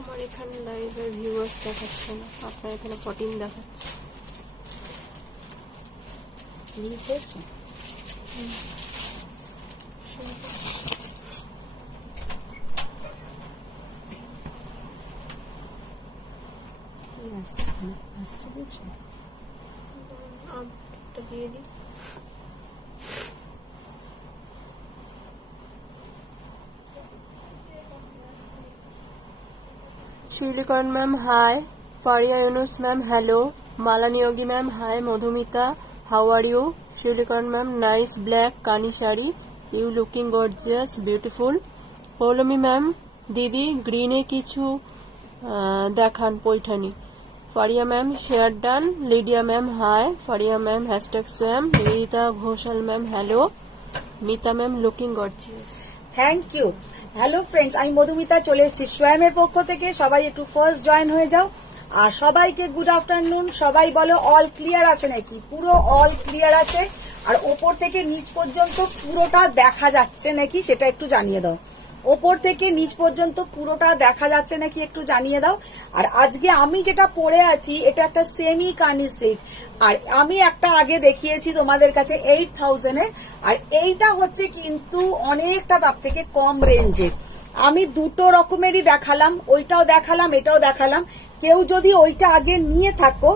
আমার এখানে লাইভের ভিউয়ার্স দেখাচ্ছে না, আপনার এখানে 14 দেখাচ্ছে। বুঝেছো? আসছে বুঝছো? একটা দিয়ে দিই। শিলিকন ma'am hi, Faria Yunus ma'am hello, Malani Yogi ma'am hi, Madhumita how are you, শিলিকন ma'am nice black kani sari, you looking gorgeous beautiful, Poulomi ma'am দিদি গ্রিনে কিছু দেখান Paithani, Faria ma'am share done, Lydia ma'am hi, Faria ma'am hashtag Swayam, Nibedita Ghoshal ma'am hello, Mita ma'am looking gorgeous. Thank you. Hello friends, আমি মধুমিতা চলে এসেছি সোয়ামের পক্ষ থেকে। সবাই একটু ফার্স্ট জয়েন হয়ে যাও। আর সবাইকে গুড আফটারনুন। সবাই বলো অল ক্লিয়ার আছে নাকি? পুরো অল ক্লিয়ার আছে। আর ওপর থেকে নিচ পর্যন্ত পুরোটা দেখা যাচ্ছে নাকি সেটা একটু জানিয়ে দাও। ওপর থেকে নিচ পর্যন্ত পুরোটা দেখা যাচ্ছে নাকি একটু জানিয়ে দাও। আর আজকে আমি যেটা পরে আছি এটা একটা সেমি কানি সিল্ক। আর আমি একটা আগে দেখিয়েছি তোমাদের কাছে 8000 এর, আর এইটা হচ্ছে কিন্তু অনেকটা তার থেকে কম রেঞ্জের। আমি দুটো রকমেরই দেখালাম, ওইটাও দেখালাম এটাও দেখালাম। কেউ যদি ওইটা আগে নিয়ে থাকো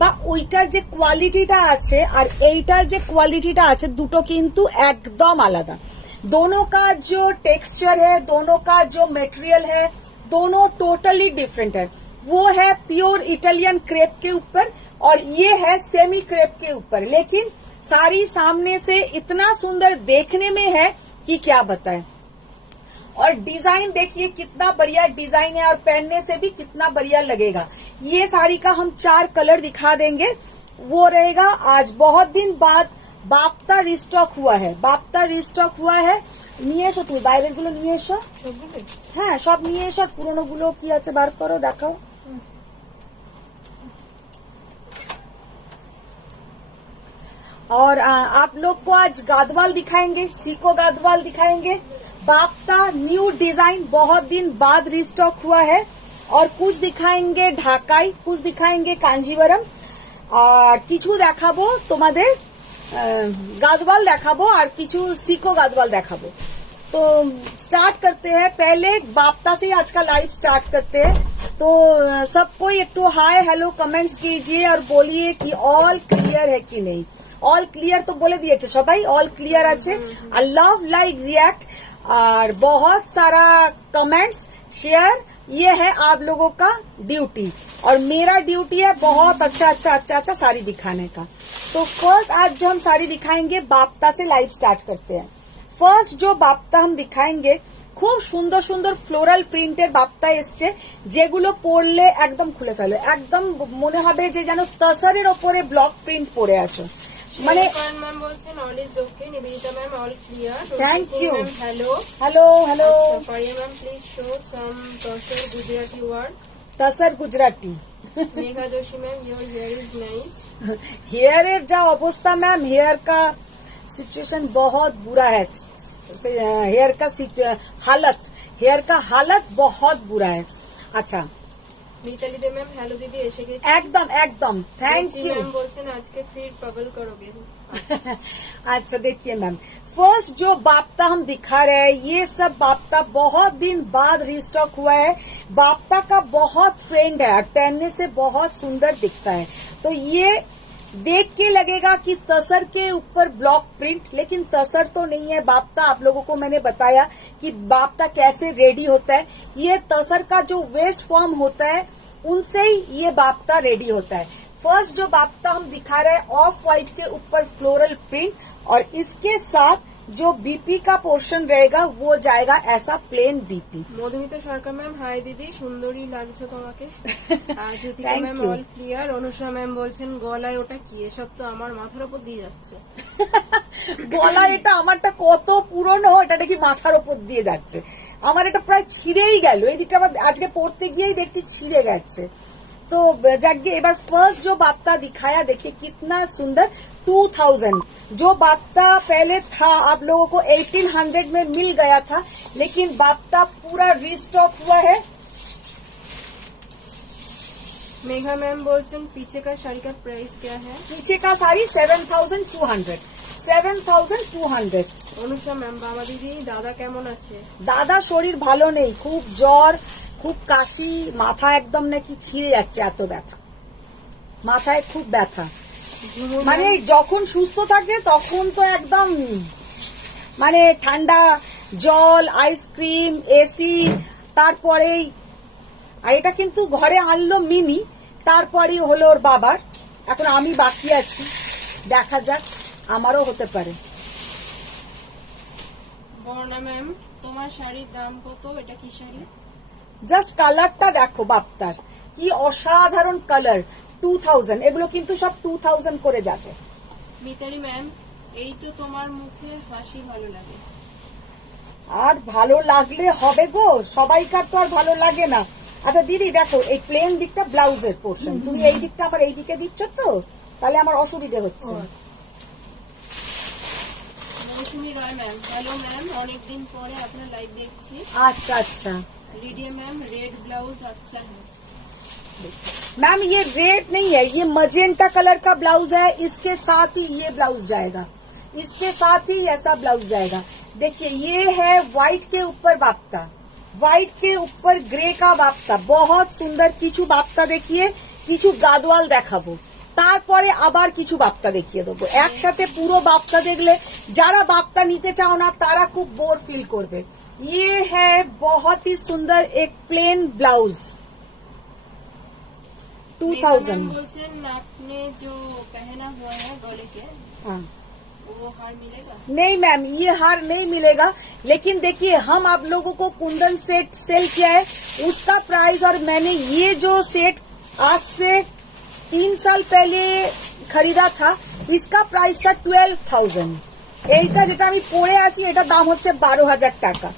বা ওইটার যে কোয়ালিটিটা আছে আর এইটার যে কোয়ালিটিটা আছে দুটো কিন্তু একদম আলাদা। दोनों का जो टेक्सचर है, दोनों का जो मटेरियल है, दोनों टोटली डिफरेंट है। वो है प्योर इटालियन क्रेप के ऊपर और ये है सेमी क्रेप के ऊपर। लेकिन साड़ी सामने से इतना सुंदर देखने में है कि क्या बताएं। और डिजाइन देखिए कितना बढ़िया डिजाइन है और पहनने से भी कितना बढ़िया लगेगा। ये साड़ी का हम 4 कलर दिखा देंगे। वो रहेगा आज बहुत दिन बाद বাপ্তা রিস্টক हुआ है, বাপ্তা রিস্টক हुआ है। নিয়ে এসো, তুমি বাইরের গুলো নিয়ে এসো। হ্যাঁ সব নিয়ে এসো, পুরোনো গুলো কি আছে বার করো দেখাও। और आप लोग को आज गादवाल दिखाएंगे, सीको गादवाल दिखाएंगे। बाप्ता न्यू डिजाइन बहुत दिन बाद रिस्टॉक हुआ है। और कुछ दिखाएंगे ढाकाई, कुछ दिखाएंगे कांजीवरम, और किछु देखाबो তোমাদের गादवाल देखाबो और किछु सीको गादवाल देखाबो। तो स्टार्ट करते हैं। पहले बाप्ता से आज का लाइव स्टार्ट करते हैं। तो सबको एक तो हाय हेलो कमेंट्स कीजिए और बोलिए कि ऑल क्लियर है कि नहीं। ऑल क्लियर तो बोले दिए सबाई ऑल क्लियर আছে। आई लव लाइक रिएक्ट और बहुत सारा कमेंट्स शेयर। ये है आप लोगों का ड्यूटी और मेरा ड्यूटी है बहुत अच्छा अच्छा अच्छा अच्छा साड़ी दिखाने का। तो फर्स्ट आज जो हम साड़ी दिखाएंगे बाप्ता से लाइव स्टार्ट करते हैं। फर्स्ट जो बाप्ता हम दिखाएंगे খুব সুন্দর সুন্দর ফ্লোরাল প্রিন্টের বাপ্তা এসছে, যেগুলো পরলে একদম খুলে ফেলে, একদম মনে হবে যে যেন তসরের ওপরে ব্লক প্রিন্ট পরে আছো। মানে ম্যাম বলছেন all is okay, Nivedita ma'am all clear, thank you. Hello hello hello. Faria ma'am please show some tussar Gujarati word. Tussar Gujarati. Megha Joshi ma'am your hair is nice. Hair जा अवस्था मैम, हेयर का सिचुएशन बहुत बुरा है। हेयर का हेयर का हालत बहुत बुरा है। अच्छा মিতালি দে ম্যাম হ্যালো দিদি এসে গেছি। एकदम एकदम थैंक यू। ম্যাম বলছেন আজকে ফির পাগল করোगे। अच्छा देखिए मैम, फर्स्ट जो बाप्ता हम दिखा रहे हैं ये सब बाप्ता बहुत दिन बाद रिस्टॉक हुआ है। बाप्ता का बहुत ट्रेंड है और पहनने से बहुत सुंदर दिखता है। तो ये देख के लगेगा कि तसर के ऊपर ब्लॉक प्रिंट, लेकिन तसर तो नहीं है बाप्ता। आप लोगों को मैंने बताया कि बाप्ता कैसे रेडी होता है। ये तसर का जो वेस्ट फॉर्म होता है उनसे ही ये बाप्ता रेडी होता है। फर्स्ट जो बाप्ता हम दिखा रहे हैं ऑफ व्हाइट के ऊपर फ्लोरल प्रिंट और इसके साथ जो बीपी का पोर्शन रहेगा वो जाएगा ऐसा प्लेन बीपी। মধুমিতা সরকার ম্যাম হাই দিদি সুন্দরী লাগছে তোমাকে। Jyotika ma'am all clear. Anusha ma'am বলছেন গলায় ওটা কি? এসব তো আমার মাথার উপর দিয়ে যাচ্ছে। গলা এটা আমারটা কত পুরনো, এটা নাকি মাথার উপর দিয়ে যাচ্ছে। আমার এটা প্রায় ছিঁড়েই গেল, এই দিকটা আমার আজকে পড়তে গিয়েই দেখছি ছিঁড়ে গেছে। तो जाके एक बार फर्स्ट जो बाप्ता दिखाया देखिए कितना सुंदर 2000। जो बाप्ता पहले था आप लोगों को 1800 में मिल गया था, लेकिन बाप्ता पूरा रिस्टॉक हुआ है। मेघा मैम बोलছেন पीछे का শাড়ি का प्राइस क्या है? पीछे का साड़ी 7200। 7200। অনুষা ম্যাম, বাবা দিদি দাদা কেমন আছে? দাদা শরীর ভালো নেই, খুব জ্বর, খুব কাশি, মাথা একদম নাকি ছিঁড়ে যাচ্ছে, এত ব্যথা, মাথায় খুব ব্যথা। ঝুমুর মানে যখন সুস্থ থাকে তখন তো একদম মানে ঠান্ডা জল, আইসক্রিম, এসি, তারপরেই আর এটা কিন্তু ঘরে আনলো মিনি, তারপরেই হলো ওর বাবার। এখন আমি বাকি আছি, দেখা যাক আমারও হতে পারে। বর্ণা ম্যাম, তোমার শাড়ির দাম কত? এটা কি শাড়ি? জাস্ট কালারটা দেখো বাপ্তার, কি অসাধারণ কালার। 2000, এগুলো কিন্তু সব 2000 করে যাবে। মিতালি ম্যাম, এই তো তোমার মুখে হাসি ভালো লাগে। আর ভালো লাগলে হবে গো, সবাইকার তো আর ভালো লাগে না। আচ্ছা দিদি দেখো, এই প্লেন দিকটা ব্লাউজের পোর্শন, তুমি এই দিকটা আমার এই দিকে দিচ্ছ তো, তাহলে আমার অসুবিধে হচ্ছে। মৌসুমী রয় ম্যাম, হ্যালো ম্যাম, অনেকদিন পরে আপনার লাইভ দেখছি। अच्छा अच्छा রিডিয়া ম্যাম, রেড ব্লাউজ আচ্ছা है। मैम, ये रेड नहीं है, ये मजेंटा कलर का ब्लाउज है, इसके साथ ही ये ब्लाउज जाएगा, इसके साथ ही ऐसा ब्लाउज जाएगा। देखिए ये है व्हाइट के ऊपर बाप्ता, व्हाइट के ऊपर ग्रे का बाप्ता, बहुत सुंदर। किछु बाप्ता देखिए, किछु गादवाल देखाबो, তারপরে আবার কিছু বাপ্তা দেখিয়ে দেবো। একসাথে পুরো বাপ্তা দেখলে যারা বাপ্তা নিতে চাও না তারা খুব বোর ফিল করবে। ये है बहुत ही सुंदर एक प्लेन ब्लाउज, 2000। मैम बोलছেন आपने जो पहना हुआ है गले के, हाँ। वो हार मिलेगा? नहीं मैम, ये हार नहीं मिलेगा, लेकिन देखिए हम आप लोगों को कुंदन सेट सेल किया है, उसका प्राइस, और मैंने ये जो सेट आज से 3 साल पहले खरीदा था, इसका प्राइस था 12,000। এইটা যেটা আমি পরে আছি এটার দাম হচ্ছে 12,000 টাকা।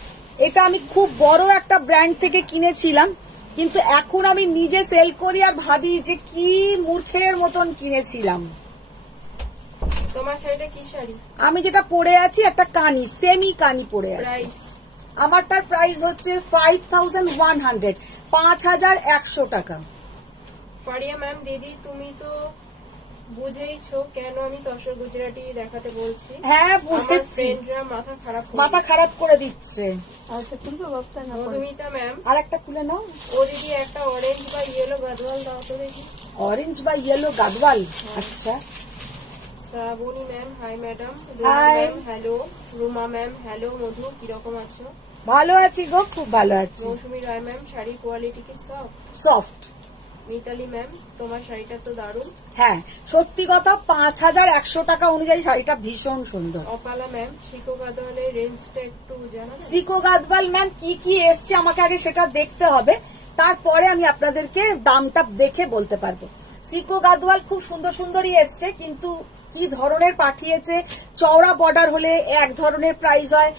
এটা আমি খুব বড় একটা ব্র্যান্ড থেকে কিনেছিলাম, কিন্তু এখন আমি নিজে সেল করি আর ভাবি যে কি মূর্খের মতন কিনেছিলাম। তোমার শাড়িটা কি শাড়ি? আমি যেটা পরে আছি একটা কানি, সেমি কানি পরে আছি। প্রাইস? আমারটার প্রাইস হচ্ছে 5100, 5100 টাকা। ফারিয়া ম্যাম, দিদি তুমি তো বুঝেইছো কেন আমি তসর গুজরাটি দেখাতে বলছি। হ্যাঁ আমার বুঝেছি, ফ্রেন্ডরা মাথা খারাপ করে দিচ্ছে। মধুমিতা ম্যাম, আর একটা খুলে নাও। ও দিদি একটা অরেঞ্জ বা ইয়েলো গাদওয়াল দাও তো দেখি। অরেঞ্জ বা ইয়েলো গাদওয়াল, আচ্ছা। Srabani ma'am, hi madam. Hi. Ma'am hello. Ruma ma'am hello. Madhu কিরকম আছো? ভালো আছি গো, খুব ভালো আছি। মৌসুমী রায় ম্যাম, শাড়ির কোয়ালিটি কি সব? সফট। মিতালি ম্যাম, তোমার শাড়িটা তো দারুণ। হ্যাঁ সত্যি কথা, 5100 টাকা অনুযায়ী শাড়িটা ভীষণ সুন্দর। অপালা ম্যাম, শিকো গাদওয়ালের রেঞ্জটা একটু জানাবেন? সিকো গাদওয়াল ম্যাম কি কি এসছে আমাকে আগে সেটা দেখতে হবে, তারপরে আমি আপনাদেরকে দামটা দেখে বলতে পারবো। সিকো গাদওয়াল খুব সুন্দর সুন্দরই এসছে, কিন্তু কি ধরনের পাঠিয়েছে, চওড়া বর্ডার হলে এক ধরনের প্রাইস হয়,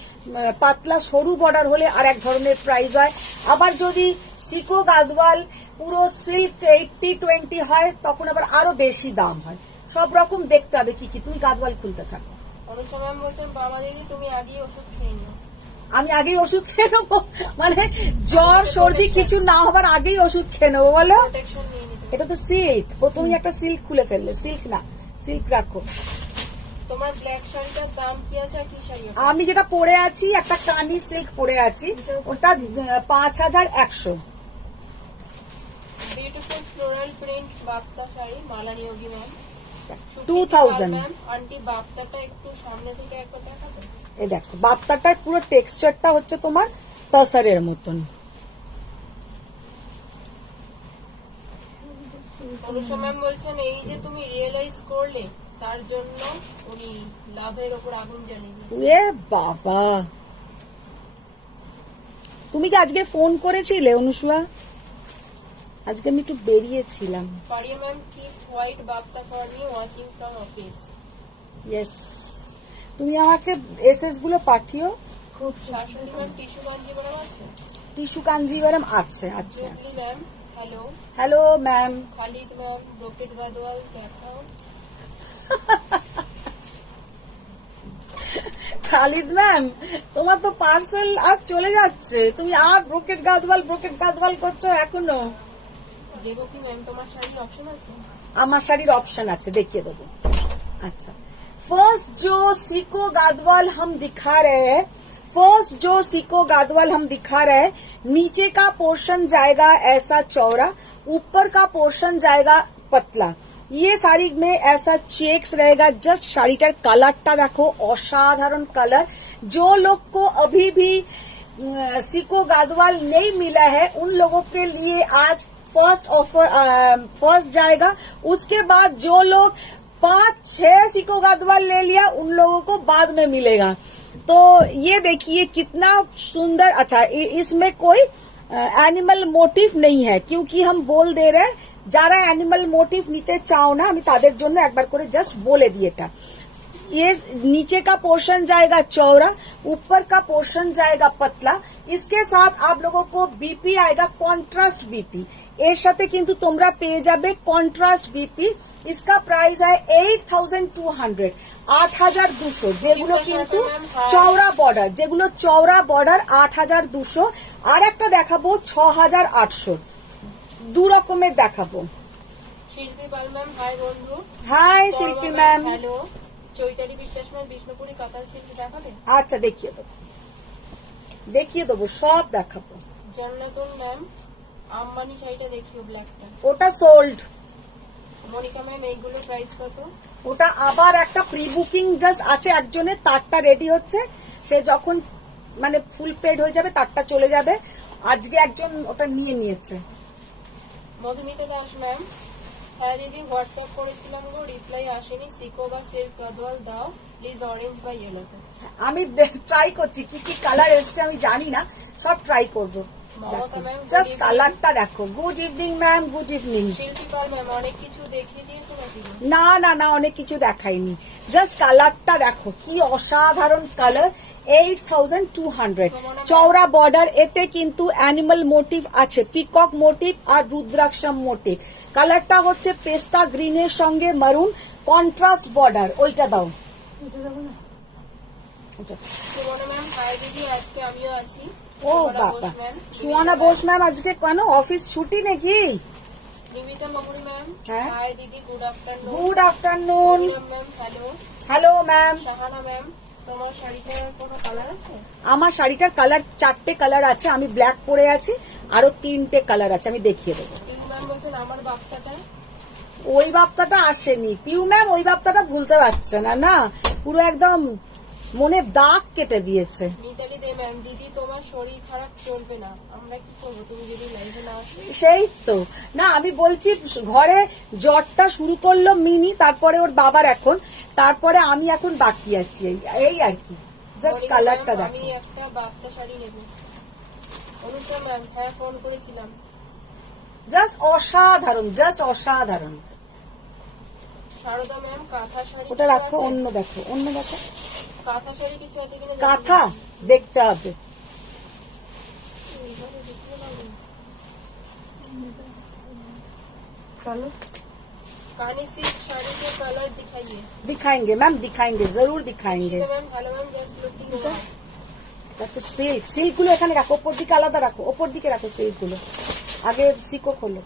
পাতলা সরু বর্ডার হলে আর এক ধরনের প্রাইস হয়। আবার যদি সিকো গাদওয়াল পুরো সিল্ক 80-20 হয় তখন আবার আরো বেশি দাম হয়। সব রকম দেখতে হবে কি কি। তুমি গাদওয়াল খুলতে থাকো। অনুষা ম্যাম বলছেন বাবা দিদি তুমি আগেই ওষুধ খেয়ে নিও। আমি আগেই ওষুধ খেয়ে নেবো? মানে জ্বর সর্দি কিছু না হবার আগেই ওষুধ খেয়ে নেবো বলো? প্রোটেকশন নিয়ে নিতে। এটা তো সিল্ক, প্রথমে একটা সিল্ক খুলে ফেললে। সিল্ক না, সিল্ক রাখো। তোমার ব্ল্যাক শাড়িটার দাম কি আছে আর কি শাড়ি? আমি যেটা পরে আছি একটা কানি সিল্ক পরে আছি, ওটা 5100। Beautiful floral print Bapta sari, মালা নিয়োগী ম্যাম। 2000। ম্যাম, আন্টি বাপ্তাটা একটু সামনে থেকে একবার দেখাবে? এই দেখো বাপ্তাটার পুরো টেক্সচারটা হচ্ছে তোমার তসরের মতন। অনুষা ম্যাম বলছেন এই যে তুমি রিয়েলাইজ করলে তার জন্য উনি লাভের ওপর আগুন জ্বালিয়ে দিয়েছেন। এ বাবা, তুমি কি আজকে ফোন করেছিলে অনুসুয়া? আজকে আমি একটু বেরিয়েছিলাম। ফারিয়া ম্যাম, কিপ হোয়াইট বাপ্তা for me watching from office. Yes, তুমি আমাকে এসএস গুলো পাঠিও। শাশুড়ি ম্যাম, টিস্যু কাঞ্জিবরম আছে? টিস্যু কাঞ্জিভারাম আছে, আচ্ছা জুবলি আচ্ছা। Ma'am hello. Hello ma'am. Khalid ma'am, brocade Gadwal দেখাও। খালিদ ম্যাম, তোমার তো পার্সেল আর চলে যাচ্ছে, তুমি আর ব্রোকেট গাদওয়াল করছো এখনো। দেবো কি ম্যাম, তোমার শাড়ির অপশন আছে? আমার শাড়ির অপশন আছে, দেখিয়ে দেবো। अच्छा, फर्स्ट जो सीको गादवाल हम दिखा रहे हैं, नीचे का पोर्शन जाएगा ऐसा चौड़ा, ऊपर का पोर्शन जाएगा पतला। ये साड़ी में ऐसा चेक्स रहेगा। जस्ट शाड़ीटार कलरटा देखो, असाधारण कलर। जो लोग को अभी भी सीको गादवाल नहीं मिला है, उन लोगों के लिए आज फर्स्ट ऑफर फर्स्ट जाएगा। उसके बाद जो लोग 5-6 सीको गादवाल ले लिया, उन लोगों को बाद में मिलेगा। तो ये देखिए कितना सुंदर। अच्छा, इसमें कोई एनिमल मोटिव नहीं है, क्योंकि हम बोल दे रहे हैं যারা অ্যানিমাল মোটিভ নিতে চাও না, আমি তাদের জন্য একবার করে জাস্ট বলে দিই এটা। ये नीचे का पोर्शन जाएगा चौड़ा, ऊपर का पोर्शन जाएगा पतला। इसके साथ आप लोगों को बीपी आएगा, कॉन्ट्रास्ट बीपी। এর সাথে কিন্তু তোমরা পেয়ে যাবে কন্ট্রাস্ট বিপি। इसका प्राइस है 8200, 8200। যেগুলো কিন্তু চওড়া বর্ডার 8200। আর একটা দেখাবো 6800। দু রকমের দেখাবো। শিল্পী পাল ম্যাম হাই বন্ধু। হাই শিল্পী ম্যাম। হ্যালো। চৈতালি বিশ্বাস ম্যাম বিষ্ণুপুরি কাতান সিল্ক দেখাবে? আচ্ছা, দেখিয়ে দেবো, সব দেখাবো। জান্নাতুল ম্যাম আম্বানি শাড়িটা দেখিও, ব্ল্যাকটা। ওটা সোল্ড। মনিকা ম্যাম এইগুলো প্রাইস কত? ওটা আবার একটা প্রি বুকিং জাস্ট আছে একজনের, তারটা রেডি হচ্ছে। সে যখন মানে ফুল পেড হয়ে যাবে তারটা চলে যাবে। আজকে একজন ওটা নিয়ে নিয়েছে। মধুমিতা দাস ম্যাম, হ্যাঁ দিদি হোয়াটসঅ্যাপ করেছিলাম গো, রিপ্লাই আসেনি। সিকো বা সিল্ক গাদওয়াল দাও প্লিজ, অরেঞ্জ বা ইয়েলোতে। আমি ট্রাই করছি, কি কি কালার এসছে আমি জানি না, সব ট্রাই করবো। জাস্ট কালারটা দেখো। Good evening ma'am, good evening. শিল্পী পাল ম্যাম অনেক কিছু দেখিয়ে দিয়েছো নাকি? না, অনেক কিছু দেখাইনি। জাস্ট কালারটা দেখো, কি অসাধারণ কালার। 8200 চওড়া বর্ডার। এতে কিন্তু অ্যানিমাল মোটিভ আছে, পিকক মোটিভ আর রুদ্রাক্ষম মোটিভ। কালারটা হচ্ছে পেস্তা গ্রিনের সঙ্গে মারুন, কন্ট্রাস্ট বর্ডার। ওইটা দাও। সুমনা ম্যাম হাই দিদি, আজকে আমিও আছি। ও বাবা, সুমনা বোস ম্যাম আজকে কেন অফিস ছুটি নাকি? নিমিতা মহুরি ম্যাম হ্যাঁ। হাই দিদি, good afternoon. Good afternoon ma'am hello. Hello ma'am. Shahana ma'am, তোমার শাড়িটার কোনো কালার আছে? আমার শাড়িটার কালার 4টে কালার আছে। আমি ব্ল্যাক পরে আছি, আরো 3টে কালার আছে, আমি দেখিয়ে দেবো। পিউ ম্যাম বলছেন আমার বাপ্তাটা। ওই বাপ্তাটা আসেনি পিউ ম্যাম, ওই বাপ্তাটা ভুলতে পারছে না। না, পুরো একদম মনে দাগ কেটে দিয়েছে। মিতালি দে ম্যাম, দিদি তোমার শরীর খারাপ চলবে না, আমরা কি করবো তুমি যদি লাইভে না আসো? সেই তো না, আমি বলছি ঘরে জ্বরটা শুরু করলো মিনি, তারপরে ওর বাবার এখন, তারপরে আমি এখন বাকি আছি, এই আর কি। জাস্ট কালারটা দেখো। আমি একটা বাপ্তা শাড়ি নেব। অনুষা ম্যাম হ্যাঁ ফোন করেছিলাম। জাস্ট অসাধারণ, জাস্ট অসাধারণ। শারদা ম্যাম কাঁথা শাড়ি ওটা রাখো, অন্য দেখো, অন্য দেখো। কাঁথা শাড়ি কিছু আছে কিনা? কাঁথা দেখতে হবে। चलो कानी सिल्क साड़ी के कलर दिखाइए। दिखाएंगे मैम, दिखाएंगे, जरूर दिखाएंगे। Ma'am hello ma'am, just looking over. দেখো সিল্ক গুলো এখানে রাখো, ওপর দিকে আলাদা রাখো, ওপর দিকে রাখো সিল্ক গুলো। আগে সিকো খোলো।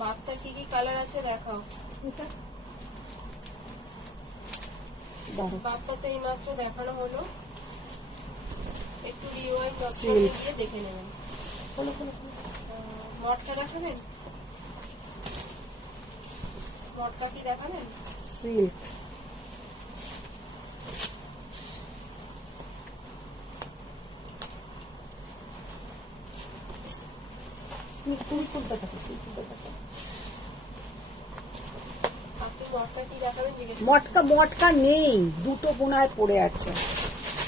বাপ্তার কি কি কালার আছে দেখাও। বাপ্তা তো এইমাত্র দেখানো হলো, একটু রিওয়াইজ অপশনে গিয়ে দেখে নেবেন। মটকা দেখাবেন? মটকা কি দেখাবেন? সিল্ক মটকা মটকা নেই, দুটো বোনায় পড়ে আছে।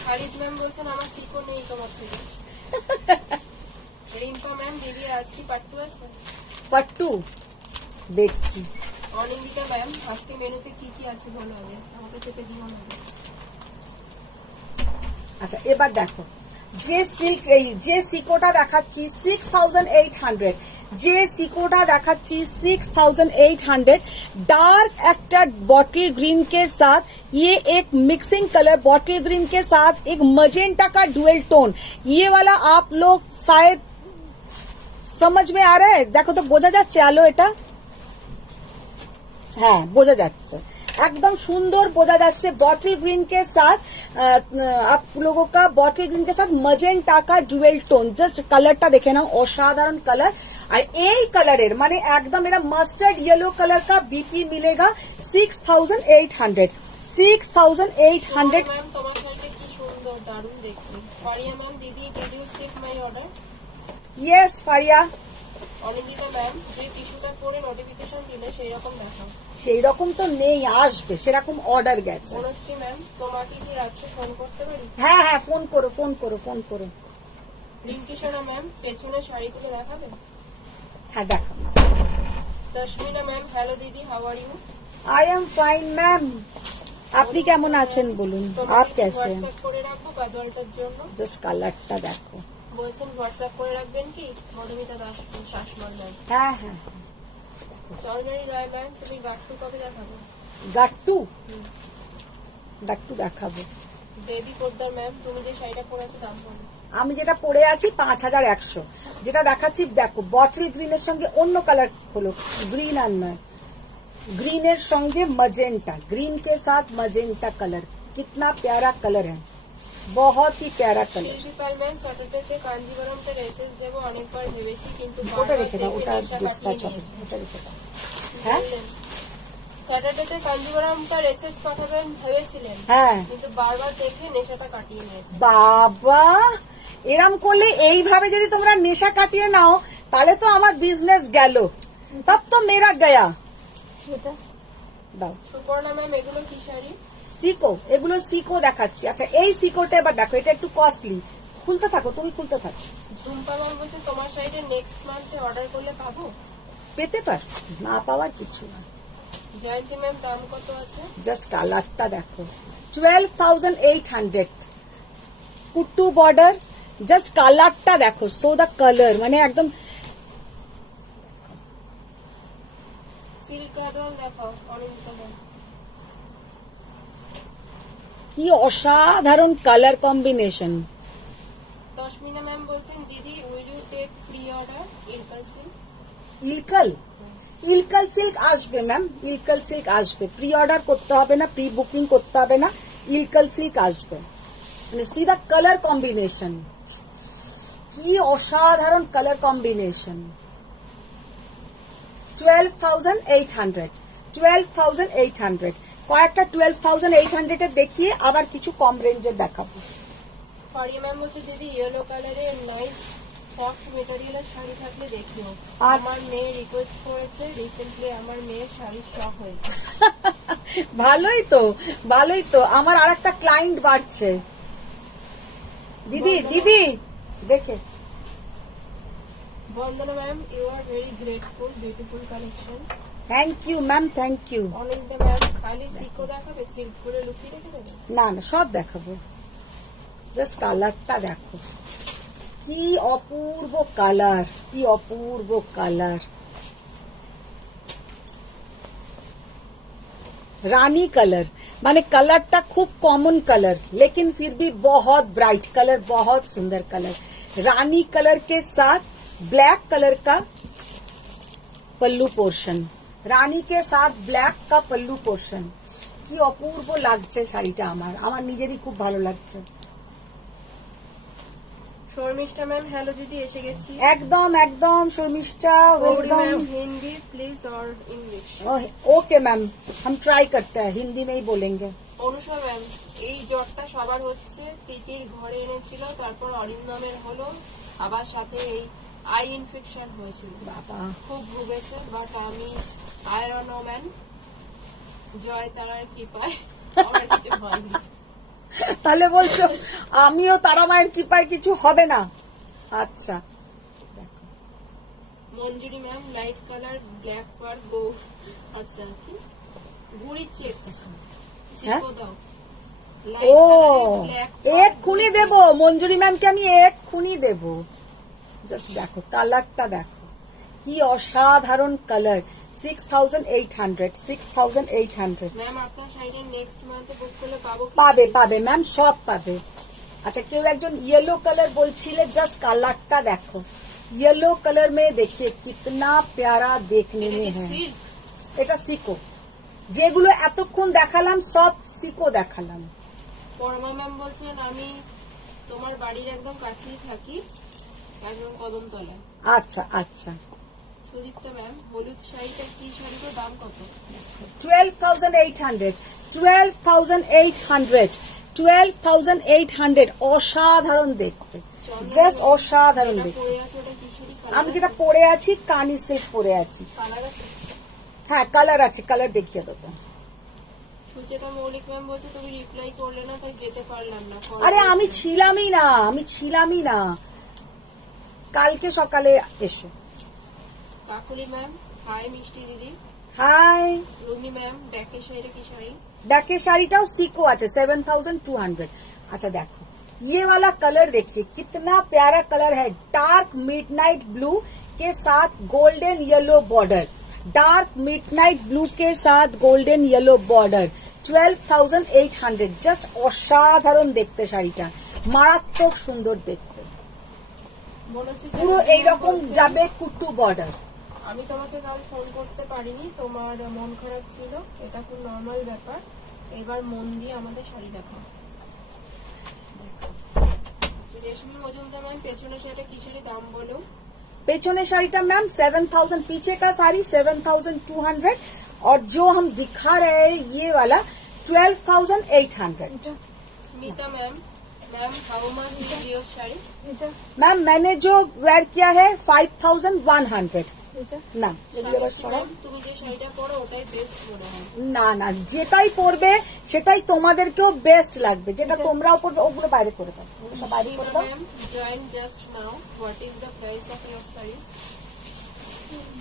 খালিদ ম্যাম বলছেন আমার সিকো নেই তোমার থেকে। রিম্পা ম্যাম দিদি আজ কি পাট্টু আছে? পাট্টু দেখছি। অনিন্দিতা ম্যাম আজকে মেনুতে কি কি আছে বলো আগে, আমাকে চেপে দিও না। আচ্ছা এবার দেখো, যে সিকোটা দেখাচ্ছি 6800, যে সিकोटा देखाচ্ছি 6800, डार्क একটা बॉटल ग्रीन के साथ ये एक मिक्सिंग कलर बॉटल ग्रीन के साथ एक मजेंटा का डुअल टोन, ये वाला आप लोग शायद समझ में आ रहा है। देखो तो বোঝা যাচ্ছে আলো, এটা হ্যাঁ বোঝা যাচ্ছে, एकदम सुंदर বোঝা যাচ্ছে। बॉटल ग्रीन के साथ आप लोगों का बॉटल ग्रीन के साथ मजेंटा का डुअल टोन, जस्ट कलरটা দেখে নাও, অসাধারণ কালার। আর এই কালারের মানে একদম এরা মাস্টার্ড ইয়েলো কালার का बीपी मिलेगा 6800। 6800 ম্যাম তোমার শাড়িটা কি সুন্দর, দারুণ দেখতে। ফারিয়া ম্যাম দিদি did you save my order? Yes Faria. Anindita ma'am যে টিস্যুটা পরে নোটিফিকেশন দিলে সেই রকম দেখাও। সেই রকম তো নেই, আসবে সেরকম অর্ডার গেছে। বনশ্রী ম্যাম তোমাকে কি রাত্রে ফোন করতে পারি? হ্যাঁ হ্যাঁ ফোন করো ফোন করো ফোন করো। রিঙ্কি সোনা ম্যাম পেছনের শাড়িগুলো দেখাবে? হ্যাঁ দেখো। তশমিনা ম্যাম হ্যালো দিদি, how are you? I am fine ma'am, আপনি কেমন আছেন বলুন, আপ कैसे हैं? হোয়াটসঅ্যাপ করে রাখবো গাদোয়ালটার জন্য। জাস্ট কালারটা দেখো। বলছেন হোয়াটসঅ্যাপ করে রাখবেন কি? মধুমিতা দাস শাসমল ম্যাম। হ্যাঁ হ্যাঁ। চলমারি রায় ম্যাম তুমি গাট্টু কবে দেখাবো? গাট্টু গাট্টু দেখাবো। দেবী পোদ্দার ম্যাম তুমি যে শাড়িটা পরে আছো দাম বলো। আমি যেটা পরে আছি 5100, যেটা দেখাচ্ছি দেখো বটল গ্রিনের সঙ্গে অন্য কালার হলো, গ্রিন আর নয়, ग्रीनर संगे मजेंटा, ग्रीन के साथ मजेंटा कलर, कितना प्यारा कलर है, बहुत ही प्यारा कलर। শিল্পীপাল ম্যাম স্যাটারডেতে কাঞ্জিবরমটা রেসেস দেব অনেকবার ভেবেছি কিন্তু ওটা রেখে দাও, ওটা ডিসপ্যাচ হবে, ওটা রেখে দাও। হ্যাঁ স্যাটারডেতে কাঞ্জিবরমটা রেসেস পাঠাবেন ভেবেছিলেন, হ্যাঁ কিন্তু বারবার দেখে নেশাটা কাটিয়ে নিয়েছে। বাবা এরম করলে এইভাবে যদি তোমরা নেশা কাটিয়ে নাও তাহলে তো আমার বিজনেস গেল, তব তো মেরা গয়া। দাও সুপর্ণা ম্যাম এগুলো কি শাড়ি? সিকো, এগুলো সিকো দেখাচ্ছি। আচ্ছা এই সিকোটা এবার দেখো, এটা একটু কস্টলি, খুলতে থাকো তুমি, খুলতে থাকো। ঝুম্পা ম্যাম বলছে তোমার শাড়িটা নেক্সট মান্থে অর্ডার করলে পাবো? পেতে পার, না পাওয়ার কিছু না। জয়ন্তী ম্যাম দাম কত আছে? জাস্ট কালারটা দেখো, 12800 কুট্টু বর্ডার, জাস্ট কালারটা দেখো, সো দা কালার মানে একদম সিল্ক গাদোয়াল দেখাও অনিন্দিতা ম্যাম। কি অসাধারণ কালার কম্বিনেশন। তশমিনা ম্যাম বলছেন দিদি will you take pre order Ilkal silk? Ilkal Ilkal silk আসবে ম্যাম, ইলকাল সিল্ক আসবে, প্রি অর্ডার করতে হবে না, প্রি বুকিং করতে হবে না, ইলকাল সিল্ক আসবে। মানে সি দা কালার কম্বিনেশন, কি অসাধারণ কালার কম্বিনেশন। 12800, 12800, কয়েকটা 12800 এর দেখিয়ে আবার কিছু কম রেঞ্জের দেখাবো। ফারিয়া ম্যাম বলছে দিদি ইয়েলো কালারের নাইস সফট মেটেরিয়ালের শাড়ি থাকলে দেখিও। আচ্ছা। আমার মেয়ে রিকোয়েস্ট করেছে, রিসেন্টলি আমার মেয়ের শাড়ির শখ হয়েছে। ভালোই তো, ভালোই তো, আমার আর একটা ক্লায়েন্ট বাড়ছে। দিদি দিদি দেখে। Bandana ma'am you are very grateful, beautiful collection. Thank you ma'am, thank you. Anindita ma'am খালি সিকো দেখাবে, সিল্ক করে লুকিয়ে রেখে দেবে? না না সব দেখাবো, জাস্ট কালারটা দেখো, কি অপূর্ব কালার, কি অপূর্ব কালার। रानी कलर माने कलरটা খুব कॉमन कलर, लेकिन फिर भी बहुत ब्राइट कलर, बहुत सुंदर कलर। रानी कलर के साथ ब्लैक कलर का पल्लू पोर्शन, रानी के साथ ब्लैक का पल्लू पोर्शन, কি অপূর্ব লাগছে শাড়িটা, আমার আমার নিজেরই খুব ভালো লাগছে। শর্মিষ্ঠা ম্যাম হ্যালো দিদি এসে গেছি। একদম একদম Sharmishtha, Gauri welcome. Ma'am Hindi please और इंग्लिश। ओके मैम, हम ट्राई करते हैं, हिंदी में ही बोलेंगे। অনুষা ম্যাম এই জ্বরটা সবার হচ্ছে, তিতির ঘরে এনেছিল, তারপর অরিন্দমের হলো, আবার সাথে এই আই ইনফেকশন হয়েছিল, বাবা খুব ভুগেছে, বাট আমি আয়রন ম্যান জয় তারার কৃপায় আমার কিছু হয়নি। তাহলে বলছো আমিও তারা মায়ের কৃপায় কিছু হবে না? আচ্ছা মঞ্জুরি ম্যাম লাইট কালার ব্ল্যাক পার গো, আচ্ছা কি গুড়ি চিপস হ্যাঁ? চিপো দাও। ও এক্ষুনি দেব মঞ্জুরি ম্যামকে, আমি এক্ষুনি দেব। জাস্ট দেখো কালারটা, দেখো কি অসাধারণ কালার। 6800 6800 ম্যাম আপনার শাড়িটা নেক্সট মান্থে বুক করলে পাবো কি? পাবে পাবে ম্যাম, সব পাবে। আচ্ছা কেউ একজন ইয়েলো কালার বলছিলে, জাস্ট কালারটা দেখো। येलो कलर में देखिए कितना प्यारा देखने में है। এটা সিকো, যেগুলো এতক্ষণ দেখালাম সব সিকো দেখালাম। পরমা ম্যাম বলছেন আমি তোমার বাড়ির একদম কাছেই থাকি, একদম কদমতলায়। আচ্ছা আচ্ছা। সুদীপ্তা ম্যাম হলুদ শাড়িটা কি শাড়িটার দাম কত? 12,800 12,800 12,800 অসাধারণ দেখতে, জাস্ট অসাধারণ দেখতে। পরে আছে ওটা কি শাড়ি? আমি যেটা পরে আছি কানি সেট পরে আছি। কালার আছে? হ্যাঁ কালার আছে, কালার দেখিয়ে দেবো। সুচেতা মৌলিক ম্যাম বলছে তুমি রিপ্লাই করলে না তাই যেতে পারলাম না। আরে আমি ছিলামই না, কালকে সকালে এসো। কাকুলি ম্যাম হাই মিষ্টি দিদি। হাই। রুমি ম্যাম ব্যাকের শাড়িটা কি শাড়ি? ব্যাকের শাড়িটাও সিকো আছে 7200। अच्छा देखो ये वाला कलर देखिए कितना प्यारा कलर है, डार्क मिडनाइट ब्लू के साथ golden yellow border, dark midnight blue के साथ गोल्डन येलो बॉर्डर। 12,800 জাস্ট অসাধারণ দেখতে শাড়িটা, মারাত্মক সুন্দর দেখতে, পুরো এইরকম যাবে কুট্টু বর্ডার। আমি তোমাকে কাল ফোন করতে পারিনি, তোমার মন খারাপ ছিল, এটা খুব নর্মাল ব্যাপার। এবার মন দিয়ে আমাদের শাড়ি দেখাও। রেশমি মজুমদার ম্যাম পেছনের শাড়িটা কি শাড়ি দাম বলো? पेचोने शाड़ीटा मैम 7,000, पीछे का साड़ी 7,200 और जो हम दिखा रहे हैं ये वाला 12,800। Smita ma'am ma'am how much is your sari? Ma'am मैंने जो वेयर किया है 5,100 না এগুলো আবার সরাও। তুমি যে শাড়িটা পরো ওটাই বেস্ট মনে হয়। না না যেটাই পরবে সেটাই তোমাদেরকেও বেস্ট লাগবে, যেটা তোমরাও পরবে ওগুলো বাইরে করে দাও, ওগুলো সব বাইরে করে দাও। Ma'am join just now, what is the price of your saris?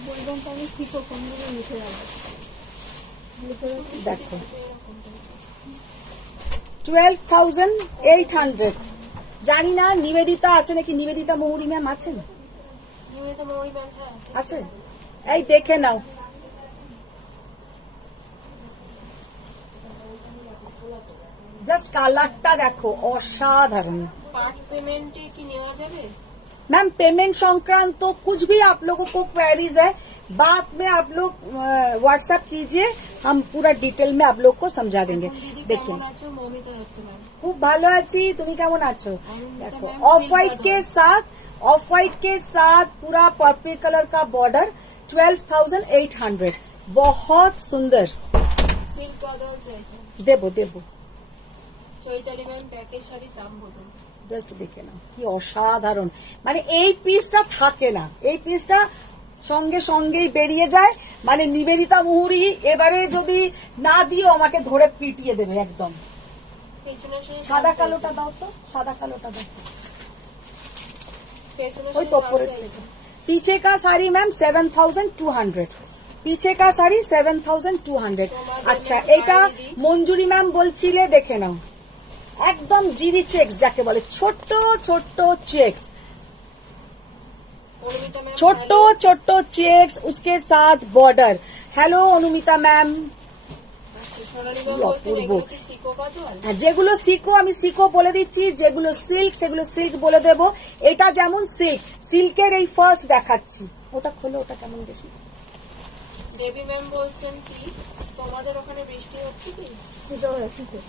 বলবেন তো আমি ঠিক কোনগুলো লিখে রাখবো। দেখো 12,800। জানি না নিবেদিতা আছে নাকি, নিবেদিতা মৌরি ম্যাম আছেন? নিয়মিত মৌরি ম্যাম হ্যাঁ আছে, এই দেখে নাও। জাস্ট কালারটা দেখো অসাধারণ। पार्ट पेमेंट की नेওয়া যাবে? मैम पेमेंट संक्रांत तो कुछ भी आप लोगों को क्वेरीज है बाद में आप लोग व्हाट्सएप कीजिए, हम पूरा डिटेल में आप लोग को समझा देंगे। देखिए কেমন আছো মমিতা দত্ত ম্যাম? খুব ভালো আছি, তুমি কেমন আছো? देखो ऑफ व्हाइट के साथ पूरा पर्पल कलर का बॉर्डर 12,800 बहुत सुंदर। সিল্ক গদল চাইছে। দেবো দেবো, চৈতালি ম্যাম ব্যাকের শাড়ির দাম বলুন। জাস্ট দেখে নাও কি অসাধারণ, মানে এই পিসটা থাকে না, এই পিসটা সঙ্গে সঙ্গেই বেরিয়ে যায়। মানে নিবেদিতা মুহুরি এবারে যদি না দিও আমাকে ধরে পিটিয়ে দেবে একদম। পেছনের শাড়ি সাদা কালোটা দাও তো, সাদা কালোটা দাও। পেছনের ওই শাড়ি তো দাম পরে চাইছে। पीछे का साड़ी मैम 7,200, पीछे का साड़ी 7,200। আচ্ছা এটা মঞ্জুরি ম্যাম বলছিলে, দেখে নাও একদম জিরি চেক্স যাকে বলে, ছোট্ট ছোট্ট চেক্স, অনুমিতা ম্যাম ছোট্ট ছোট্ট চেক্স उसके साथ border. Hello Anumita ma'am. Sonali ma'am বলছেন অপূর্ব। এগুলো কি সিকো গদল? হ্যাঁ, যেগুলো সিকো আমি সিকো বলে দিচ্ছি, যেগুলো সিল্ক সেগুলো সিল্ক বলে দেব। এটা যেমন সিল্ক, সিল্কের এই ফার্স্ট দেখাচ্ছি, ওটা খোলো, ওটা কেমন দেখি। দেবী ম্যাম বলছেন কি তোমাদের ওখানে বৃষ্টি হচ্ছে কি?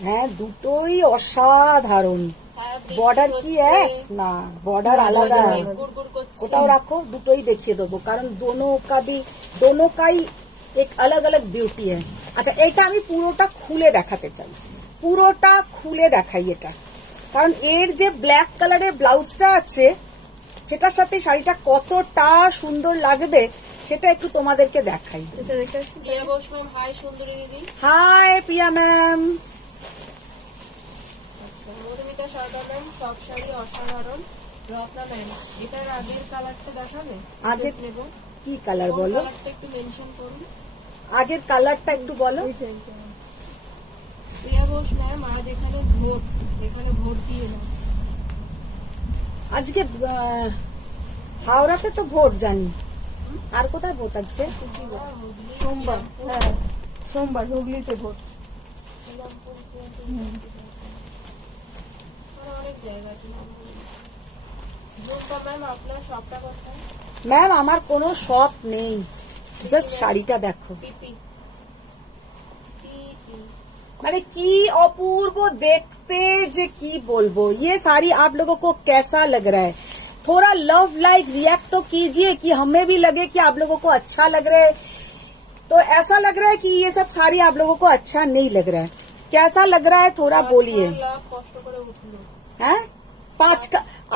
হ্যাঁ দুটোই অসাধারণ। হ্যাঁ, বৃষ্টি বর্ডার কি হচ্ছে। এক না, বর্ডার আলাদা, গুড়গুড় করছে। ওটাও রাখো, দুটোই দেখিয়ে দেবো কারণ दोनों का ही एक अलग अलग ब्यूटी है। আচ্ছা এটা আমি পুরোটা খুলে দেখাতে চাই, পুরোটা খুলে দেখাই এটা, কারণ এর যে ব্ল্যাক কালারের ব্লাউজটা আছে সেটার সাথে শাড়িটা কতটা সুন্দর লাগবে সেটা একটু তোমাদেরকে দেখাই। প্রিয়া বোস ম্যাম হাই সুন্দরী দিদি। হাই প্রিয়া ম্যাম। আচ্ছা মধুমিতা সরকার ম্যাম সব শাড়ি অসাধারণ। রত্না ম্যাম এটার আগের কালারটা দেখাবে? আগের নেব কি কালার বলো, কালারটা একটু মেনশন করুন। আগের কালারটা একটু বলো। প্রিয়া ঘোষ ম্যাম আজ এখানে ভোট দিয়ে না। আজকে হাওড়াতে তো ভোট জানি, আর কোথায় ভোট আজকে? সোমবার, হ্যাঁ সোমবার হুগলিতে ভোট। অনেক জায়গা আছে। ম্যাম আপনার সবটা কোথায়? ম্যাম আমার কোনো শপ নেই, জাস্ট শাড়িটা দেখো, মানে কি অপূর্ব দেখতে, যে কি বলবো। ये साड़ी आप लोगों को कैसा लग रहा है? थोड़ा लव लाइक रिएक्ट तो कीजिए कि हमें भी लगे कि आप लोगों को अच्छा लग रहा है। तो ऐसा लग रहा है कि ये सब साड़ी आप लोगों को अच्छा नहीं लग रहा है, कैसा लग रहा है थोड़ा बोलिए। হ্যাঁ 5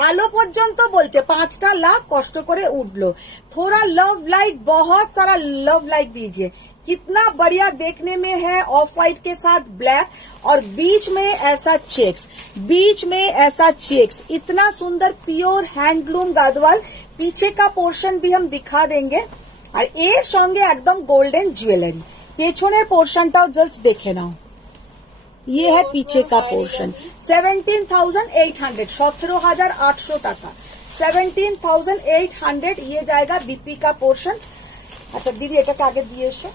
আলো পর্যন্ত বলছে, 5টা লাভ কষ্ট করে উঠলো। थोड़ा लव लाइक, बहुत सारा लव लाइक दीजिए। कितना बढ़िया देखने में है, ऑफ व्हाइट के साथ ब्लैक और बीच में ऐसा चेक्स, बीच में ऐसा चेक्स, इतना सुंदर प्योर हैंडलूम गादवाल। पीछे का पोर्शन भी हम दिखा देंगे আর এর সঙ্গে একদম গোল্ডেন জুয়েলারি। পেছনের পোর্শনটাও জাস্ট দেখে নাও, ये है पीछे का पोर्शन। 17,800, 17,800 টাকা, 17,800 ये जाएगा बीपी का पोर्शन। আচ্ছা দিদি এটাকে আগে দিয়ে এসো।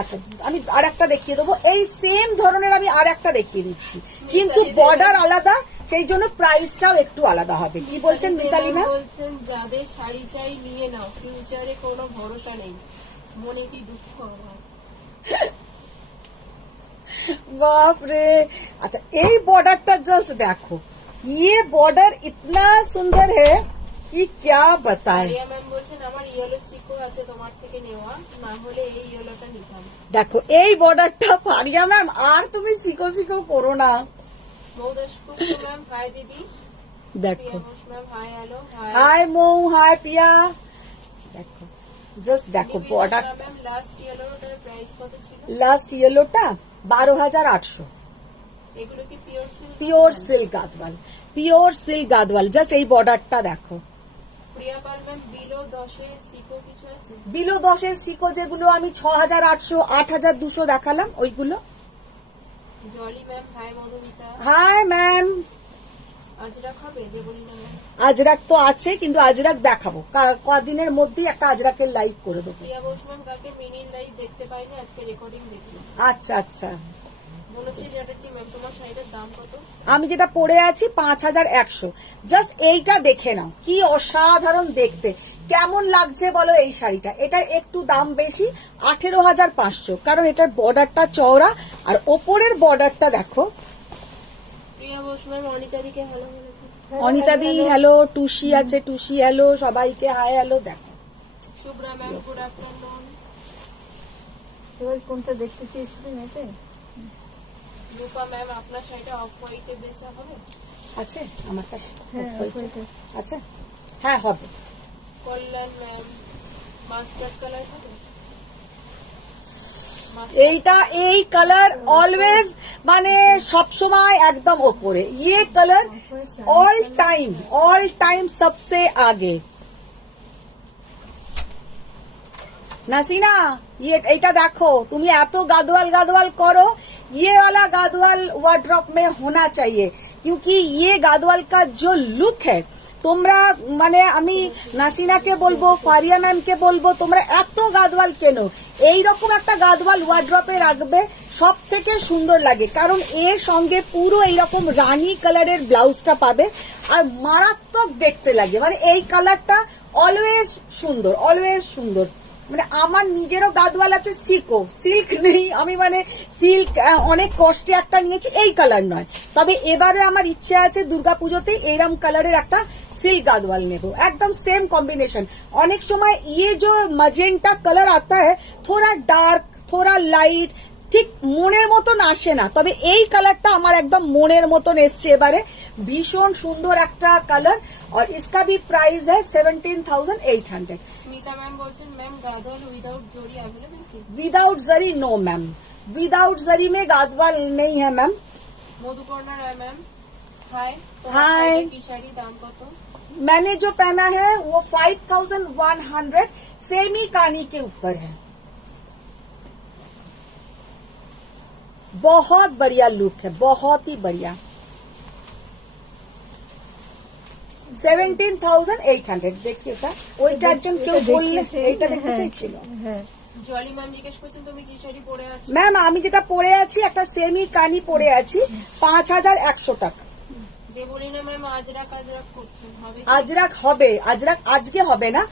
আচ্ছা আমি আর একটা দেখিয়ে দেবো, এই সেম ধরনের আমি আর একটা দেখিয়ে দিচ্ছি, কিন্তু বর্ডার আলাদা, সেই জন্য প্রাইসটাও একটু আলাদা হবে। কি বলছেন মিতালি ম্যাম? বলছেন যাদের শাড়ি চাই নিয়ে নাও, ফিউচারে কোনো ভরসা নেই, মনে কি দুঃখ আমার। बाप रे। अच्छा এই বর্ডারটা জাস্ট দেখো, ये बॉर्डर इतना सुंदर है कि क्या बताएं। প্রিয়া ম্যাম বলছেন আমার ইয়েলো সিকো আছে তোমার থেকে নেওয়া, না হলে এই ইয়েলোটা নিতাম। দেখো এই বর্ডারটা পারিয়া ম্যাম, আর তুমি সিকো সিকো করো না। মৌদাসপুর ম্যাম হাই দিদি। দেখো Priya Ghosh ma'am hi hello hi. Hi Mou, hi Priya. দেখো জাস্ট দেখো বর্ডার। ম্যাম লাস্ট ইয়েলোটার প্রাইস কত ছিল? লাস্ট ইয়েলোটা 12,800। এগুলো কি pure silk? Pure silk Gadwal, pure silk Gadwal. Just এই বর্ডারটা দেখো। প্রিয়া পাল ম্যাম বিলো 10 সিকো কিছু আছে? বিলো 10 সিকো যেগুলো আমি 6,800, 8,200 দেখালাম ওইগুলো। Jolly ma'am hi Madhumita. Hi ma'am. Azra খাবে যে বলি না ম্যাম? আজরাক তো আছে, কিন্তু আজরাক দেখাবো কদিনের মধ্যেই, একটা আজরাকের লাইভ করে দেবো। প্রিয়া ঘোষ ম্যাম কালকে মিনি লাইভ দেখতে পাইনি, আজকে রেকর্ডিং দেখলাম। আচ্ছা আচ্ছা। বনশ্রী চ্যাটার্জি ম্যাম তোমার শাড়িটার দাম কত? আমি যেটা পরে আছি 5,100। জাস্ট এইটা দেখে নাও, কি অসাধারণ দেখতে, কেমন লাগছে বলো এই শাড়িটা। এটার একটু দাম বেশি, 18,500, কারণ এটার বর্ডারটা চওড়া আর ওপরের বর্ডারটা দেখো। প্রিয়া ঘোষ ম্যাম অনিতাদিকে হ্যালো বলেছে। অনিতা দি হ্যালো, টুসি আছে, টুসি হ্যালো, সবাইকে হাই হ্যালো। দেখো শুভ্রা ম্যাম গুড আফটারনুন। এবার কোনটা দেখতে চেয়েছিলেন এতে? রূপা ম্যাম আপনার শাড়িটা অফ হোয়াইটে বেশ হবে? আছে আমার কাছে, হ্যাঁ ওইটা। আচ্ছা হ্যাঁ হবে। কল্যাণ ম্যাম মাস্টার্ড কালার হবে? এইটা এই কালার অলওয়েজ, মানে সবসময় একদম ওপরে। ये कलर ऑल टाइम सबसे आगे। নাসিনা এইটা দেখো, তুমি এত গাদওয়াল গাদওয়াল করো, ये वाला गादवाल वार्डरोब में होना चाहिए, क्योंकि ये गादवाल का जो लुक है, তোমরা মানে আমি নাসিনাকে বলবো, ফারিয়া ম্যামকে বলবো, তোমরা এত গাদওয়াল কেন, এইরকম একটা গাদওয়াল ওয়ার্ড্রপে রাখবে, সব থেকে সুন্দর লাগে। কারণ এর সঙ্গে পুরো এইরকম রানী কালারের ব্লাউজটা পাবে, আর মারাত্মক দেখতে লাগে। মানে এই কালারটা অলওয়েজ সুন্দর, অলওয়েজ সুন্দর। মানে আমার নিজেরও গাদওয়াল আছে সিকো, সিল্ক নেই। আমি মানে সিল্ক অনেক কষ্টে একটা নিয়েছি, এই কালার নয়। তবে এবারে আমার ইচ্ছে আছে দুর্গাপুজোতে এরম কালারের একটা সিল্ক গাদওয়াল নেব, একদম সেম কম্বিনেশন। অনেক সময় ये जो मजेंटा कलर आता है, थोड़ा डार्क थोड़ा लाइट, ঠিক মনের মতন আসে না, তবে এই কালারটা আমার একদম মনের মতন এসছে এবারে। ভীষণ সুন্দর একটা কালার, আর इसका भी प्राइस है 17,800। স্মিতা ম্যাম বলছেন ম্যাম গাদওয়াল উইদাউট জরি अवेलेबल কি? विदाउट जरी नो मैम, विदाउट जरी में गादवाल नहीं है मैम। মধুপর্ণা রায় ম্যাম হাই। হাই। কি শাড়ি দাম কত? मैंने जो पहना है वो 5,100 सेमी कानी के ऊपर है। बहुत बढ़िया लुक है, बहुत ही बढ़िया। 17,800 देखिए এটা ওইটা একজন কেউ বললে এইটা দেখতে চাইছিল। হ্যাঁ জলি ম্যাম জিজ্ঞেস করছেন তুমি কি শাড়ি পরে আছো? ম্যাম আমি যেটা পরে আছি একটা সেমি কানি পরে আছি 5,100 টাকা। দেবলিনা ম্যাম আজরাক করছেন, হবে কি? আজরাক হবে, আজরাক আজকে হবে না,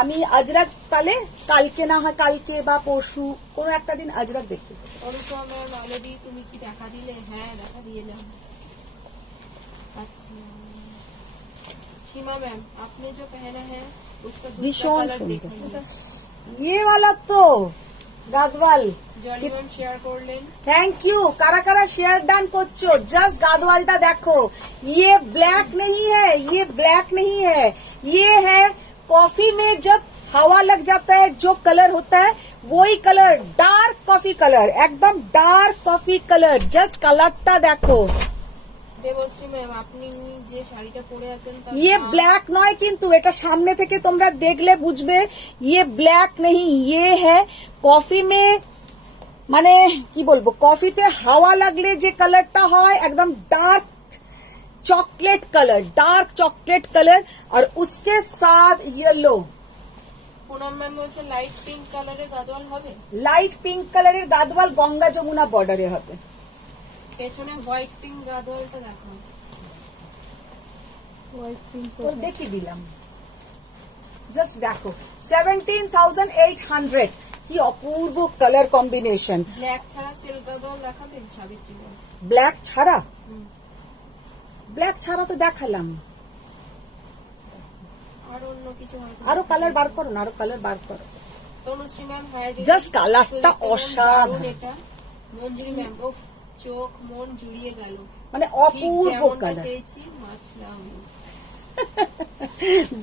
আমি আজরাক তাহলে কালকে না হয় কালকে বা পরশু কোনো একটা দিন আজরাক দেখি। অনুপমা ম্যাম আলোদি তুমি কি দেখা দিলে? হ্যাঁ দেখা দিলাম। अच्छा सीमा मैम आपने जो पहना है उसका दूसरा भीषण कलर सुंदर। देखिए। ये वाला तो গাদওয়াল জলি ম্যাম শেয়ার করলেন। Thank you. कारा कारा शेयर डान করছো, जस्ट गादवालটা देखो, ये ब्लैक नहीं है, ये ब्लैक नहीं है, ये है कॉफी में जब हवा लग जाता है जो कलर होता है वही कलर, डार्क कॉफी कलर, एकदम डार्क कॉफी कलर, जस्ट कलरটা देखो। দেবশ্রী ম্যাম আপনি যে শাড়িটা পরে আছেন তার ये দাম- ब्लैक নয় কিন্তু এটা সামনে থেকে তোমরা দেখলে বুঝবে, ये ब्लैक नहीं, ये है কফি में মানে কি বলবো, কফিতে হাওয়া লাগলে যে কালারটা হয় একদম dark chocolate colour, dark chocolate colour और उसके साथ येलो। পুনম ম্যাম বলছে লাইট পিঙ্ক কালারের গাদোয়াল হবে, লাইট পিঙ্ক কালারের গাদওয়াল গঙ্গা যমুনা বর্ডারে হবে। পেছনে হোয়াইট পিঙ্ক গাদোয়ালটা দেখো। হোয়াইট পিঙ্ক ওর দেখিয়ে দিলাম, জাস্ট দেখো 17,800 কি অপূর্ব কালার কম্বিনেশন। ব্ল্যাক ছাড়া সিল্ক গাদোয়াল দেখাবেন সাবিত্রী ম্যাম? ব্ল্যাক ছাড়া, হুম। ব্ল্যাক ছাড়া তো দেখালাম, আর অন্য কিছু হয়তো আরো কালার বার করো না, আরো কালার বার করো। তনুশ্রী ম্যাম হ্যাঁ দিদি। Just কালারটা শুধু কেমন অসাধারণ। দারুণ এটা। মঞ্জুরি ম্যাম ও চোখ মন জুড়িয়ে গেল, মানে ঠিক অপূর্ব যেমনটা কালার, চেয়েছি মাছলাম।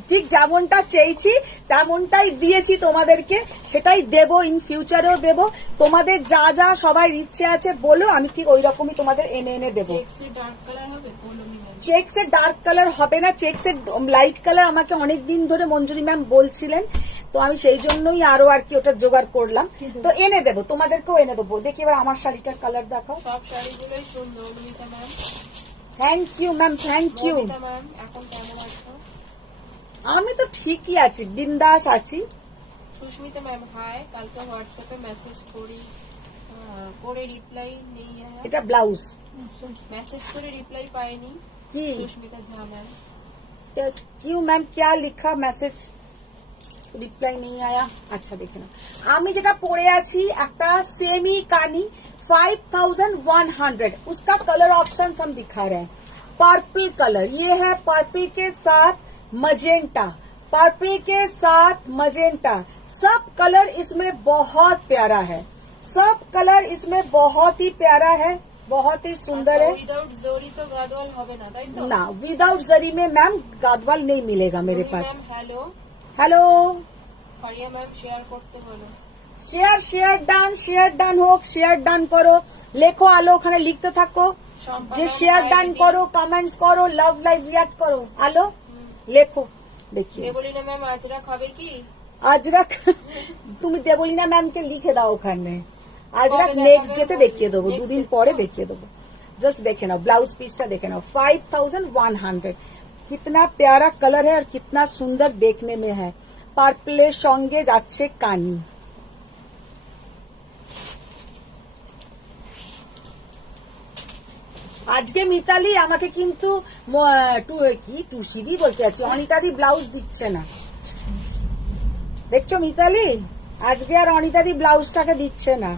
ঠিক যেমনটা চেয়েছি তেমনটাই দিয়েছি তোমাদেরকে, সেটাই দেবো, ইন ফিউচারেও দেবো। তোমাদের যা যা সবাই ইচ্ছে আছে বলো, আমি ঠিক ওই রকমই তোমাদের এনে এনে দেবো। চেক্সে ডার্ক কালার হবে পৌলমী ম্যাম? চেক্সের ডার্ক কালার হবে না, চেক্সের লাইট কালার আমাকে অনেকদিন ধরে মঞ্জুরি ম্যাম বলছিলেন, তো আমি সেই জন্যই আরো আর কি ওটা জোগাড় করলাম, তো এনে দেবো, তোমাদেরকেও এনে দেবো। দেখি এবার আমার শাড়িটার কালার দেখাও। সব শাড়িগুলোই সুন্দর। Arunita ma'am, thank you ma'am, thank you. Mamita ma'am এখন কেমন আছো? আমি তো ঠিকই আছি, বিন্দাস আছি। সুস্মিতা ম্যাম হাই, কালকে হোয়াটসঅ্যাপে মেসেজ করে রিপ্লাই নেই। এটা ব্লাউজ মেসেজ করে রিপ্লাই পাইনি কি সুস্মিতা ঝা ম্যাম। क्यों मैम क्या लिखा मैसेज, रिप्लाई नहीं आया? अच्छा देखे ना, আমি যেটা পরে আছি একটা सेमी कानी 5,100, उसका कलर ऑप्शन हम दिखा रहे हैं। पर्पल कलर, ये है पर्पल के साथ मजेंटा, पर्पल के साथ मजेंटा, सब कलर इसमें बहुत प्यारा है, सब कलर इसमें बहुत ही प्यारा है, बहुत ही सुंदर है। উইদাউট জরি তো গাদোয়াল হবে না তাই তো? ना विदाउट जरी में मैम गादवाल नहीं मिलेगा मेरे पास। Ma'am hello. Hello, Faria ma'am share করতে হলো। শেয়ার ডান হোক, শেয়ার ডান করো, লেখো আলো, ওখানে লিখতে থাকো শম্পা যে ম্যাম, শেয়ার হাই ডান দিদি। করো, কমেন্টস করো, লাভ লাইভ রিয়াক্ট করো, আলো লেখো। দেখিয়ে দেবলিনা ম্যাম আজরা খাবে কি? আজরাক তুমি দেবলিনা ম্যামকে লিখে দাও ওখানে, আজরাক কবে নেক্সট দেখাবে? ডেতে দেখিয়ে দেবো, Next দুদিন date পরে তো? দেখিয়ে দেবো। जस्ट देखे ना, ब्लाउज पीसটা देखे ना, 5,100, कितना प्यारा कलर है और कितना सुंदर देखने में है। পার্পলের সঙ্গে যাচ্ছে কানি। আজকে মিতালি আমাকে কিন্তু টুসিদি বলতে আছে, অনিতাদি ব্লাউজ দিচ্ছে না, দেখছো মিতালি, আজকে আর অনিতাদি ব্লাউজটাকে দিচ্ছে না।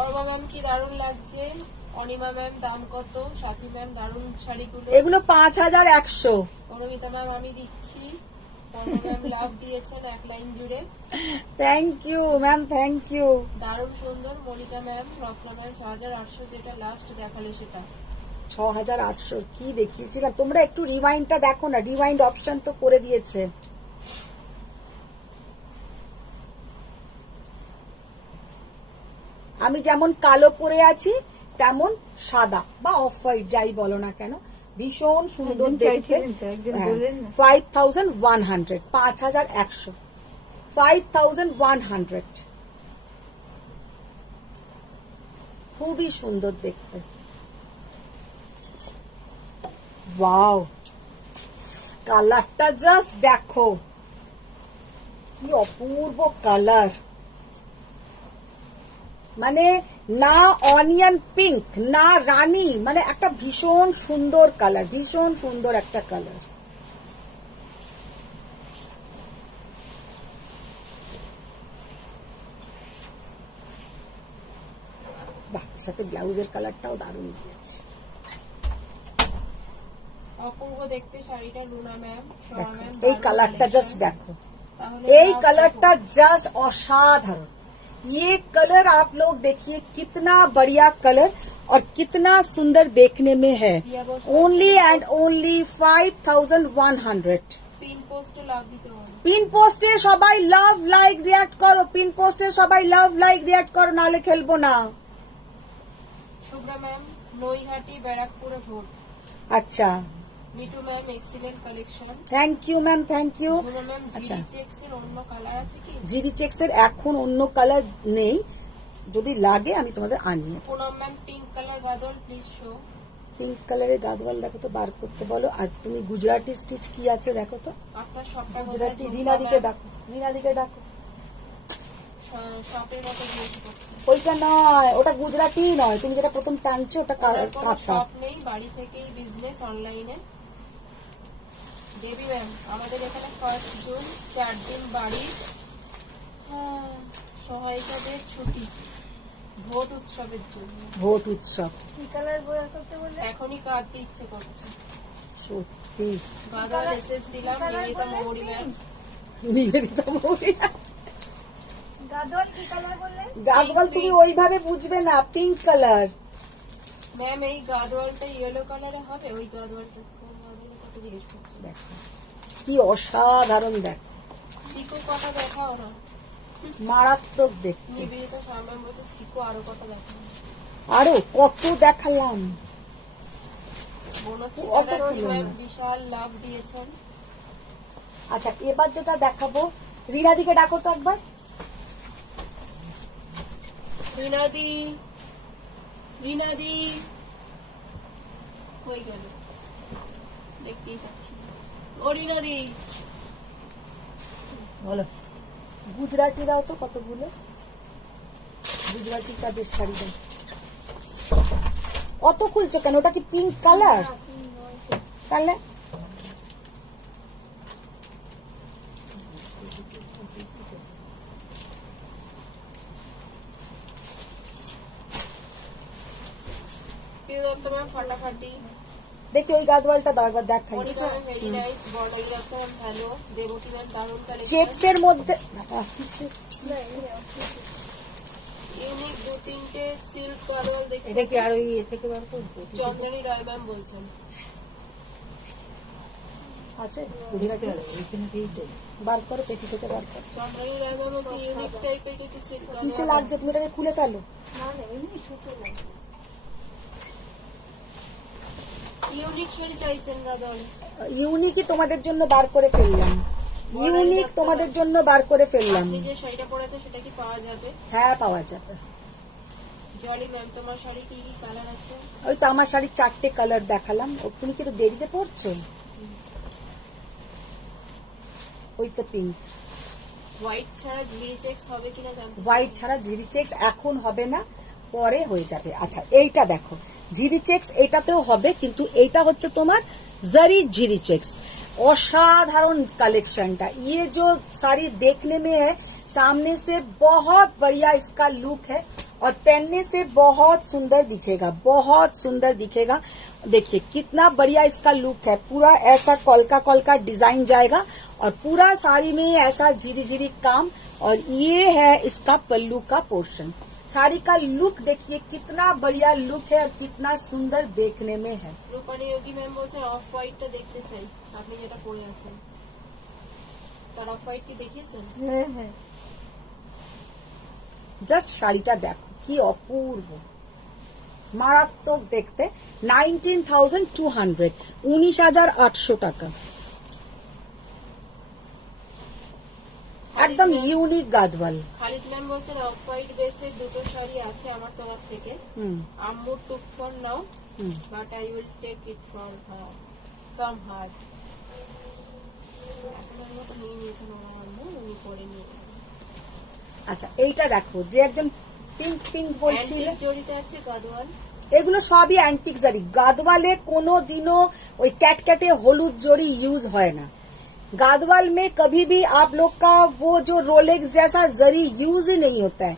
অর্মা ম্যাম কি দারুণ লাগছে। অনিমা ম্যাম দাম কত? সাথী ম্যাম দারুণ শাড়িগুলো। এগুলো 5,100। অনুমিতা ম্যাম আমি দিচ্ছি। অর্মা ম্যাম লাভ দিয়েছেন এক লাইন জুড়ে। Thank you ma'am, thank you. দারুণ সুন্দর। মনিতা ম্যাম, রত্না ম্যাম 6,800 যেটা লাস্ট দেখালে সেটা। 6,800 কি দেখিয়েছিলাম, তোমরা একটু রিওয়াইন্ডটা দেখো না, রিওয়াইন্ড অপশন তো করে দিয়েছে। আমি যেমন কালো পরে আছি তেমন সাদা বা অফ হোয়াইট যাই বলো না কেন, ভীষণ সুন্দর একজন দেখতে। চাইছিলেন তো, একজন বললেন না। 5,100, 5,100, 5,100। খুবই সুন্দর দেখতে। ওয়াও, কালারটা জাস্ট দেখো, কি অপূর্ব কালার। মানে না অনিয়ন পিঙ্ক না রানী, মানে একটা ভীষণ সুন্দর কালার, ভীষণ সুন্দর একটা কালার। বাহ, সাথে ব্লাউজের কালারটাও দারুণ দিয়েছে। অপূর্ব দেখতে শাড়িটা লুনা ম্যাম, দেখো এই কালারটা জাস্ট দেখো, এই কালারটা জাস্ট असाधारण। ये कलर आप लोग देखिए कितना बढ़िया कलर और कितना सुंदर देखने में है। Only and only 5100। পিন পোস্টে লাভ দিতে হবে। পিন পোস্টে সবাই লাভ লাইক রিয়াক্ট করো, পিন পোস্টে সবাই লাভ লাইক রিয়াক্ট করো, নাহলে খেলবো না। শুভ্রা ম্যাম নৈহাটি ব্যারাকপুরে ভোট। আচ্ছা, Mitu ma'am excellent collection. Thank you ma'am, thank you. Jhuma ma'am আচ্ছা, জিডি চেকস এর অন্য কালার আছে কি? জিডি চেক্স এর এখন অন্য কালার নেই, যদি লাগে আমি তোমাদের আনিয়ে। Poonam ma'am pink colour Gadwal please show. Pink কালারের গাদওয়াল দেখো তো, বার করতে বলো। আর তুমি গুজরাটি স্টিচ কি আছে দেখো তো। আপনার সবটা গুজরাটি রিনাদিকে ডাকো, রিনাদিকে ডাকো। শপের মতো জিজ্ঞেস করছে। ওইটা নয়, ওটা গুজরাটি নয়, তুমি যেটা প্রথম টানছো ওটা কাঁথা। শপ নেই, বাড়ি থেকেই বিজনেস অনলাইনে। দেবী ম্যাম আমাদের এখানে 1 জুন 4 দিন বাড়ি সহায়িকাদের ছুটি ভোট উৎসবের জন্য। ভোট উৎসব কি কালার বই করতে বলে? এখনই কাটতে ইচ্ছে করছে। সত্যি। গাদা মেসেজ দিলাম নিবেদিতা মৌরি ম্যাম। নিবেদিতা মৌরি, গাদল কি কালার বললে? গাদওয়াল তুমি ওইভাবে বুঝবে না, পিঙ্ক কালার। ম্যাম এই গাদওয়ালটা ইয়েলো কালারে হবে? ওই গাদওয়ালটা কত জিজ্ঞেস করছে। দেখো কি অসাধারণ, দেখো সিকো কটা দেখাও না। মারাত্মক দেখতে। নিবেদিতা ম্যাম বলছে সিকো আরো কটা দেখাও। আরো কত দেখালাম। বনশ্রী অত চ্যাটার্জি হলো ম্যাম না। বিশাল লাভ দিয়েছেন। আচ্ছা, এবার যেটা দেখাবো, রিনাদিকে ডাকো তো একবার। রিনাদি রিনাদি হয়ে গেল, দেখতেই পাচ্ছি। ও রিনাদি বলো, গুজরাটি দাও তো কতগুলো, গুজরাটি কাজের শাড়ি দাও। অত খুলছো কেন, ওটা কি পিঙ্ক কালার? তাহলে প্রিয় দত্ত ম্যাম ফাটাফাটি। দেখি ওই গাদওয়ালটা দাও একবার, দেখাই। Monika ma'am very nice. Barnali Dutta ma'am ভালো। দেবতী ম্যাম দারুণ কালেকশন। চেক্স এর মধ্যে ইউনিক 2-3টে সিল্ক গাদওয়াল দেখতে। এটা কি আর ওই এ থেকে বার করবো? চন্দ্রানী রায় ম্যাম বলছেন। আছে, গুজরাটি আর এখানে থেকেই তো। বার করো, পেটি থেকে বার করো। চন্দ্রানী রায় ম্যাম হচ্ছে ইউনিক টাইপের কিছু সিল্ক কিসে গাদওয়াল। লাগছে, তুমি এটাকে খুলে ফেলো। না না, এমনি সুতো লাগে। ইউনিক শাড়ি চাইছেন গাদওয়াল। ইউনিকই তোমাদের জন্য বার করে ফেললাম, ইউনিক তোমাদের জন্য বার করে ফেললাম। আপনি যে শাড়িটা পরেছে সেটা কি পাওয়া যাবে? হ্যাঁ, পাওয়া যাবে। জলি ম্যাম তোমার শাড়ি কি কি কালার আছে? ওই তো আমার শাড়ির 4টে কালার দেখালাম। ও, তুমি কি একটু দেরিতে পড়ছো? ওই তো পিঙ্ক। হোয়াইট ছাড়া ঝিরি চেকস হবে কিনা জানতে চাই। হোয়াইট ছাড়া জিরি চেক্স এখন হবে না, পরে হয়ে যাবে। আচ্ছা, এইটা দেখো, জিরি চেক্স এটাতেও হবে, কিন্তু এইটা হচ্ছে তোমার जरी जीरी चेक्स। असाधारण कलेक्शनটা। ये जो साड़ी देखने में है, सामने से बहुत बढ़िया इसका लुक है और पहनने से बहुत सुंदर दिखेगा, बहुत सुंदर दिखेगा। देखिए कितना बढ़िया इसका लुक है। पूरा ऐसा कॉलका डिजाइन जाएगा और पूरा साड़ी में ऐसा झिरी झिरी काम, और ये है इसका पल्लू का पोर्शन। साड़ी का लुक देखिए कितना बढ़िया लुक है और कितना सुंदर देखने में है। রূপানী যোগী ম্যাম বলছেন অফ হোয়াইটটা দেখতে চাই, আপনি যেটা পরে আছেন তার অফ হোয়াইট কি দেখিয়েছেন? হ্যাঁ হ্যাঁ, জাস্ট শাড়িটা দেখো কি অপূর্ব, মারাত্মক দেখতে। 19,200, 19,800 টাকা। একদম ইউনিক গাদওয়াল। খালিদ ম্যাম বলছেন অফ হোয়াইট বেসে দুটো শাড়ি আছে আমার তরফ থেকে। হুম আম্মু took for now hmm but I will take it for her from her. এখন ওর মতো নিয়ে নিয়েছেন ওরা আম্মু, উনি পরে নিয়ে যাবেন। আচ্ছা এইটা দেখো, যে একজন পিঙ্ক পিঙ্ক বলছিল, অ্যান্টিক জড়িতে আছে গাদওয়াল। এগুলো সবই অ্যান্টিক জারি। গাদওয়ালে কোনো দিনও ওই ক্যাটক্যাটে হলুদ জড়ি ইউজ হয় না। गादवाल में कभी भी आप लोग का वो जो रोलेक्स जैसा जरी यूज ही नहीं होता है।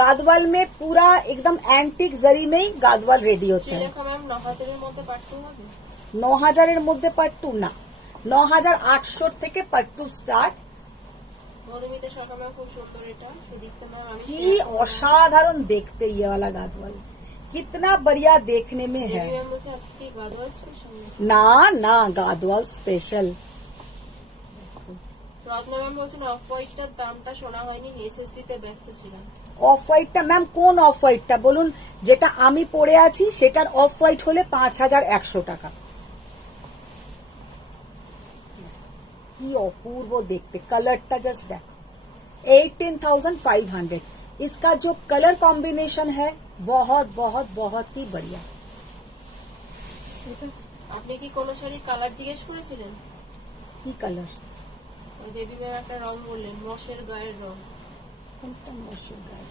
गादवाल में पूरा एकदम एंटिक जरी में ही गादवाल रेडी होता है। শ্রীলেখা ম্যাম 9000 এর মধ্যে পাট্টু হবে? 9000 মধ্যে পাট্টু না, 9800 থেকে পাট্টু স্টার্ট। মধুমিতা শাখা ম্যাম খুব সুন্দর এটা। সুদীপ্তা ম্যাম আমি কি অসাধারণ দেখতে ये वाला गादवाल, कितना बढ़िया देखने में है। দেবী ম্যাম বলছে আজকে কি গাদওয়াল স্পেশাল? ना ना गादवाल स्पेशल। রত্না ম্যাম বলছেন অফ হোয়াইটটার দামটা শোনা হয়নি, এসএসসি তে ব্যস্ত ছিলাম। অফ হোয়াইটটা ম্যাম কোন অফ হোয়াইটটা বলুন? যেটা আমি পরে আছি সেটার অফ হোয়াইট হলে 5100 টাকা। কি অপূর্ব দেখতে, কালারটা জাস্ট দেখ। 18,500। इसका जो कलर कॉम्बिनेशन है बहुत बहुत बहुत ही बढ़िया। আপনি কি কোন শাড়ি কালার জিজ্ঞেস করেছিলেন? কি কালার? ওই দেবী ম্যাম একটা রং বললেন, মশের গায়ের রং। কোনটা মসুর গায়ে?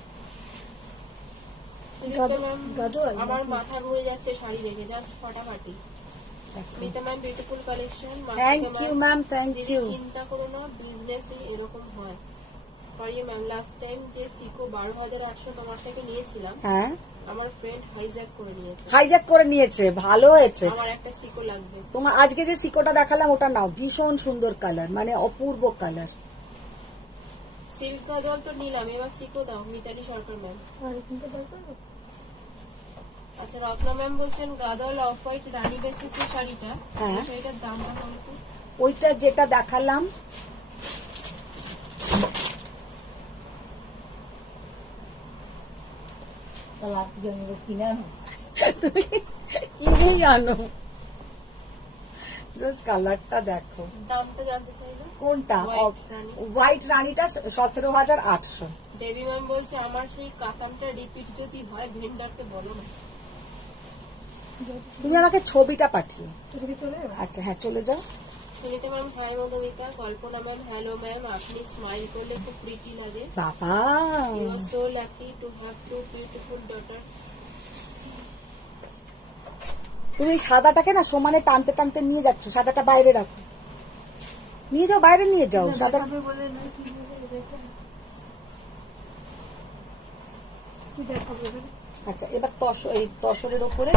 সুদীপ্তা ম্যাম আমার মাথা ঘুরে যাচ্ছে শাড়ি দেখে, জাস্ট ফাটাফাটি। Smita ma'am beautiful collection. Thank you ma'am, thank দিদি ইউ। চিন্তা করো না, বিজনেসই এরকম হয়। পারিয়ে ম্যাম লাস্ট টাইম যে সিকো 12800 তোমার থেকে নিয়েছিলাম, হ্যাঁ আমার ফ্রেন্ড হাইজ্যাক করে নিয়েছে। হাইজ্যাক করে নিয়েছে, ভালো হয়েছে। আমার একটা সিকো লাগবে। তোমার আজকে যে সিকোটা দেখালাম ওটা নাও, ভীষণ সুন্দর কালার, মানে অপূর্ব কালার। সিল্ক গাদওয়াল তো নিলাম, এবার সিকো দাও। মিতালি সরকার ম্যাম। আচ্ছা রত্না ম্যাম বলছেন গাদওয়াল অফ হোয়াইট রানী বেসিক যে শাড়িটা, হ্যাঁ। এই শাড়িটার দাম বলো তো। ওইটা যেটা দেখালাম কিনেই আনো, জাস্ট কালারটা দেখো। দামটা জানতে চাইলো। কোনটা? White রানী। হোয়াইট রানীটা 17,800। দেবী ম্যাম বলছে আমার সেই কাতামটা রিপিট যদি হয় ভেন্ডারকে বলো না। তুমি আমাকে ছবিটা পাঠিও। আচ্ছা হ্যাঁ চলে যাও। Sunita ma'am hi Madhumita. Kalpana ma'am hello ma'am, আপনি স্মাইল করলে খুব প্রিটি লাগে। বাবা you are so lucky to have two beautiful daughters. তুমি সাদাটাকে না সমানে টানতে টানতে নিয়ে যাচ্ছ, সাদাটা বাইরে রাখো, নিয়ে যাও, বাইরে নিয়ে যাও সাদা। আচ্ছা এবার এই তসরের ওপরে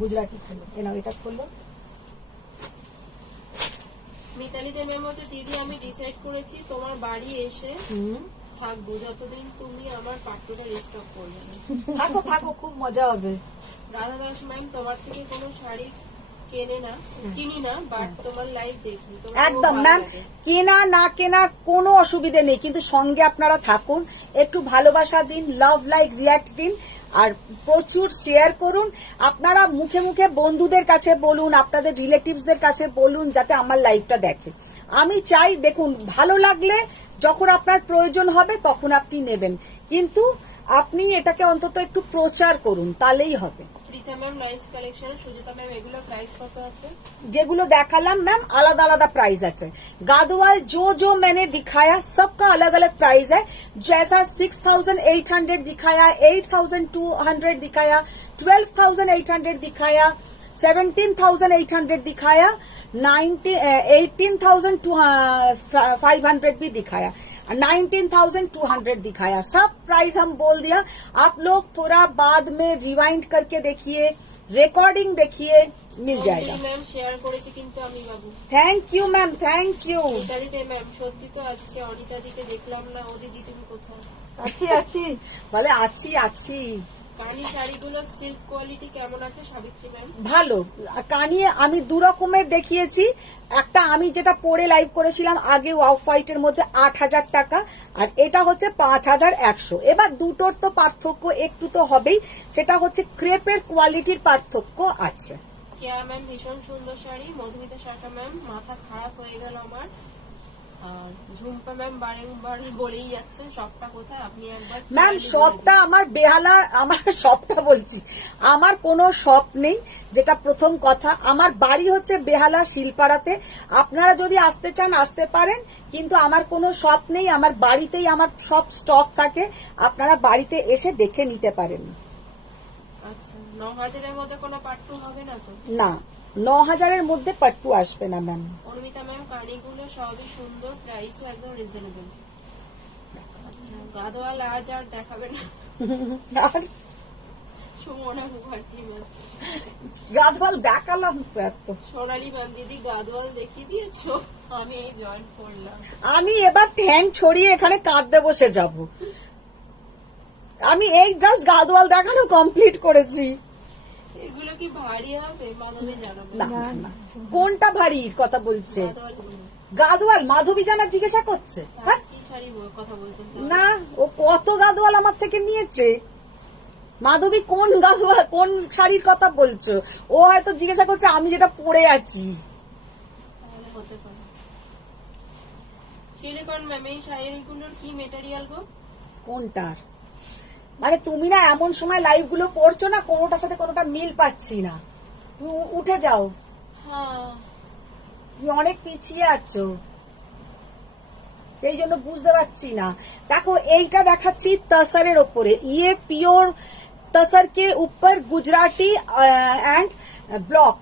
গুজরাটি খোলো, নাও এটা খোলো। মিতালিতে ম্যাম বলছে দিদি আমি ডিসাইড করেছি তোমার বাড়ি এসে থাকবো যতদিন তুমি আমার পাট্টুটা রিস্টক করবে না। থাকো থাকো, খুব মজা হবে। রাধা দাস ম্যাম তোমার থেকে কোনো শাড়ি কিনি না, বাট তোমার লাইভ দেখি। তোমার খুব একদম ভালো ম্যাম, লাগে। কেনা না কেনা কোনো অসুবিধে নেই, কিন্তু সঙ্গে আপনারা থাকুন, একটু ভালোবাসা দিন, লাভ লাইক রিয়াক্ট দিন, আর প্রচুর শেয়ার করুন। আপনারা মুখে মুখে বন্ধুদের কাছে বলুন, আপনাদের রিলেটিভসদের কাছে বলুন, যাতে আমার লাইভটা দেখে। আমি চাই দেখুন, ভালো লাগলে যখন আপনার প্রয়োজন হবে তখন আপনি নেবেন, কিন্তু আপনি এটাকে অন্তত একটু প্রচার করুন, তাহলেই হবে। Prita ma'am nice collection. Sujita ma'am এগুলোর প্রাইস কত আছে? যেগুলো দেখালাম ম্যাম আলাদা আলাদা प्राइस আছে। गादवाल जो मैंने दिखाया सबका अलग अलग प्राइस है। जैसा 6,800 दिखाया, 8,200 दिखाया, 12,800 दिखाया, 17,800 दिखाया, 18,500 भी दिखाया, 19,200 दिखाया। सब प्राइस हम बोल दिया। आप लोग थोड़ा बाद में रिवाइंड करके देखिए, रिकॉर्डिंग देखिए, मिल जाएगा। ম্যাম শেয়ার করেছি কিন্তু আমি বাবু। Thank you ma'am, thank you. মিতালিতে ম্যাম সত্যি তো আজকে অনিতা দিকে দেখলাম না, ও দিদি তুমি কোথায়? বলে আছি আছি। কানি শাড়িগুলো সিল্ক কোয়ালিটি কেমন আছে সাবিত্রী ম্যাম? ভালো। কানি আমি দু রকমের দেখিয়েছি, একটা আমি যেটা পরে লাইভ করেছিলাম আগে অফ হোয়াইটের মধ্যে 8,000 টাকা, আর এটা হচ্ছে 5,100। এবার দুটোর তো পার্থক্য একটু তো হবেই, সেটা হচ্ছে ক্রেপের কোয়ালিটির পার্থক্য আছে। কেয়া ম্যাম ভীষণ সুন্দর শাড়ি। মধুমিতা শাখা ম্যাম মাথা খারাপ হয়ে গেল আমার। আর ঝুম্পা ম্যাম বারংবার বলেই যাচ্ছে সবটা কোথায়, আপনি একবার ম্যাম clearly বলে সবটা আমার বেহালা, আমার সবটা বলছি, আমার কোনো শপ নেই, যেটা প্রথম কথা। আমার বাড়ি হচ্ছে বেহালা শিলপাড়াতে, আপনারা যদি আসতে চান আসতে পারেন, কিন্তু আমার কোনো শপ নেই, আমার বাড়িতেই আমার সব স্টক থাকে, আপনারা বাড়িতে এসে দেখে নিতে পারেন। দিন। আচ্ছা, 9,000-এর মধ্যে কোনো পার্ট 2 হবে না তো? না, 9,000-এর মধ্যে পাট্টু আসবে না ম্যাম। অনুমিতা ম্যাম কার্নিগুলো সবই সুন্দর, প্রাইসও একদম রিজনেবল। আচ্ছা, গাদোয়াল আজ আর দেখাবে না। আর সুমনা মুখার্জি ম্যাম, গাদওয়াল দেখালাম তো এত। সোনালী ম্যাম, দিদি গাদোয়াল দেখিয়ে দিয়েছো, আমি এই জয়েন করলাম। আমি এবার ঠ্যাং ছড়িয়ে এখানে কাঁদতে বসে যাব। আমি এই জাস্ট গাদওয়াল দেখানো কমপ্লিট করেছি। এগুলো কি ভারী হবে? মাধবী জানাবে। না না, না। কোনটা ভারী কথা বলছে? গাদোয়ালগুলো। গাদওয়াল মাধবী জানা জিজ্ঞাসা করছে? হ্যাঁ? কি শাড়ি কথা বলছেন তাহলে? না, ও কত গাদওয়াল আমার থেকে নিয়েছে। মাধবী কোন গাদওয়াল, কোন শাড়ির কথা বলছো? ও হয়তো জিজ্ঞাসা করছে আমি যেটা পরে আছি। তাহলে হতে পারে। সিলিকন ম্যাম, এই শাড়িগুলোর কি মেটেরিয়াল গো? কোনটার? মানে তুমি না এমন সময় লাইভ গুলো পড়ছো না, কোনোটার সাথে কোনোটা মিল পাচ্ছি না। তুমি উঠে যাও, হ্যাঁ, তুমি অনেক পিছিয়ে আছো, সেই জন্য বুঝতে পারছি না। দেখো এইটা দেখাচ্ছি তসরের ওপরে, ইয়ে পিওর तसर के ऊपर Gujarati and block,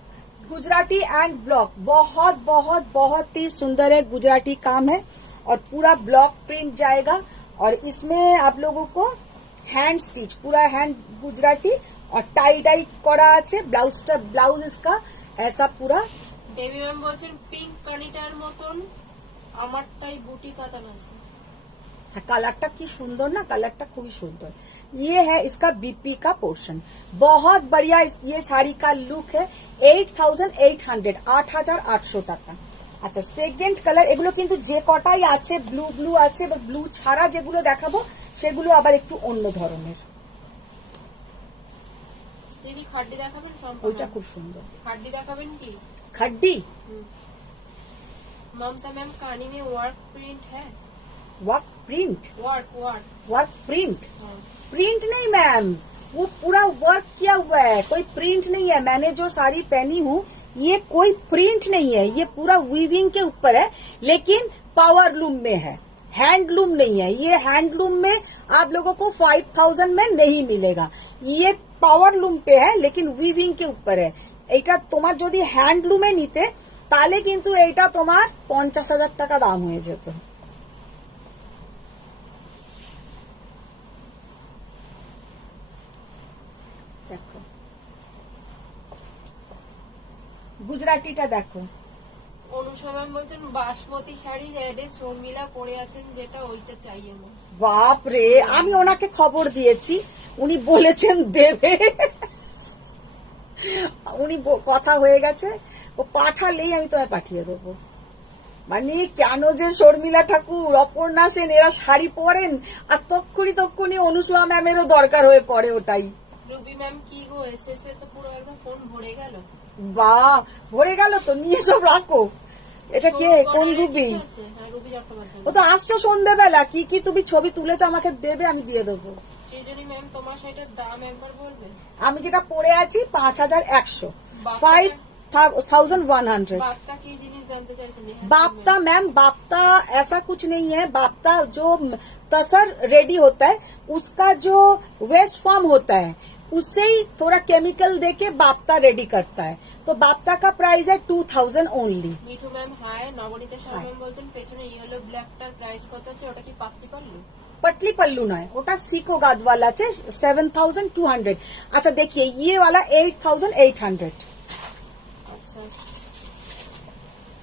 Gujarati and block बहुत बहुत बहुत ही सुंदर है। गुजराती काम है और पूरा ब्लॉक प्रिंट जाएगा, और इसमें आप लोगों को हैंड स्टिच, पूरा हैंड गुजराती और टाई डाई करा আছে। ব্লাউজটা, ব্লাউজ इसका ऐसा पूरा। দেবী ম্যাম বলছেন পিঙ্ক কানিটার মতন আমারটাই বুটি কাতান আছে। कलरটা কি সুন্দর না, कलरটা খুবই সুন্দর। ये है इसका बीपी का पोर्शन, बहुत बढ़िया। ये साड़ी का लुक है। 8,800, 8,800 টাকা। আচ্ছা, সেকেন্ড কালার, এগুলো কিন্তু যে কটাই আছে ব্লু ব্লু আছে, বা ব্লু ছাড়া যেগুলো দেখাবো সেগুলো আবার একটু অন্য ধরনের। দিদি খাড্ডি দেখাবেন? ওইটা খুব সুন্দর। খাড্ডি দেখাবেন কি? खड्डी ममता मैम कहानी में वर्क प्रिंट है? Work print, work work work print, हाँ। प्रिंट नहीं मैम, वो पूरा वर्क किया हुआ है, कोई प्रिंट नहीं है। मैंने जो साड़ी पहनी हूँ ये कोई प्रिंट नहीं है, ये पूरा वीविंग के ऊपर है, लेकिन पावर लूम में है, हैंडलूम नहीं है। ये हैंडलूम में आप लोगों को 5,000 में नहीं मिलेगा। ये पावर लूम पे है, लेकिन वीविंग के ऊपर है। এইটা তোমার যদি হ্যান্ডলুমে নিতে তাহলে কিন্তু এইটা তোমার 50,000 টাকা দাম হয়ে যেত। দেখো গুজরাটিটা দেখো। অনুষা ম্যাম বলছেন বাসমতি শাড়ি রেডে শর্মিলা পরে আছেন, যেটা ওইটা চাই আমার। বাপ রে, আমি ওনাকে খবর দিয়েছি, উনি বলেছেন দেবে, উনি কথা হয়ে গেছে, ও পাঠালেই আমি তোমায় পাঠিয়ে দেবো। মানে কেন যে শর্মিলা ঠাকুর, অপর্ণা সেন এরা শাড়ি পরেন, আর তক্ষুনি অনুসুয়া ম্যামেরও দরকার হয়ে পড়ে ওটাই। রুবি ম্যাম কি গো, এসএসএ তো পুরো একদম ফোন ভরে গেল। বাহ, ভরে গেল তো, নিয়ে সব রাখো। এটা কে, কোন রুবি? হ্যাঁ, রুবি চট্টোপাধ্যায়। ও তো আসছো সন্ধ্যেবেলা, কি কি তুমি ছবি তুলেছো আমাকে দেবে, আমি দিয়ে দেবো। সৃজনী ম্যাম তোমার শাড়িটার দাম একবার বলবে? আমি যেটা পরে আছি 5,100, 5,100। বাপ্তা কি জিনিস জানতে চাইছেন? बाप्ता मैम, बाप्ता ऐसा कुछ नहीं है। बाप्ता जो तसर रेडी होता है उसका जो वेस्ट फॉर्म होता है उससे ही थोड़ा केमिकल देके बाप्ता रेडी करता है। तो बाप्ता का प्राइस है 2,000 only. Mithu ma'am hi. Nabanita Shah ma'am বলছেন পেছনে ইয়েলো ব্ল্যাকটার প্রাইস কত আছে? ওটা কি পাতলি পাল্লু? पटली पल्लू ना है, ওটা সিকো গাদ वाला আছে 7,200। अच्छा देखिए ये वाला 8,800। আচ্ছা,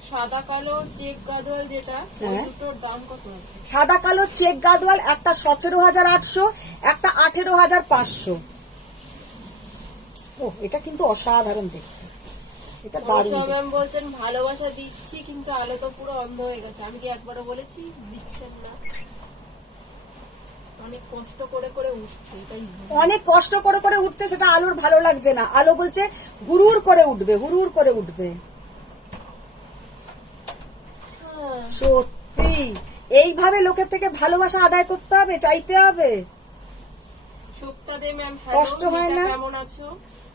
সাদা কালো চেক গাদোয়াল যেটা, ওই হ্যাঁ। দুটোর দাম কত আছে? সাদা কালো চেক গাদওয়াল একটা 17,800, একটা 18,500। ও এটা কিন্তু অসাধারণ দেখতে, এটা দারুণ অনুষা দেখতে। ম্যাম বলছেন ভালোবাসা দিচ্ছি কিন্তু আলো তো পুরো অন্ধ হয়ে গেছে। আমি কি একবারও বলেছি দিচ্ছেন না? অনেক কষ্ট করে করে উঠছে, এটাই অনেক কষ্ট করে করে উঠছে, সেটা আলোর ভালো লাগছে না। আলো বলছে হুরুর করে উঠবে, হুরুর করে উঠবে। হ্যাঁ। সত্যি এইভাবে লোকের থেকে ভালোবাসা আদায় করতে হবে, চাইতে হবে। সুপ্তা দে ম্যাম কষ্ট হ্যালো, হয় না? কেমন আছো?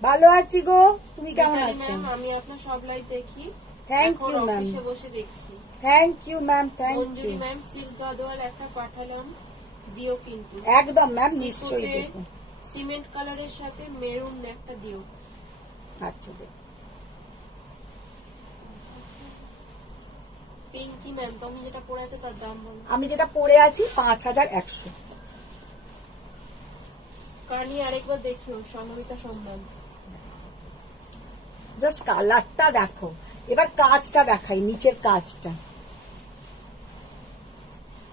ভালো আছি গো, তুমি কেমন মিতালি আছো? ম্যাম আমি আপনার সব লাইভ দেখি। Thank এখন you, ma'am. অফিসে বসে দেখছি। Thank you ma'am, thank you. Manjuri ma'am silk Gadwal একটা পাঠালাম, দিও কিন্তু। একদম ম্যাম, নিশ্চয়ই সিকোতে দেবো। সিমেন্ট কালারের সাথে মেরুন একটা দিও। আচ্ছা দেবো। পিঙ্কি ম্যাম তুমি যেটা পরে আছো তার দাম বলো। আমি যেটা পরে আছি 5100। কার্নি আরেকবার দেখিও, সংহিতা সম্মান। জাস্ট কালারটা দেখো, এবার কাজটা দেখাই, নিচের কাজটা।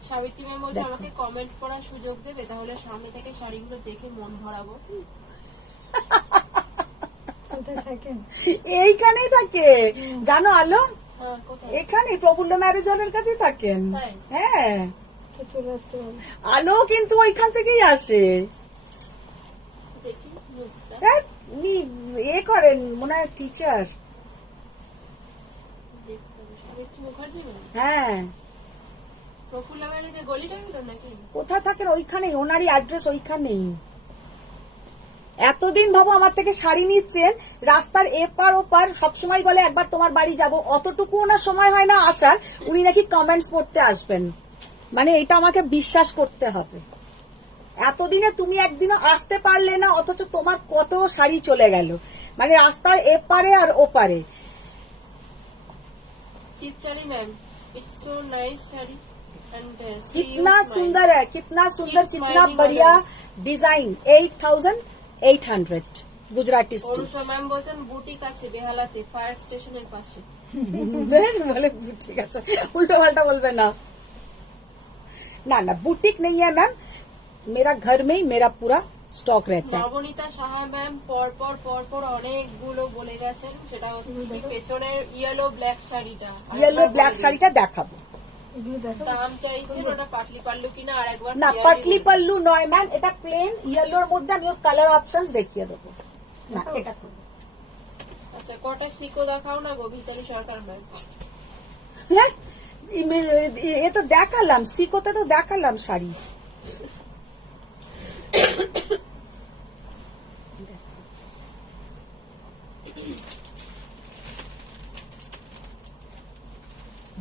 সাবিত্রী ম্যাম বলছে দেখো। আমাকে কমেন্ট করার সুযোগ দেবে, তাহলে সামনে থেকে শাড়িগুলো দেখে মন ভরাবো। কোথায় থাকেন? এইখানেই থাকে, জানো আলো, হ্যাঁ কোথায়? এখানে প্রফুল্ল ম্যারেজ হলের কাছে থাকেন। তাই? হ্যাঁ, তো চলে আসতে হবে। আলো কিন্তু ওইখান থেকেই আসে। দেখি মুখটা। হ্যাঁ, উনি এ করেন, মনে হয় টিচার। দেখতে হবে। সাবিত্রী মুখার্জি ম্যাম হ্যাঁ, প্রফুল্লা ম্যামের যে গলিটার ভিতর নাকি? কোথায় থাকেন? ওইখানেই, ওনারই অ্যাড্রেস ওইখানেই। এতদিন ভাবো আমার থেকে শাড়ি নিচ্ছেন, রাস্তার এপার ওপার সবসময় বলে একবার তোমার বাড়ি যাব, অতটুকু ওনার সময় হয় না আসার, উনি নাকি কমেন্টস পড়তে আসবেন। মানে এটা আমাকে বিশ্বাস করতে হবে। এতদিনে তুমি একদিনও আসতে পারলে না, অথচ তোমার কত শাড়ি চলে গেল, মানে রাস্তার এপারে আর ওপারে। Chitrali ma'am it's so nice sari and कितना सुंदर है, कितना सुंदर, कितना बढ़िया design. 8800 Gujarati Anusha stitch. Ma'am বলছেন বুটিক আছে বেহালাতে, ফায়ার স্টেশনের পাশে। बोले ठीक है, उल्टा पाल्टा बोलबे ना। ना ना, बुटीक नहीं है मैम, मेरा घर में ही मेरा पूरा स्टॉक रहता है। নবনীতা সাহা ম্যাম পরপর পরপর অনেকগুলো বলে গেছেন, সেটা হচ্ছে পেছনের ইয়েলো ব্ল্যাক শাড়িটা। येलो ब्लैक শাড়িটা দেখাবো। এগুলো দেখো। দাম চাইছেন ওটা পাটলি পাল্লু কিনা আরেকবার না, clearly পাটলি বলুন। পাল্লু নয় ম্যাম, এটা প্লেন ইয়েলোর মধ্যে আমি ওর কালার অপশনস দেখিয়ে দেবো। না, এটা করবো। আচ্ছা কটা সিকো দেখাও না গো ভিতালি সরকার ম্যাম। হ্যাঁ, এ তো দেখালাম, সিকোতে তো দেখালাম শাড়ি।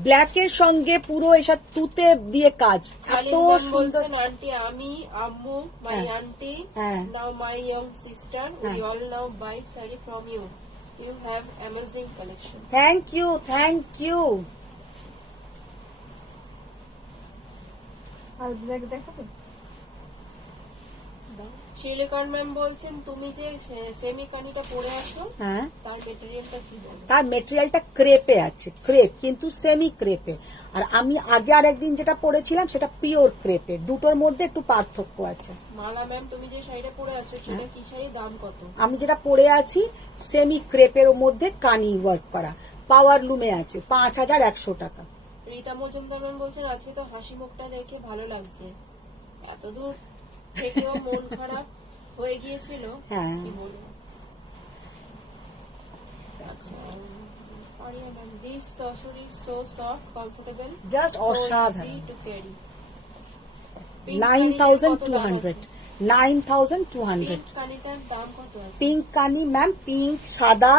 ব্ল্যাকের সঙ্গে পুরো এসব তুতে দিয়ে কাজ, এত খালিদ ম্যাম সুন্দর। বলছেন আন্টি আমি আম্মু মাই হ্যাঁ। আন্টি হ্যাঁ। Now my young sister we হ্যাঁ। All now buy sari from you you have amazing collection. Thank you, thank you. আর ব্ল্যাক দেখাবো? শিলিকন ম্যাম বলছেন তুমি যে সেমি কানিটা পরে আছো হ্যাঁ, তার মেটেরিয়ালটা কি বলো? তার মেটেরিয়ালটা ক্রেপে আছে, ক্রেপ কিন্তু সেমি ক্রেপে। আর আমি আগে আর একদিন যেটা পরেছিলাম সেটা পিওর ক্রেপে, দুটোর মধ্যে একটু পার্থক্য আছে। মালা ম্যাম তুমি যে শাড়িটা পরে আছো সেটা কি শাড়ি, দাম কত? আমি যেটা পরে আছি সেমি ক্রেপের মধ্যে কানি ওয়ার্ক করা, পাওয়ার লুমে আছে, 5100 টাকা। রীতা মজুমদার ম্যাম বলছেন আজকে তো হাসি মুখটা দেখে ভালো লাগছে, এত দূর থেকেও মন খারাপ হয়ে গিয়েছিল হ্যাঁ। কি বলবো। আচ্ছা আরিয়া ম্যাম দিস তসরি সো সফট কমফোর্টেবল Just অসাধারণ। To carry. 9200 9200। পিঙ্ক কানিটার দাম কত আছে? পিঙ্ক কানি ম্যাম, পিঙ্ক, সাদা,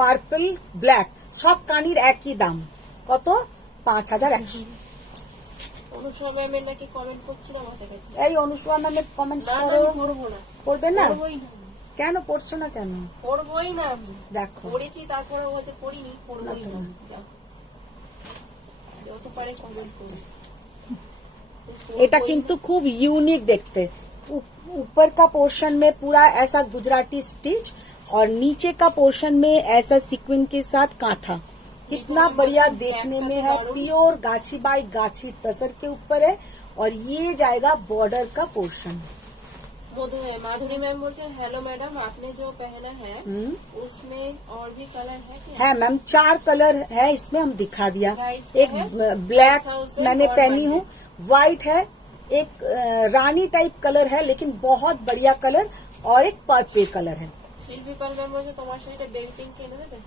পার্পল, ব্ল্যাক সব কানির একই দাম। কত? 5100। অনুষা ম্যামের নাকি কমেন্ট করছিলাম আমার কাছে। এই অনুসুয়া ম্যামের কমেন্টস না করো। আমি পড়বো না, করবে না? পড়বোই না আমি। কেন পড়ছো না কেন? পড়বোই না আমি, দেখো, পড়েছি তারপরে হচ্ছে পড়িনি, পড়বোই না না। তো। যাও। যত পারে কমেন্ট করুন। এটা কিন্তু খুব यूनिक देखते। ऊपर का पोर्शन में पूरा ऐसा गुजराती स्टिच और नीचे का पोर्शन में ऐसा सीक्वेंस के साथ कांथा, कितना बढ़िया देखने में है। प्योर गाछी बाई गाछी तसर के ऊपर है और ये जाएगा बॉर्डर का पोर्शन। मधु है माधुरी मैम बोलते हैं हेलो मैडम आपने जो पहना है उसमें और भी कलर है क्या? है मैम, 4 कलर है इसमें, हम दिखा दिया। Price एक है? ब्लैक 1000 मैंने और पहनी 100। हूँ, व्हाइट है, एक रानी टाइप कलर है लेकिन बहुत बढ़िया कलर, और एक पर्पल कलर है। শিল্পী পাল ম্যাম বলছে তোমার শাড়িটা বেবি পিঙ্ক এনে দেবে।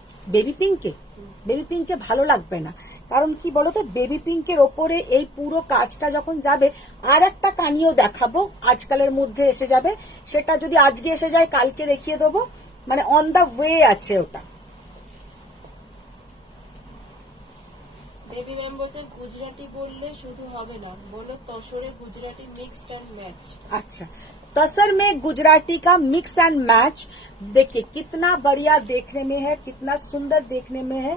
বেবি পিঙ্কে ভালো লাগবে না, কারণ কি বলতো, বেবি পিঙ্কের ওপরে এই পুরো কাজটা যখন যাবে, আর একটা কানিও দেখাবো আজকালের মধ্যে এসে যাবে, সেটা যদি আজকে এসে যায় কালকে দেখিয়ে দেবো, মানে অন দা ওয়ে আছে ওটা। বেবি ম্যাম বলছে গুজরাটি বললে শুধু হবে না, বলো তসরে গুজরাটি মিক্সড এন্ড ম্যাচ। अच्छा, तसर में गुजराती का मिक्स एंड मैच, देखिए कितना बढ़िया देखने में है, कितना सुंदर देखने में है,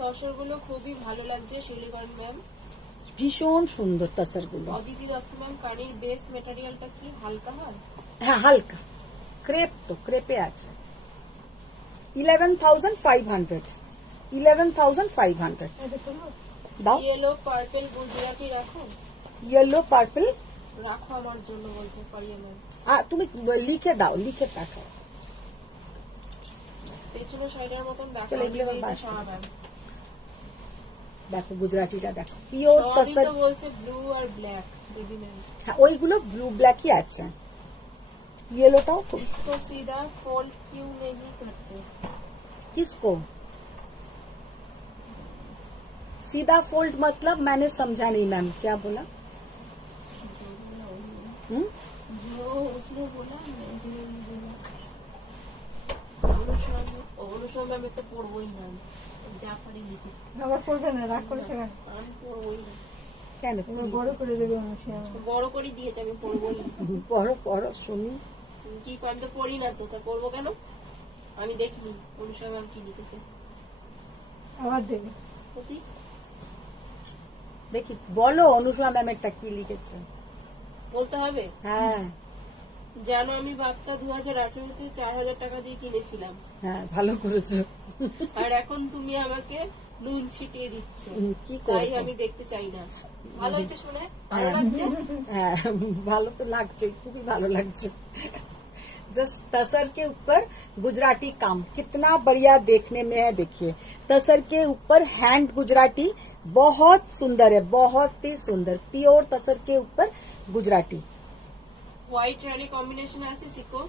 তসর গুলো খুবই ভালো লাগছে শিলিগঞ্জ ম্যাম। ভীষণ সুন্দর তসর গুলো। অদিতি দত্ত ম্যাম কানির বেস মেটেরিয়ালটা কি হালকা হয়? হ্যাঁ হালকা, ক্রেপ তো ক্রেপে আছে। 11,500 11,500 এটা করবো? দাও। ইয়েলো পার্পল গুজরাটি রাখো, ইয়েলো পার্পল রাখো আমার জন্য বলছে পারিয়া ম্যাম। তুমি লিখে দাও, লিখে পাঠাও। পেছনে সাইডের মতন দেখো। চলো, এগুলো আমি বাদ দিয়েছি শাহ ম্যাম। দেখো গুজরাটিটা দেখো, পিওর সবই তসর। তো বলছে ব্লু আর ব্ল্যাক বেবি ম্যাম। হ্যাঁ ওইগুলো ব্লু ব্ল্যাকই আছে, ইয়েলোটাও খুব। इसको सीधा फोल्ड क्यों नहीं करते? किसको सीधा फोल्ड मतलब, मैंने समझा नहीं मैम, क्या बोला? जो उसने बोला मैं भी नहीं बोला। অনুসরণ আমি তো পড়বই না, যা পারি লিখি। আবার করবে না, রাগ করেছে কেন? আমি পড়বই না, কেন এবার বড় করে দেবে মানুষই আমার। বড় করে দিয়েছে, আমি পড়বই না। পড়ো পড়ো শুনি। কি আমি তো পড়ি না, তো তা পড়বো কেন? আমি দেখিনি অনুসরণ ম্যাম কি লিখেছে। আবার দেবে। সত্যি? দেখি বলো অনুষ্মা ম্যামেরটা কি লিখেছে। বলতে হবে? হ্যাঁ জানো আমি বাপটা 2018-তে 4,000 টাকা দিয়ে কিনেছিলাম, হ্যাঁ ভালো করেছো। আর এখন তুমি আমাকে নুন ছিটিয়ে দিচ্ছ, কি তাই করবো? আমি দেখতে চাই না। ভালো হয়েছে শুনে, ভালো লাগছে। হ্যাঁ ভালো তো লাগছে, খুবই ভালো লাগছে। जस्ट तसर के ऊपर गुजराती काम कितना बढ़िया देखने में है। देखिए तसर के ऊपर हैंड गुजराती बहुत सुंदर है, बहुत ही सुंदर, प्योर तसर के ऊपर गुजराती। হোয়াইট রানি কম্বিনেশন আছে সিকো,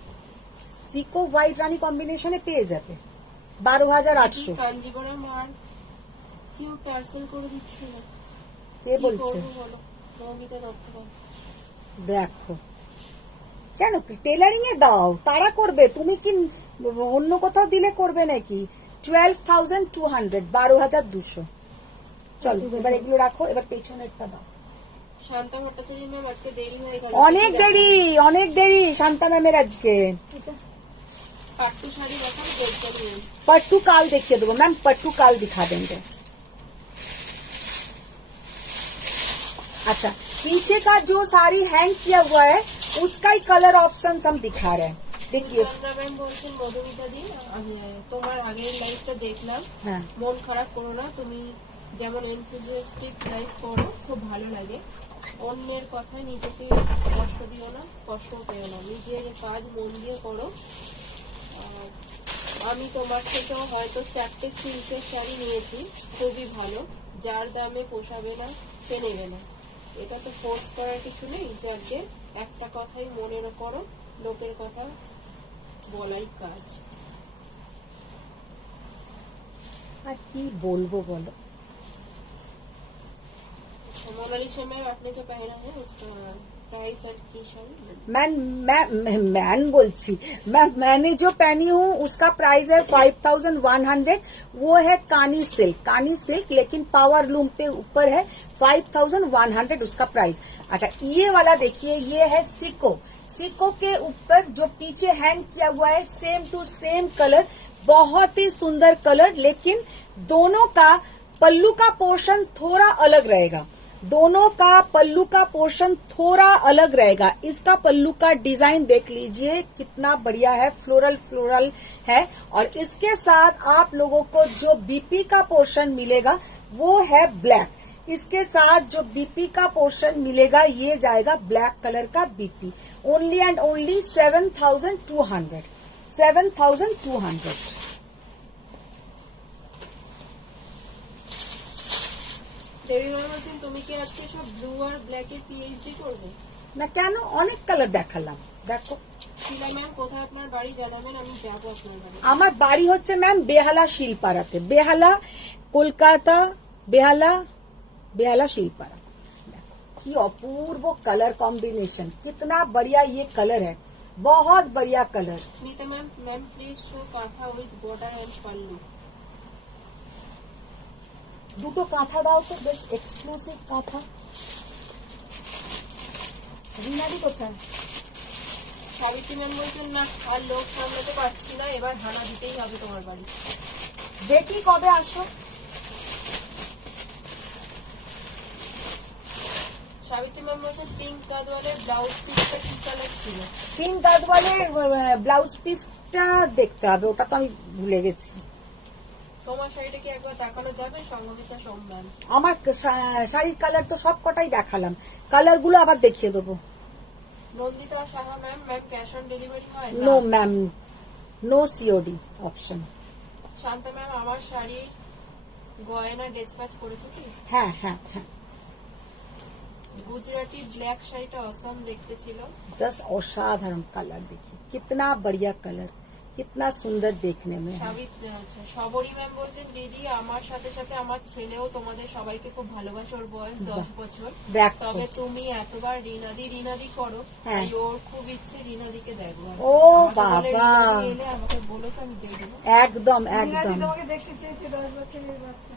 সিকো হোয়াইট রানী কম্বিনেশনে পেয়ে যাবে 12,800। কাঞ্জিবরম আর কিউ টার্সেল করে দিচ্ছে না, কে কি বলছে? করবো বলো? মৌমিতা দত্ত ম্যাম। দেখো কেন টেলারিং এ দাও, তারা করবে, তুমি কি অন্য কোথাও দিলে করবে নাকি? 12,200 12,200। চলো এবার এগুলো রাখো, এবার পেছনেরটা দাও। শান্তা ভট্টাচার্য ম্যাম আজকে দেরি হয়ে গেল, অনেক দেরি শান্তা ম্যামের আজকে। পাট্টু শাড়ি দেখাও দেখতে নিয়ে। पट्टू काल देखिए दो मैम, पट्टू काल दिखा देंगे। अच्छा पीछे का जो साड़ी हैंग किया हुआ है उसका ही कलर ऑप्शन हम दिखा रहे हैं, देखिए। চন্দ্রা ম্যাম বলছেন মধুমিতা দি আমি তোমার আগের লাইফটা দেখলাম, হ্যাঁ মন খারাপ করো না, তুমি যেমন এনথুজিয়াস্টিক লাইফ করো খুব ভালো লাগে, অন্যের কথায় নিজেকে কষ্ট দিও না, কষ্ট পেও না, নিজের কাজ মন দিয়ে করো। আর আমি তোমার থেকেও হয়তো 4টে সিল্কের শাড়ি নিয়েছি, খুবই ভালো, যার দামে পোষাবে না সে নেবে না, এটা তো ফোর্স করার কিছু নেই, যাকে একটা কথাই মনে করো, লোকের কথা বলাই কাজ। আর কি বলবো বলো। मोनालिसा मैम आपने जो पहना है उसका प्राइस और की शाड़ी? मैन बोलची मैंने जो पहनी हूँ उसका प्राइस है 5,100। वो है कानी सिल्क, लेकिन पावर लूम पे ऊपर है, 5,100 उसका प्राइस। अच्छा ये वाला देखिए, ये है सिको के ऊपर जो पीछे हैंग किया हुआ है, सेम टू सेम कलर, बहुत ही सुंदर कलर, लेकिन दोनों का पल्लू का पोर्शन थोड़ा अलग रहेगा, दोनों का पल्लू का पोर्शन थोड़ा अलग रहेगा। इसका पल्लू का डिजाइन देख लीजिए कितना बढ़िया है, फ्लोरल है, और इसके साथ आप लोगों को जो बीपी का पोर्शन मिलेगा वो है ब्लैक। इसके साथ जो बीपी का पोर्शन मिलेगा ये जाएगा ब्लैक कलर का BP. Only and only 7,200 7,200। Devi ma'am বলছেন তুমি কি আজকে সব ব্লু আর ব্ল্যাক এর পিএইচডি করবে? না কেন, অনেক কালার দেখালাম, দেখো। শিলা ম্যাম কোথায় আপনার বাড়ি জানাবেন, আমি যাবো আপনার বাড়ি। আমার বাড়ি হচ্ছে ম্যাম বেহালা শিলপাড়াতে, বেহালা কলকাতা, বেহালা बेहला शिलपारा। की अपूर्व कलर कॉम्बिनेशन, कितना बढ़िया ये कलर है, बहुत बढ़िया colour. Smita ma'am, ma'am please show kantha with border and pallu. দুটো কাঁথা দাও তো, বেশ এক্সক্লুসিভ কাঁথা। রিনাদি কোথায়? সাবিত্রী ম্যাম বলছেন না আর লোক সামলাতে পারছি না, এবার হানা দিতেই হবে তোমার বাড়ি। দেখি কবে আসো। সাবিত্রী ম্যাম বলছেন পিঙ্ক গাদওয়ালের ব্লাউজ পিসটা কি কালার ছিল? পিঙ্ক গাদওয়ালের ব্লাউজ পিসটা দেখতে হবে, ওটা তো আমি ভুলে গেছি। তোমার শাড়িটা কি একবার দেখানো যাবে? সংগমিতা সোম ম্যাম। আমার শাড়ির কালার তো সব কটাই দেখালাম, কালার গুলো আবার দেখিয়ে দেবো। Nandita Saha ma'am, ma'am cash on delivery হয়? No ma'am, no COD option. Shanta ma'am, আমার শাড়ির গয়না ডিসপ্যাচ করেছো কি? হ্যাঁ হ্যাঁ হ্যাঁ, गुजराती ब्लैक শাড়িটা অসম দেখতে ছিল। जस्ट असाधारण कलर देखिए, कितना बढ़िया कलर, कितना सुंदर देखने में है। সবরী ম্যাম বলছেন দিদি আমার সাথে সাথে আমার ছেলেও তোমাদের সবাইকে খুব ভালোবাসে, ওর বয়স 10 বছর। দেখো। তবে তুমি এতবার রিনাদি করো, হ্যাঁ। তাই ওর খুব ইচ্ছে রিনাদিকে দেখবো। ও আমাকে বলে বাবা, রিনাদি এলে আমাকে বলো তো আমি দিয়ে দেবো। একদম রিনাদি একদম। তোমাকে দেখতে চেয়েছে 10 বছরের বাচ্চা।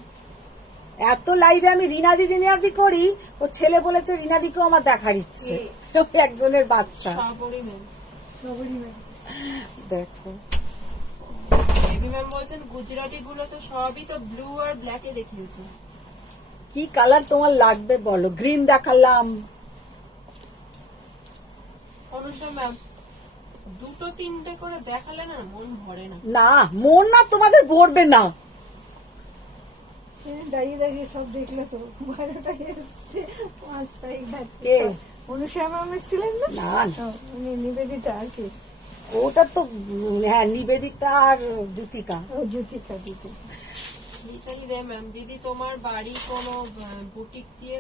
এত লাইভে আমি রিনাদি করি, ও ছেলে বলেছে রিনাদিকেও আমার দেখার ইচ্ছে, একজনের বাচ্চা। সবরী ম্যাম, সবরই মেয়ে। দেখো, বেবি ম্যাম বলছেন গুজরাটি গুলো তো সবই তো ব্লু আর ব্ল্যাকে দেখিয়েছো। কি কালার তোমার লাগবে বলো? গ্রিন দেখালাম। অনুষা ম্যাম, দুটো তিনটে করে দেখালে না মন ভরে না। না মন না, তোমাদের ভরবে না। সে দাঁড়িয়ে দাঁড়িয়ে সব দেখলে তো, 12টায় এসছে, 5টায় গেছে। কে? অনুষা ম্যাম এসেছিলেন না? না ও, উনি নিবেদিতা আর কি, ওটা তো হ্যাঁ, নিবেদিতা আর জ্যোতিকা। ও জ্যোতিকা দিদি। মিতালি দে ম্যাম, দিদি তোমার বাড়ি কোনো বুটিক দিয়ে,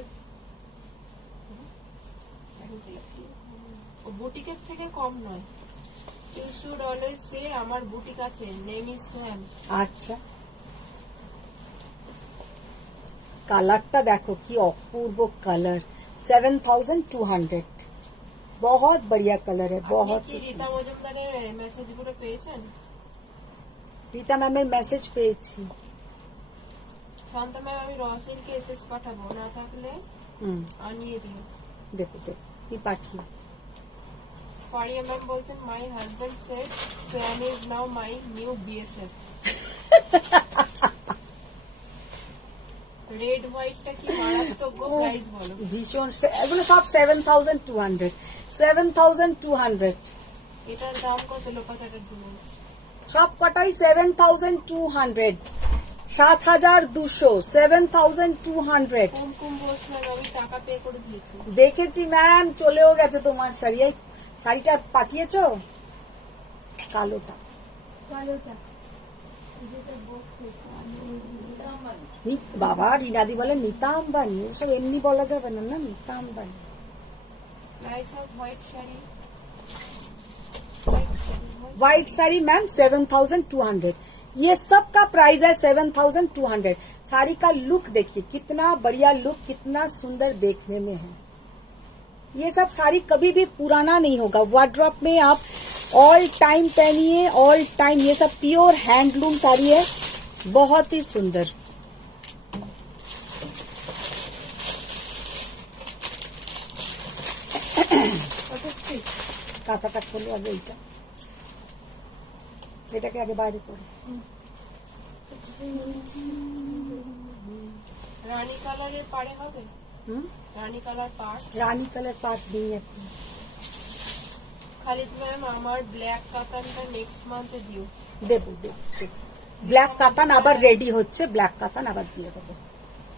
বুটিকের থেকে কম নয়। ইউ শুড অলওয়েজ সে আমার বুটিক আছে, নেম ইজ সোয়াম। আচ্ছা, কালারটা দেখো কি অপূর্ব কালার, 7200, बहुत बढ़िया कलर है, बहुत আপনি কি রীতা মজুমদারের মেসেজ গুলো পেয়েছেন? রীতা ম্যামের মেসেজ পেয়েছি। শান্তা ম্যাম, আমি রসিলকে এসএস পাঠাবো, না থাকলে আনিয়ে দিও। দেখো দেখো কি পাঠিয়ে। ফারিয়া ম্যাম বলছেন my husband said Swayam is now my new BFF. Red হোয়াইটটা কি মারাত্মক গো, প্রাইস বলো। ভীষণ, এগুলো সব 7200, 7200, এটার দাম কত লোপা চ্যাটার্জি ম্যাম? সব কটাই 7200, 7200, 7200। কুমকুম বোস ম্যাম, আমি টাকা পে করে দিয়েছি। দেখেছি ম্যাম, চলেও গেছে তোমার শাড়ি। এই শাড়িটা পাঠিয়েছো, কালোটা। কালোটা বাবা, রিনাদি বলে নীতা আম্বানি, সব এমনি বলা যাবে না, না Nita Ambani. Price off white sari, white sari ma'am 7200, ये सब का प्राइस है 7200। साड़ी का लुक देखिए, कितना बढ़िया लुक, कितना सुंदर देखने में है। ये सब साड़ी कभी भी पुराना नहीं होगा, वार्डरोब में आप ऑल टाइम पहनिए, ऑल टाइम। ये सब प्योर हैंडलूम साड़ी है, बहुत ही सुंदर। কাঁথাটা খোলো আগে, এটাকে আগে বাইরে করো। রানী কালারের পাড়ে হবে? রানী কালার পাড়, রানী কালার পাট নেই এখন। খালিদ ম্যাম আমার ব্ল্যাক কাতানটা নেক্সট মান্থে দিও। দেবো দেবো। ব্ল্যাক কাতান আবার রেডি হচ্ছে, ব্ল্যাক কাতান আবার দিয়ে দেবো।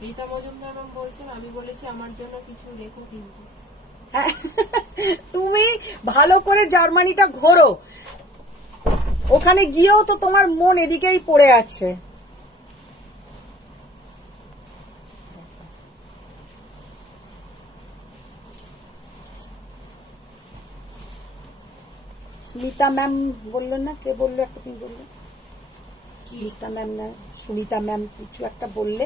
রীতা মজুমদার ম্যাম বলছেন আমি বলেছি আমার জন্য কিছু রেখো কিন্তু। হ্যাঁ, তুমি ভালো করে জার্মানিটা ঘোরো, ওখানে গিয়েও তো তোমার মন এদিকেই পড়ে আছে। স্মিতা ম্যাম বললো না, কে বললো একটা তুমি বললে, স্মিতা ম্যাম না সুমিতা ম্যাম কিছু একটা বললে,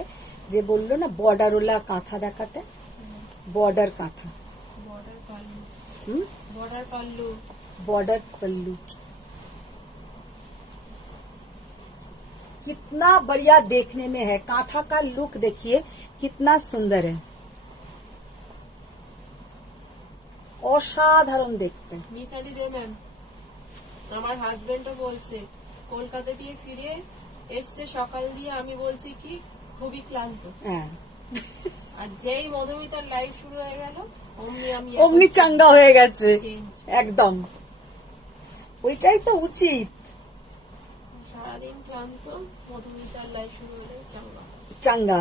যে বললো না বর্ডারওয়ালা কাঁথা দেখাতে, বর্ডার কাঁথা, বর্ডার পাল্লু, হুম, বর্ডার পাল্লু। बॉर्डर पल्लू कितना बढ़िया देखने में है। कांथा का लुक देखिए कितना सुंदर है, অসাধারণ দেখতে। মিতালি দে ম্যাম, আমার হাজবেন্ডও বলছে কলকাতা দিয়ে ফিরে এসছে সকাল দিয়ে, আমি বলছি কি খুবই ক্লান্ত। হ্যাঁ, আর যেই মধুমিতার লাইভ শুরু হয়ে গেল অমনি আমি অমনি চাঙ্গা হয়ে গেছে চেঞ্জ। একদম, ওইটাই তো উচিত। সারাদিন ক্লান্ত, মধুমিতার লাইভ শুরু হলে চাঙ্গা। চাঙ্গা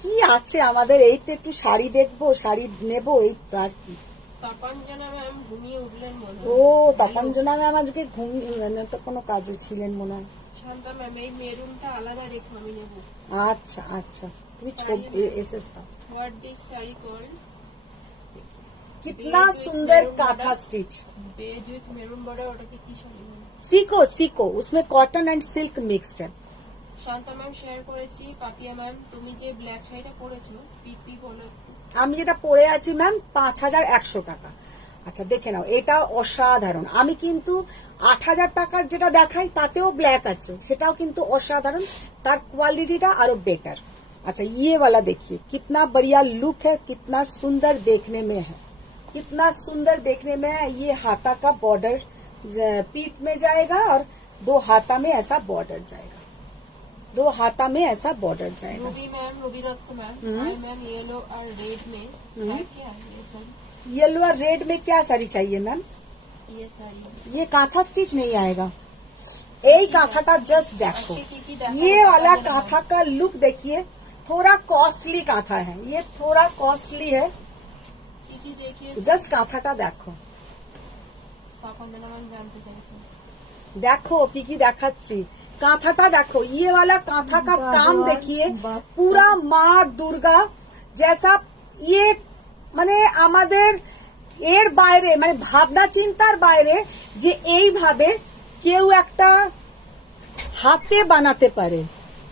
কি আছে আমাদের, এই তো একটু শাড়ি দেখবো, শাড়ি নেবো, এই তো আর কি। তপঞ্জনা ম্যাম ঘুমিয়ে উঠলেন মনে ও হয়। তপঞ্জনা ম্যাম আজকে ঘুমিয়ে তো কোনো কাজে ছিলেন মনে হয়। শান্তা ম্যাম এই মেরুনটা আলাদা রেখে আমি নেবো। আচ্ছা আচ্ছা, তুমি ছবি এসেস দাও। What this sari call? कितना सुंदर kantha stitch. Beige with maroon border, ওটাকে কি শাড়ি বলে? सीको सीको, उसमें कॉटन एंड सिल्क मिक्सड है। শান্তা ম্যাম শেয়ার করেছি। পাপিয়া ম্যাম তুমি যে ব্ল্যাক শাড়িটা পরেছো পিপি বলো। আমি যেটা পরে আছি ম্যাম 5100 টাকা। আচ্ছা দেখে নাও, এটা অসাধারণ। আমি কিন্তু 8000 টাকার যেটা দেখাই তাতেও ব্ল্যাক আছে, সেটাও কিন্তু অসাধারণ, তার কোয়ালিটিটা আরো बेटर। अच्छा ये वाला देखिए कितना बढ़िया लुक है, कितना सुंदर देखने में है, कितना सुंदर देखने में है। ये हाथा का बॉर्डर पीठ में जाएगा और 2 हाथा में ऐसा बॉर्डर जाएगा, 2 हाथा में ऐसा बॉर्डर जाएगा। Rabi ma'am, Rabi Dutta ma'am, hi ma'am yellow और रेड में है क्या ये सर? येलो और रेड में क्या साड़ी चाहिए मैम? ये साड़ी ये काथा स्टिच नहीं आएगा। এই কাঁথাটা জাস্ট দেখো, আজকে কি কি দেখা ये वाला काथा का लुक देखिए, थोड़ा कॉस्टली काथा है, ये थोड़ा कॉस्टली है। কি কি দেখিয়ে জাস্ট কাঁথাটা দেখো, তপঞ্জনা ম্যাম জানতে চাইছেন। देखो की দেখাচ্ছি, কাঁথাটা দেখো। ये वाला काथा का काम देखिए, पूरा माँ दुर्गा जैसा। ये মানে আমাদের এর বাইরে, মানে ভাবনা চিন্তার বাইরে যে এইভাবে কেউ একটা হাতে বানাতে পারে।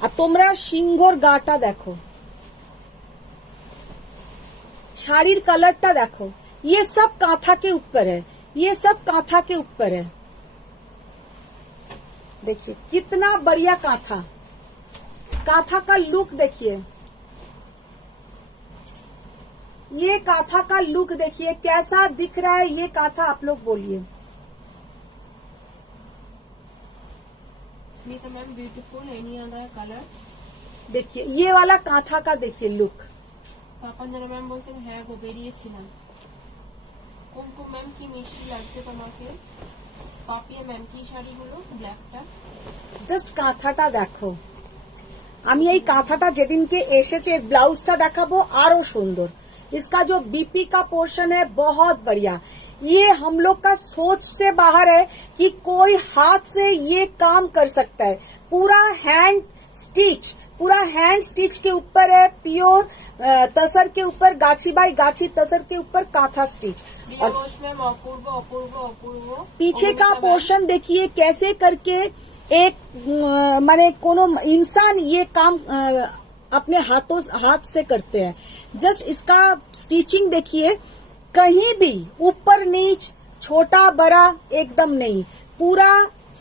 আর তোমরা সিংহর গাটা দেখো, শাড়ির কালারটা দেখো, ये सब काथा के ऊपर है, ये सब काथा के ऊपर है। देखिए कितना बढ़िया काथा, काथा का लुक देखिए, ये काथा का लुक देखिए कैसा दिख रहा है। ये काथा आप लोग बोलिए। Smita ma'am beautiful, any other colour? देखिए ये वाला काथा का देखिए लुक। তপঞ্জনা ম্যাম বলছেন হ্যাঁ গো বেরিয়েছিলাম। কুমকুম ম্যাম কি মিষ্টি লাগছে তোমাকে। পাপিয়া ম্যাম কি শাড়িগুলো ব্ল্যাকটা? জাস্ট কাঁথাটা দেখো। আমি এই কাঁথাটা যেদিনকে এসেছে এর ব্লাউজটা দেখাবো আরো সুন্দর। इसका जो बीपी का पोर्शन है बहुत बढ़िया। ये हम लोग का सोच से बाहर है कि कोई हाथ से ये काम कर सकता है। पूरा हैंड स्टिच, पूरा हैंड स्टिच के ऊपर है, प्योर तसर के ऊपर गाछी बाई गाछी तसर के ऊपर काथा स्टिच। प्रिया घोष मैम अपूर्व अपूर्व अपूर्व। पीछे का पोर्शन देखिए कैसे करके एक माने कोनो इंसान ये काम अपने हाथ से करते हैं। जस्ट इसका स्टिचिंग देखिए, कहीं भी ऊपर नीच छोटा बड़ा एकदम नहीं, पूरा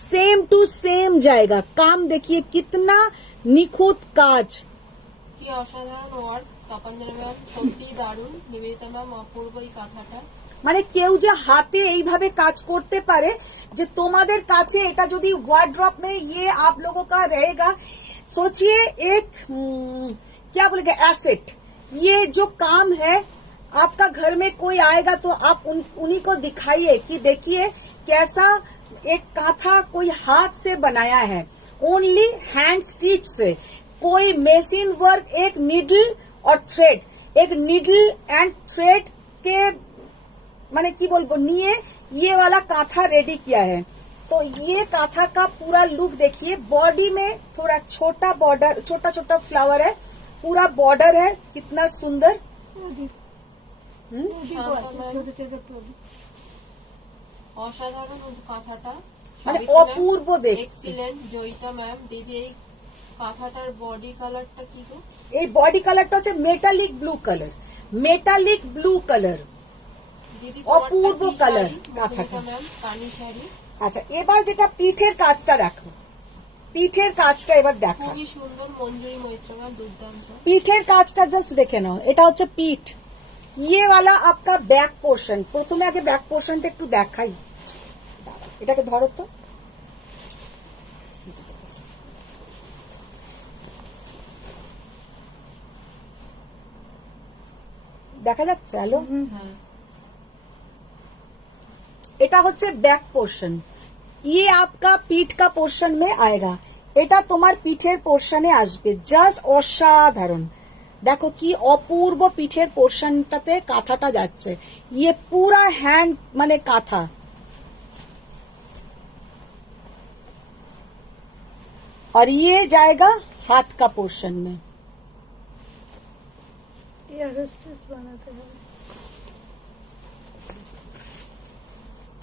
सेम टू सेम जाएगा। काम देखिए कितना निखुत काज, কি অসাধারণ ওয়ার্ক। তপঞ্জনা ম্যাম সত্যি দারুণ। নিবেদিতা ম্যাম অপূর্ব এই কথাটা। মানে কেউ যে হাতে এইভাবে কাজ করতে পারে, যে তোমাদের কাছে এটা যদি ওয়ার্ড্রপ में ये आप लोगों का रहेगा, सोचिए एक क्या बोलेंगे एसेट। ये जो काम है, आपका घर में कोई आएगा तो आप उन्हीं को दिखाइए कि देखिए कैसा एक काथा कोई हाथ से बनाया है, ओनली हैंड स्टिच से। कोई मशीन वर्क, एक निडल और थ्रेड, एक निडल एंड थ्रेड के माने की बोलबो निये ये वाला काथा रेडी किया है। तो ये काथा का पूरा लुक देखिए। बॉडी में थोड़ा छोटा बॉर्डर, छोटा छोटा फ्लावर है, पूरा बॉर्डर है, कितना सुंदर। প্রদীপ, প্রদীপও আছে, ছোট ছোট প্রদীপ। অসাধারণ কাঁথাটা, মানে অপূর্ব দেখতে। এক্সিলেন্ট। জয়িতা ম্যাম, দিদি এই কাঁথাটার বডি কালারটা কি গো? এই বডি কালারটা হচ্ছে metallic blue colour, metallic blue colour, দিদি অপূর্ব কালার কাঁথাটা। ম্যাম কানি শাড়ি, আচ্ছা, এবার যেটা পিঠের কাজটা দেখো, পিঠের কাজটা এবার দেখা। খুবই সুন্দর। মঞ্জুরি মৈত্র ম্যাম, দুর্দান্ত। পিঠের কাজটা জাস্ট দেখে নাও, এটা হচ্ছে পিঠ। ইয়ে वाला आपका ব্যাক পোর্শন। প্রথমে আগে ব্যাক পোর্শনটা একটু দেখাই, এটাকে ধরো তো। দেখা যাচ্ছে? হ্যালো, হ্যাঁ, এটা হচ্ছে ব্যাক পোর্শন। ये आपका पीठ का पोर्शन में आएगा, এটা তোমার পিঠের পোর্শনে আসবে। জাস্ট অসাধারণ। দেখো কি অপূর্ব পিঠের পোর্শনটাতে কাঁথাটা যাচ্ছে। ইয়ে পুরা হ্যান্ড মানে কাঁথা। और ये जाएगा हाथ का पोर्शन में। ये स्टिच बनाते हैं।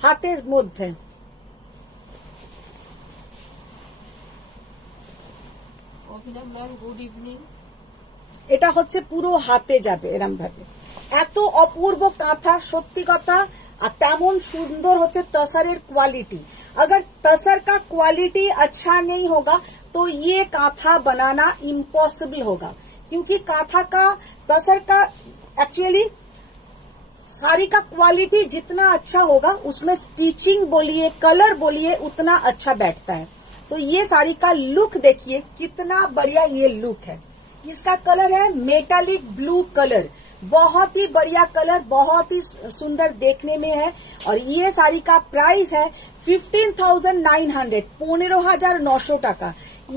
হাতের মধ্যে অভিনব ম্যাম গুড ইভিনিং। এটা হচ্ছে পুরো হাতে যাবে এরম ভাবে। এত অপূর্ব কাঁথা, সত্যি কথা। আর তেমন সুন্দর হচ্ছে तसरेर क्वालिटी। अगर तसर का क्वालिटी अच्छा नहीं होगा तो ये कांथा बनाना इम्पॉसिबल होगा, क्योंकि कांथा का तसर का एक्चुअली साड़ी का क्वालिटी जितना अच्छा होगा उसमें स्टिचिंग बोलिए, कलर बोलिए, उतना अच्छा बैठता है। तो ये साड़ी का लुक देखिए कितना बढ़िया ये लुक है। इसका कलर है मेटालिक ब्लू कलर, बहुत ही बढ़िया कलर, बहुत ही सुंदर देखने में है। और ये साड़ी का प्राइस है 15,900, 15,900 টাকা।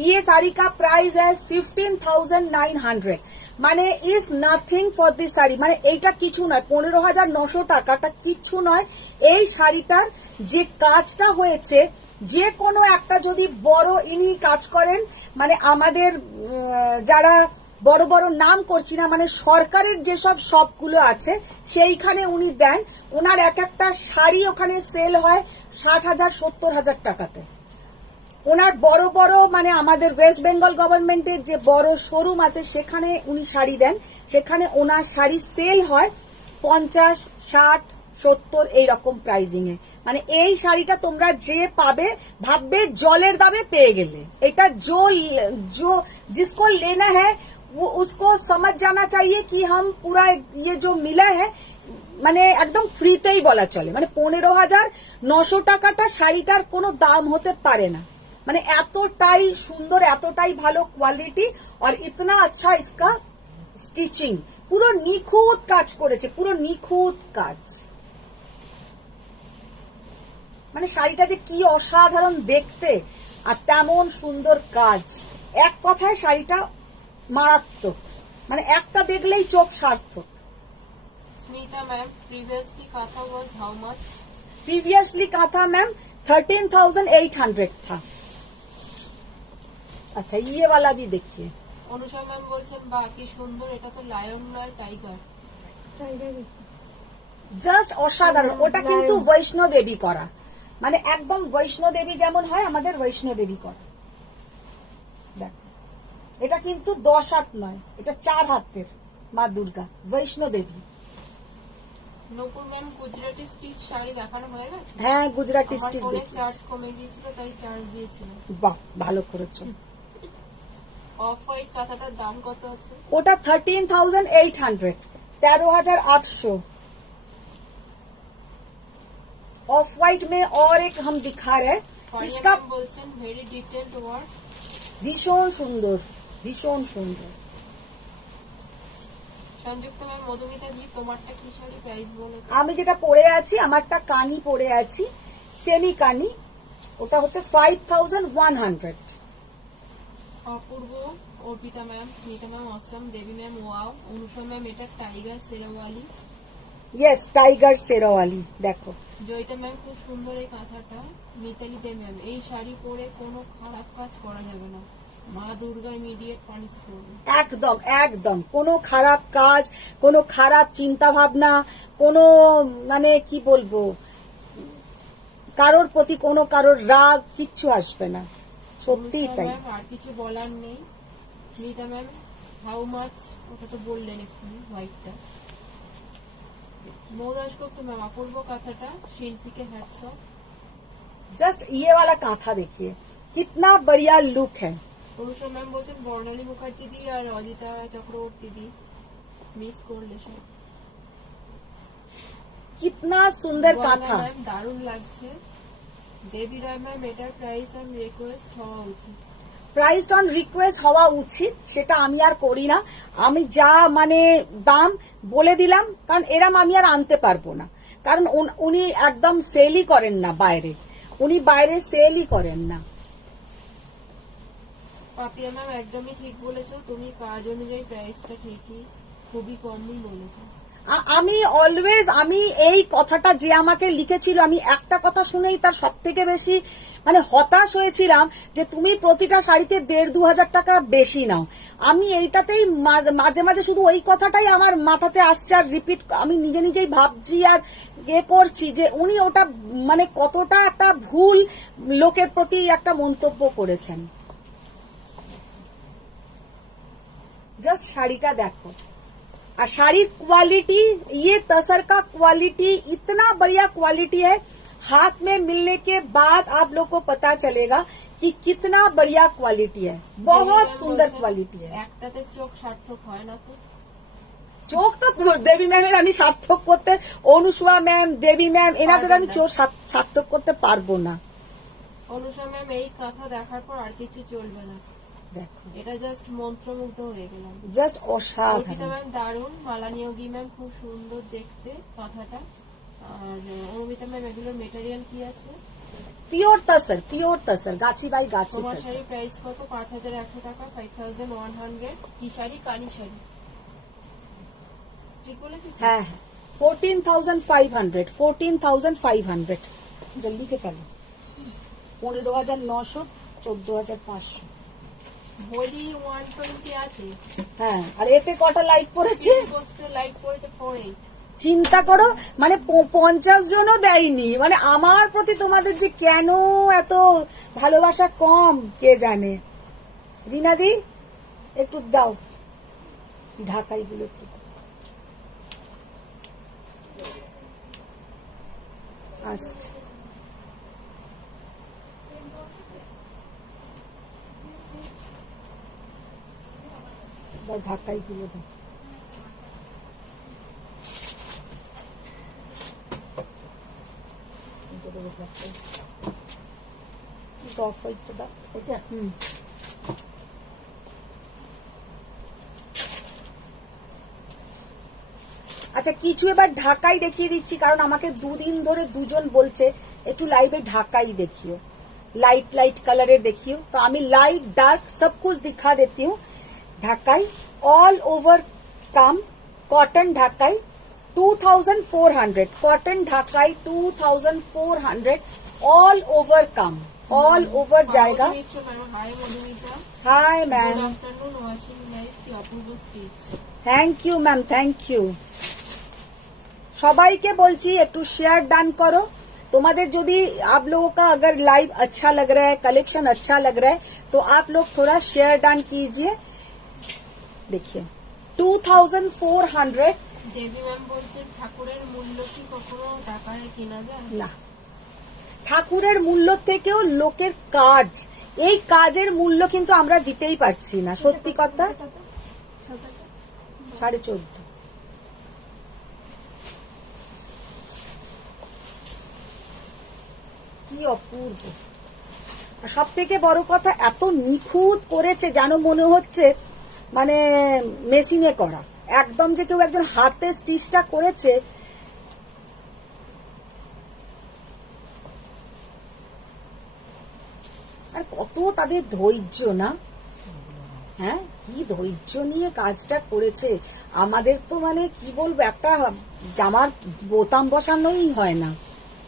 ये साड़ी का प्राइस है 15,900, মানে is nothing for this sari. মানে এইটা কিছু নয়, 15,900 টাকাটা কিছু নয়। এই শাড়িটার যে কাজটা হয়েছে, যে কোনো একটা যদি বড় ইনি কাজ করেন, মানে আমাদের যারা বড় বড় নাম করছি না, মানে সরকারের যেসব শপগুলো আছে সেইখানে উনি দেন। ওনার এক একটা শাড়ি ওখানে সেল হয় 60,000 70,000 টাকাতে। ওনার বড় বড় মানে আমাদের ওয়েস্ট বেঙ্গল গভর্নমেন্টের যে বড় শোরুম আছে সেখানে উনি শাড়ি দেন, সেখানে ওনার শাড়ি সেল হয় 50, 60, 70 এইরকম প্রাইজিং এ। মানে এই শাড়িটা তোমরা যে পাবে ভাববে জলের দামে পেয়ে গেলে। এটা जो जिसको लेना है वो उसको समझ जाना चाहिए कि हम पूरा ये जो मिला है মানে একদম ফ্রিতেই বলা চলে। মানে 15,900 টাকাটা শাড়িটার কোনো দাম হতে পারে না। মানে এতটাই সুন্দর, এতটাই ভালো কোয়ালিটি। আর ইতনা আচ্ছা ইসকা স্টিচিং, পুরো নিখুঁত কাজ করেছে, পুরো নিখুঁত কাজ। মানে শাড়িটা যে কি অসাধারণ দেখতে আর তেমন সুন্দর কাজ। এক কথায় শাড়িটা মারাত্মক, মানে একটা দেখলেই চোখ সার্থক। Smita ma'am, previously kantha was how much? Previously kantha ma'am 13,800 था। अच्छा, ये वाला भी देखिए। অনুষা ম্যাম বলছেন বাহ কি সুন্দর, এটা তো লায়ন নয় টাইগার। टाइगर জাস্ট অসাধারণ। ওটা কিন্তু বৈষ্ণো দেবী করা, মানে একদম বৈষ্ণো দেবী যেমন হয় আমাদের বৈষ্ণো দেবী করা। দেখো, এটা কিন্তু 10 হাত নয়, এটা 4 হাতের মা দুর্গা বৈষ্ণো দেবী। নকুল ম্যাম, গুজরাটি স্টিচ শাড়ি দেখানো হয়ে গেছে? হ্যাঁ, গুজরাটি আমার স্টিচ ফোনে দেখি। চার্জ কমে গিয়েছিল তাই চার্জ দিয়েছিলাম। বাহ, ভালো করেছো। অফ হোয়াইট কাঁথাটার দাম কত আছে? ওটা 13,800, 13,800। ऑफ व्हाइट में और एक हम दिखा रहे हैं, ফারিয়া इसका ম্যাম বলছেন ভেরি ডিটেলড ওয়ার্ক। ভীষণ সুন্দর, ভীষণ সুন্দর। সংযুক্ত ম্যাম, মধুমিতা জি তোমারটা কি শাড়ি, প্রাইস বলে? আমি যেটা পরে আছি, আমারটা কানি পরে আছি, সেমি কানি। ওটা হচ্ছে 5,100। অপূর্ব, Arpita ma'am, Smita ma'am awesome, Debi ma'am wow, Anusha ma'am এটা tiger Sherawali. Yes, tiger Sherawali. দেখো, জয়িতা ম্যাম খুব সুন্দর এই কাঁথাটা। মিতালি দে ম্যাম, এই শাড়ি পরে কোনো খারাপ কাজ করা যাবে না, মা দুর্গা ইমিডিয়েট পানিশ করবে। একদম একদম কোনো খারাপ কাজ, কোনো খারাপ চিন্তা ভাবনা, কোনো মানে কি বলবো, কারোর প্রতি কোনো কারোর রাগ কিচ্ছু আসবে না, সত্যিই তাই। ম্যাম আর কিছু বলার নেই। স্মিতা ম্যাম হাউ মাচ, ওটা তো বললেন এক্ষুনি হোয়াইটটা। মৌ দাশগুপ্ত ম্যাম অপূর্ব কথাটা, শিল্পীকে হ্যাটস অফ। जस्ट ये वाला कांथा देखिए, कितना बढ़िया लुक है। অনুষা ম্যাম বলছেন বর্ণালী মুখার্জি দি আর অজিতা চক্রবর্তী দি মিস করলে সব। कितना सुंदर গঙ্গা कांथा। ম্যাম দারুণ লাগছে। দেবী রায় ম্যাম এটার প্রাইস অন রিকোয়েস্ট হওয়া উচিত। প্রাইসড অন রিকোয়েস্ট হওয়া উচিত, সেটা আমি আর করি না। আমি যা মানে দাম বলে দিলাম, কারণ এরম আমি আর আনতে পারবো না, কারণ উনি একদম সেলই করেন না বাইরে, উনি বাইরে সেলই করেন না। পাপিয়া ম্যাম একদমই ঠিক বলেছো, তুমি কাজ অনুযায়ী প্রাইসটা ঠিকই খুবই কমই বলেছো। আমি অলওয়েজ, আমি এই কথাটা যে আমাকে লিখেছিল, আমি একটা কথা শুনেই তার সব থেকে বেশি মানে হতাশ হয়েছিলাম যে তুমি প্রতিটা শাড়িতে 1,500-2,000 টাকা বেশি নাও। আমি এইটাতেই মাঝে মাঝে শুধু ওই কথাটাই আমার মাথাতে আসছে আর রিপিট, আমি নিজে নিজেই ভাবছি আর করছি যে উনি ওটা মানে কতটা একটা ভুল লোকের প্রতি একটা মন্তব্য করেছেন। জাস্ট শাড়িটা দেখো, और साड़ी क्वालिटी, ये तसर का क्वालिटी इतना बढ़िया क्वालिटी है, हाथ में मिलने के बाद आप लोग को पता चलेगा कि कितना बढ़िया क्वालिटी है, बहुत सुंदर क्वालिटी है। একটাতে চোখ সার্থক হয় না তো। চোখ তো দেবী ম্যামের আমি সার্থক করতে, অনুষ্মা ম্যাম, দেবী ম্যাম, এনাদের আমি চোখ সার্থক করতে পারবো না। অনুষা ম্যাম এই কথা দেখার পর আর কিছু চলবে না, দেখো এটা জাস্ট মন্ত্রমুগ্ধ হয়ে গেলাম। জাস্ট অর্পিতা অসাধারণ। ম্যাম দারুণ, মালানিয়োগী ম্যাম খুব সুন্দর দেখতে কথাটা। আর অমিতা ম্যাম এগুলোর মেটেরিয়াল কি আছে? Pure tussar, pure tussar, Gachhi by গাছি তোমার তসর। শাড়ি প্রাইস কত? 5,100 টাকা, 5,100। কি শাড়ি? কানি শাড়ি, ঠিক বলেছি তো? হ্যাঁ হ্যাঁ, 14,500, 14,500 জলদি কে ফেলো, 15,900, 14,500। হোলি 120 আছে, হ্যাঁ, আর এতে কটা লাইক পড়েছে পোস্টার লাইক করেছে 48। চিন্তা করো, মানে 50 জনও দেয়নি। মানে আমার প্রতি তোমাদের যে কেন এত ভালোবাসা কম কে জানে। রিনাদি একটু দাও ঢাকাই গুলো একটু। আচ্ছা, ঢাকাই গুলো দাও। অফ হোয়াইটটা দাও, এটা আচ্ছা, কিছু এবার ঢাকাই দেখিয়ে দিচ্ছি, কারণ আমাকে দুদিন ধরে দুজন বলছে একটু লাইভে ঢাকাই দেখিও, लाइट लाइट कलर देखियो। तो আমি लाइट डार्क सब कुछ दिखा देती हूँ। ढाकाई ऑल ओवर काम, cotton Dhakai 2400, cotton Dhakai 2400 all over काम, ऑल ओवर जाएगा। Hi ma'am, thank you ma'am, thank you. সবাইকে বলছি একটু শেয়ার ডান করো। तुम्हारे यदि आप लोगों का अगर लाइव अच्छा लग रहा है, कलेक्शन अच्छा लग रहा है, तो आप लोग थोड़ा शेयर डान कीजिए। देखिए 2400। দেবী ম্যাম বলছেন ঠাকুরের মূল্য কি কখনো টাকায় কেনা যায় না, ঠাকুরের মূল্য থেকেও লোকের কাজ, এই কাজের মূল্য কিন্তু আমরা দিতেই পারছি না। সত্যি কথা। 14.5। কি অপূর্ব। সব থেকে বড় কথা, এত নিখুঁত করেছে যেন মনে হচ্ছে মানে মেশিনে করা, একদম যে কেউ একজন হাতে স্টিচটা করেছে। আর কত তাদের ধৈর্য না, হ্যাঁ, কি ধৈর্য নিয়ে কাজটা করেছে। আমাদের তো মানে কি বলবো, একটা জামার বোতাম বসানোই হয় না।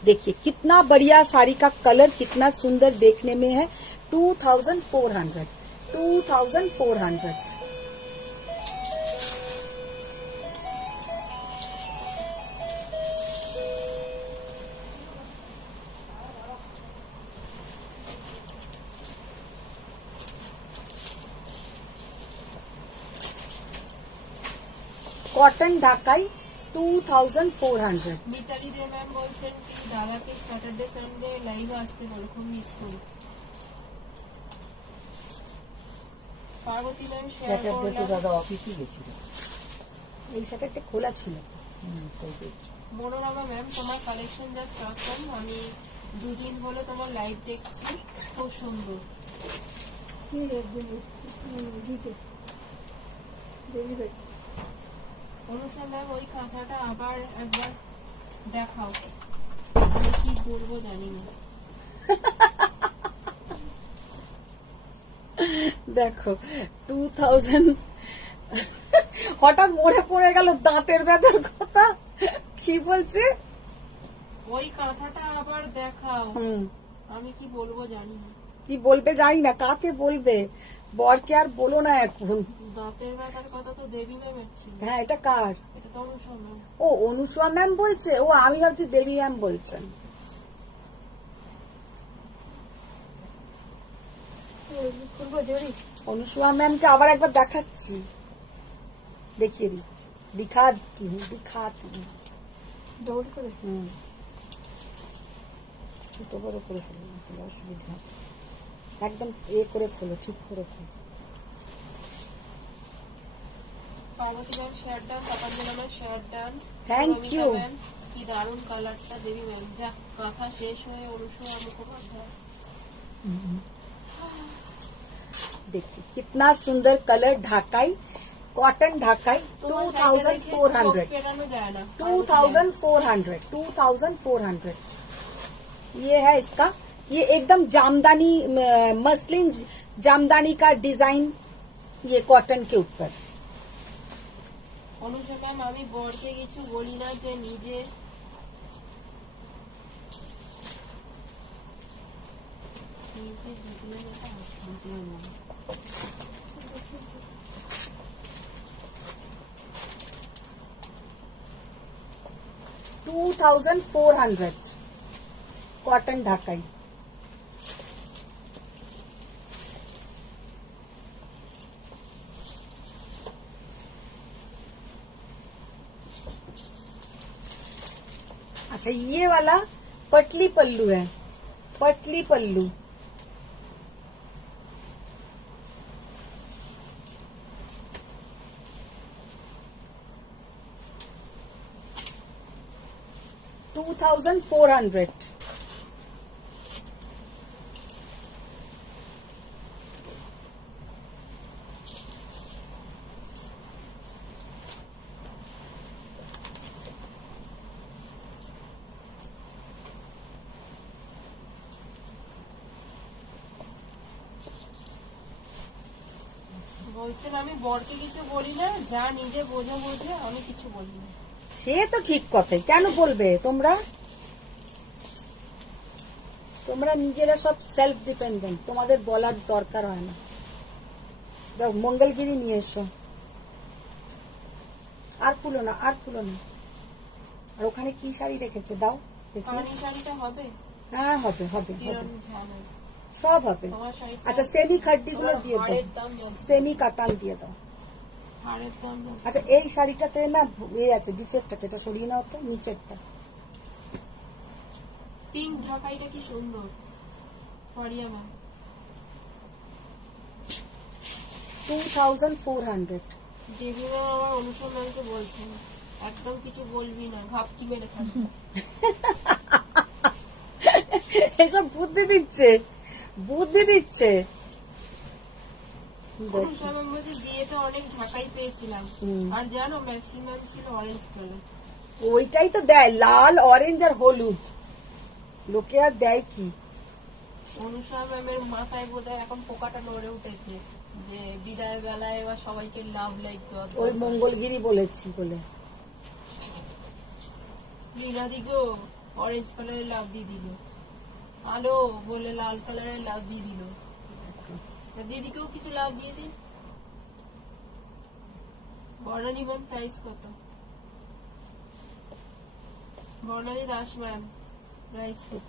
देखिए कितना बढ़िया साड़ी का कलर, कितना सुंदर देखने में है। 2400, 2400। কটন ঢাকাই 2400। মিতালি দে ম্যাম বলছেন কি দাদাকে স্যাটারডে সানডে লাইভে আসতে বলো, খুব মিস করি। পার্বতী ম্যাম শেয়ার করলাম। দাদা অফিসে গেছিল। এই স্যাটারডে খোলা ছিল। মনোরমা ম্যাম তোমার কালেকশন জাস্ট অসম, আমি 2 দিন হলো তোমার লাইভ দেখছি, খুব সুন্দর। এই একদিন দিতে ডেলিভারি অনুষা ম্যাম ওই কাঁথাটা আবার একবার দেখাও, আমি কি বলবো জানি না। দেখো 2000 হঠাৎ মনে পড়ে গেল দাঁতের ব্যথার কথা। কি বলছে? ওই কাঁথাটা আবার দেখাও, আমি কি বলবো জানি না। কি বলবে জানি না, কাকে বলবে? বরকে আর বলো না এখন। দাঁতের ব্যথার কথা তো দেবী ম্যামের ছিল। হ্যাঁ, এটা কার? এটা তো অনুষা ম্যাম। ও অনুসুয়া ম্যাম বলছে। ও আমি ভাবছি দেবী ম্যাম বলছেন। করবো জরি অনুসুয়া ম্যামকে আবার একবার দেখাচ্ছি, দেখিয়ে দিচ্ছি। দিখা দৌড় করে ছোট বড় করে ফেলো, কোনো অসুবিধা হবে। একদম করে খোলো, ঠিক করে খোলো। পার্বতী ম্যাম শেয়ার ডান, তাপাঞ্জলা ma'am share done. Thank you. কি দারুণ কালারটা দেবী ম্যাম। যা কাঁথা শেষ হয়ে অনুষা মুখোপাধ্যায়। देखिए कितना सुंदर कलर ढाकाई, कॉटन ढाकाई 2400। ফেরানো যায় না। 2400 ये है इसका। ये एकदम जामदानी मसलिन जामदानी का डिजाइन, ये कॉटन के ऊपर। অনুষা ম্যাম আমি বরকে কিছু বলি না, যে নিজে বুঝলাম না। 2400 कॉटन ढाकाई। अच्छा, ये वाला पटली पल्लू है, पटली पल्लू। $2400। বলছেন আমি বরকে কিছু বলি না, যা নিজে বোঝে বোঝে, আমি কিছু বলি না। সে তো ঠিক কথাই, কেন বলবে? তোমরা নিজেরা সব সেলফ ডিপেন্ডেন্ট, তোমাদের বলার দরকার হয় না। যাও মঙ্গলগিরি নিয়ে এসো। আর খুলো না, আর খুলো না। আর ওখানে কি শাড়ি রেখেছে দাও দেখি। কানি শাড়িটা হবে? হ্যাঁ, হবে হবে হবে, কিরণ ঝামেলা। সব হবে। তোমার শাড়িটা আচ্ছা, সেমি খাড্ডি গুলো দিয়ে দাও, হাড়ের দাম জানো? সেমি কাতান দিয়ে দাও। হাড়ের দাম জানো? আচ্ছা, এই শাড়িটাতে না আছে, ডিফেক্ট আছে, এটা সরিয়ে নাও তো, নিচেরটা। পিঙ্ক ঢাকাইটা কি সুন্দর। ফারিয়া ম্যাম 2400। দেবী ম্যাম আমার অনুষা ম্যামকে বলছেন একদম কিছু বলবি না, ভাবকি মেরে থাকবি। এসব বুদ্ধি দিচ্ছে, বুদ্ধি দিচ্ছে। অনুষা ম্যাম বলছে বিয়েতে অনেক ঢাকাই পেয়েছিলাম, আর জানো ম্যাক্সিমাম ছিল অরেঞ্জ কালার। ওইটাই তো দেয়, লাল, অরেঞ্জ আর হলুদ। লোকে আর দেয় কি? অনুষা ম্যামের মাথায় বোধহয় এখন পোকাটা নড়ে উঠেছে, যে বিদায় বেলায় এবার সবাইকে লাভ লাইক দেওয়া। ওই মঙ্গলগিরি বলেছি বলে। লীনাদি গো অরেঞ্জ কালারের লাভ দিয়ে দিল, আলো বলে লাল কালারের লাভ দিয়ে দিল। দিদিকেও কিছু লাভ দিয়ে দিন। বর্ণালী ম্যাম প্রাইস কত? বর্ণালী দাস ম্যাম প্রাইস কত?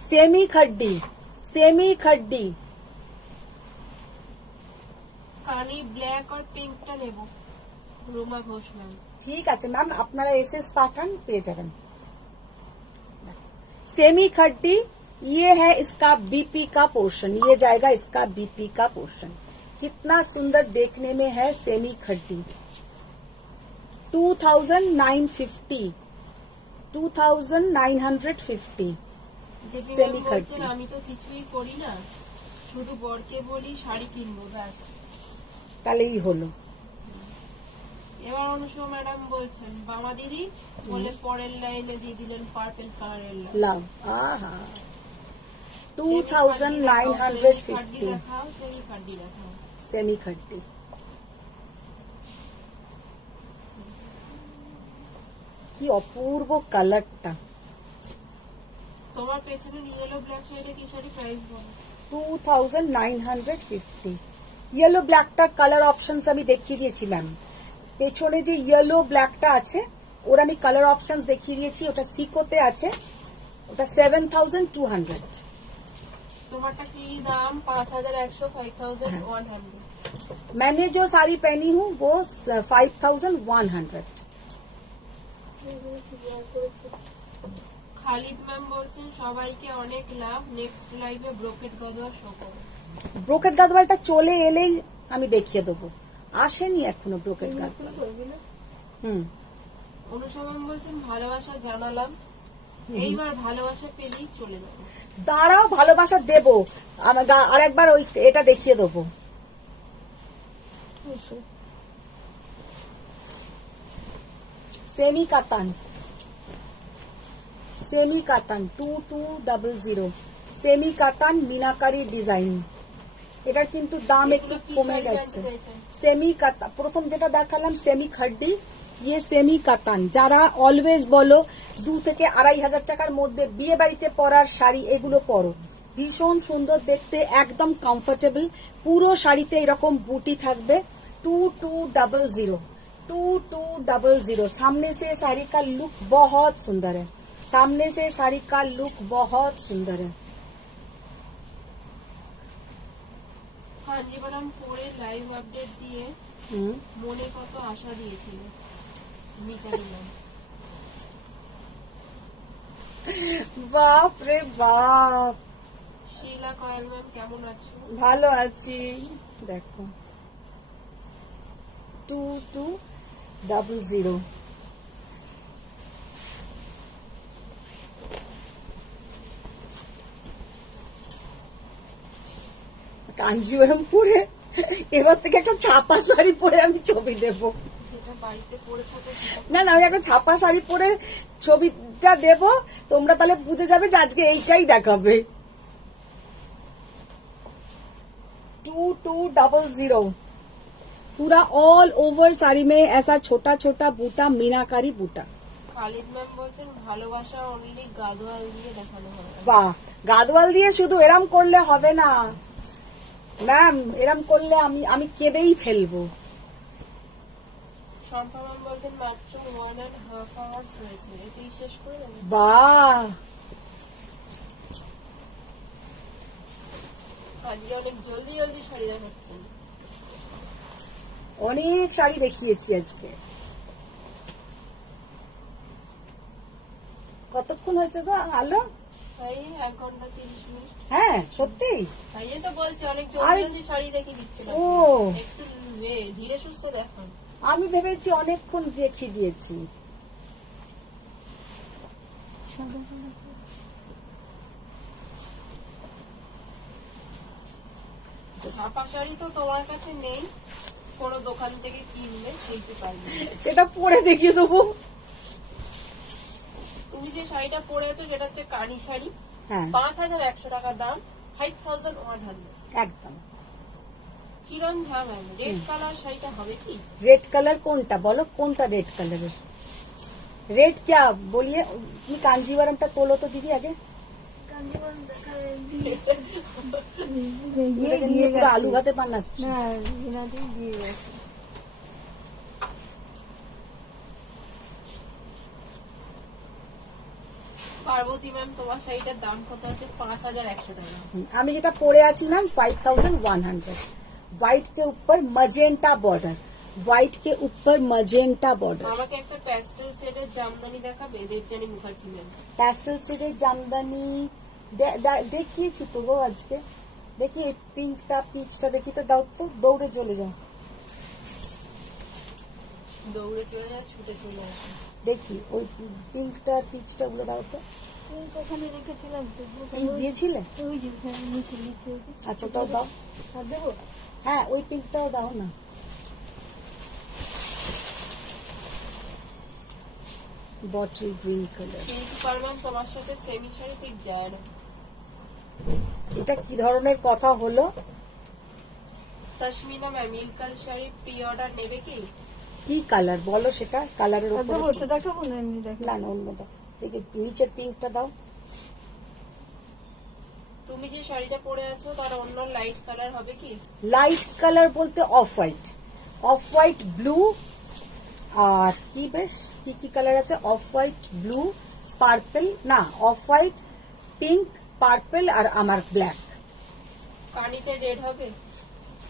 Semi khaddi, semi khaddi. Kani black আর পিঙ্কটা নেব। রুমা ঘোষ ম্যাম। ঠিক আছে ম্যাম, আপনারা एसएस पाठान পেয়ে যাবেন। सेमी खड्डी ये है इसका बीपी का पोर्शन, ये जाएगा इसका बीपी का पोर्शन। कितना सुंदर देखने में है सेमी खड्डी। 2950 2950 সেমি খड्डी। আমি তো কিছুই করি না, শুধু বরকে বলি শাড়ি কিনবো ব্যাস। তাহলেই হলো। এবার অনুষ্মা ম্যাডাম বলছেন বামা দিদি বলে পরের লাইনে দিয়ে দিলেন পার্পল কালারের লাভ। আহা 2950 দেখাও, সেমি খাড্ডি দেখাও। सेमी खड्डी। কি অপূর্ব কালারটা। তোমার পেছনে ইয়েলো ব্ল্যাক শাড়িটা কি শাড়ি প্রাইস বলো? 2950। ইয়েলো ব্ল্যাকটার কালার অপশনস আমি দেখিয়ে দিয়েছি ম্যাম। পেছনে যে ইয়েলো ব্ল্যাকটা আছে ওর আমি কালার অপশনস দেখিয়ে দিয়েছি, ওটা সিকোতে আছে, ওটা 7200। তোমারটা কি দাম? 5100, 5100। मैंने जो साड़ी पहनी हूँ वो 5100। খালিদ ম্যাম বলছেন সবাইকে অনেক লাভ, নেক্সট লাইভে ব্রোকেট গাদোয়া শো করো। ব্রোকেট গাদওয়ালটা চলে এলেই আমি দেখিয়ে দেবো, আসেনি এখনো ব্রোকেট গাদওয়াল। অনুষা ম্যাম বলছেন ভালোবাসা জানালাম, এইবার ভালোবাসা পেলেই চলে যাবো। দাঁড়াও, ভালোবাসা দেবো, আর একবার ওই এটা দেখিয়ে দেবো। Semi katan, semi katan 2200, semi katan meenakari design. এটার কিন্তু দাম একটু কমে গেছে। সেমি কাতান প্রথম যেটা দেখালাম সেমি খাড্ডি, ইয়ে সেমি কাতান। যারা অলওয়েজ বলো 2 থেকে 2500 টাকার মধ্যে বিয়ে বাড়িতে পরার শাড়ি এগুলো পরো, ভীষণ সুন্দর দেখতে, একদম কমফোর্টেবল। পুরো শাড়িতে এরকম বুটি থাকবে। 2200, 2200। सामने से साड़ी का लुक बहुत सुंदर है, सामने से साड़ी का लुक बहुत सुंदर है। কাঞ্জিবরম পরে লাইভ আপডেট দিয়ে মনে কত আশা দিয়েছিল মিতালি ম্যাম। বাপ রে বাপ। শিলা কয়াল ম্যাম কেমন আছো? ভালো আছি। দেখো 2200। কাঞ্জিবরম পরে এবার থেকে একটা ছাপা শাড়ি পরে আমি ছবি দেব। যেটা বাড়িতে পরে থাকো না না, আমি একটা ছাপা শাড়ি পরে ছবিটা দেব, তোমরা তাহলে বুঝে যাবে যে আজকে এইটাই দেখাবে। 2200। पूरा ऑल ओवर साड़ी में ऐसा छोटा छोटा बूटा, मीनाकारी बूटा। খালিদ ম্যাম বলছেন ভালোবাসা অনলি গাদোয়াল দিয়ে দেখানো হয়। বাহ, গাদওয়াল দিয়ে শুধু এরম করলে হবে না ম্যাম, এরম করলে আমি কেঁদেই ফেলবো। শম্পা ম্যাম বলছেন মাত্র 1.5 আওয়ার্স হয়েছে, এতেই শেষ করে দেবো। বাহ, আজকে অনেক জলদি জলদি শাড়ি দেখাচ্ছেন। অনেক শাড়ি দেখিয়েছি আজকে। কতক্ষণ হয়েছে গো আলো? তাই 1 ঘন্টা 30 মিনিট। হ্যাঁ সত্যি, তাই তো বলছি অনেক জলদি জলদি শাড়ি দেখিয়ে দিচ্ছেন। ও একটু ধীরে সুস্থে দেখান। আমি ভেবেছি অনেকক্ষণ দেখিয়ে দিয়েছি। ছাপা শাড়ি তো তোমার কাছে নেই, কোন দোকান থেকে কিনলে সেইতে পারবে। সেটা পরে দেখিয়ে দেবো। তুমি যে শাড়িটা পরে আছো সেটা হচ্ছে কানি শাড়ি, হ্যাঁ 5100 টাকা দাম, 5100। একদম। কিরণ ঝা ম্যাম রেড কালার শাড়িটা হবে কি? रेड कलर কোনটা বলো, কোনটা रेड कलर? रेड क्या बोलिए, তুমি কাঞ্জিবরমটা তোলো তো দিদি আগে। কাঞ্জিবরম দেখা এটাকে নিয়ে পুরো আলু ভাতে বানাচ্ছি। না বিনাতেই দিয়ে গেছে। পার্বতী ম্যাম তোমার শাড়িটার দাম কত আছে? 5100 টাকা। আমি যেটা পরে আছি ম্যাম 5100। व्हाइट के ऊपर मजेंटा बॉर्डर, व्हाइट के ऊपर मजेंटा बॉर्डर। আমাকে একটা প্যাস্টেল শেডের জামদানি দেখাবে দেবযানী মুখার্জি ম্যাম। প্যাস্টেল শেডের জামদানি দেখিয়েছি তো গো আজকে। দেখি এই পিঙ্কটা পিচটা দেখি তো, দাও তো, দৌড়ে চলে যাও। দৌড়ে চলে যায়, ছুটে চলে আসে। দেখি ওই পিঙ্কটা পিচটা গুলো দাও তো। ওখানে রেখেছিলাম তো, এই দিয়েছিলে? ওই যে হ্যাঁ, নিচে নিচে ওই যে। আচ্ছা ওটাও দাও। আর দেবো? হ্যাঁ ওই পিঙ্কটাও দাও না। Bottle green colour. শিল্পী পাল ম্যাম তোমার সাথে সেমি শাড়ি ঠিক যায় না। এটা কি ধরনের কথা হলো? Tasmina ma'am Ilkal sari pre order নেবে কি? কি কালার বলো সেটা? কালারের আর উপর দেবো? ওটা দেখাবো না, এমনি দেখো। না না অন্য দাও। দেখি নিচের পিঙ্কটা দাও। তুমি যে শাড়িটা পরে আছো তার অন্য লাইট কালার হবে কি? লাইট কালার বলতে off white, off white blue, আর কি বেশ কি কি কালার আছে? অফ হোয়াইট ব্লু, পার্পল, না অফ হোয়াইট পিঙ্ক পার্পল আর আমার ব্ল্যাক। কানিতে রেড হবে?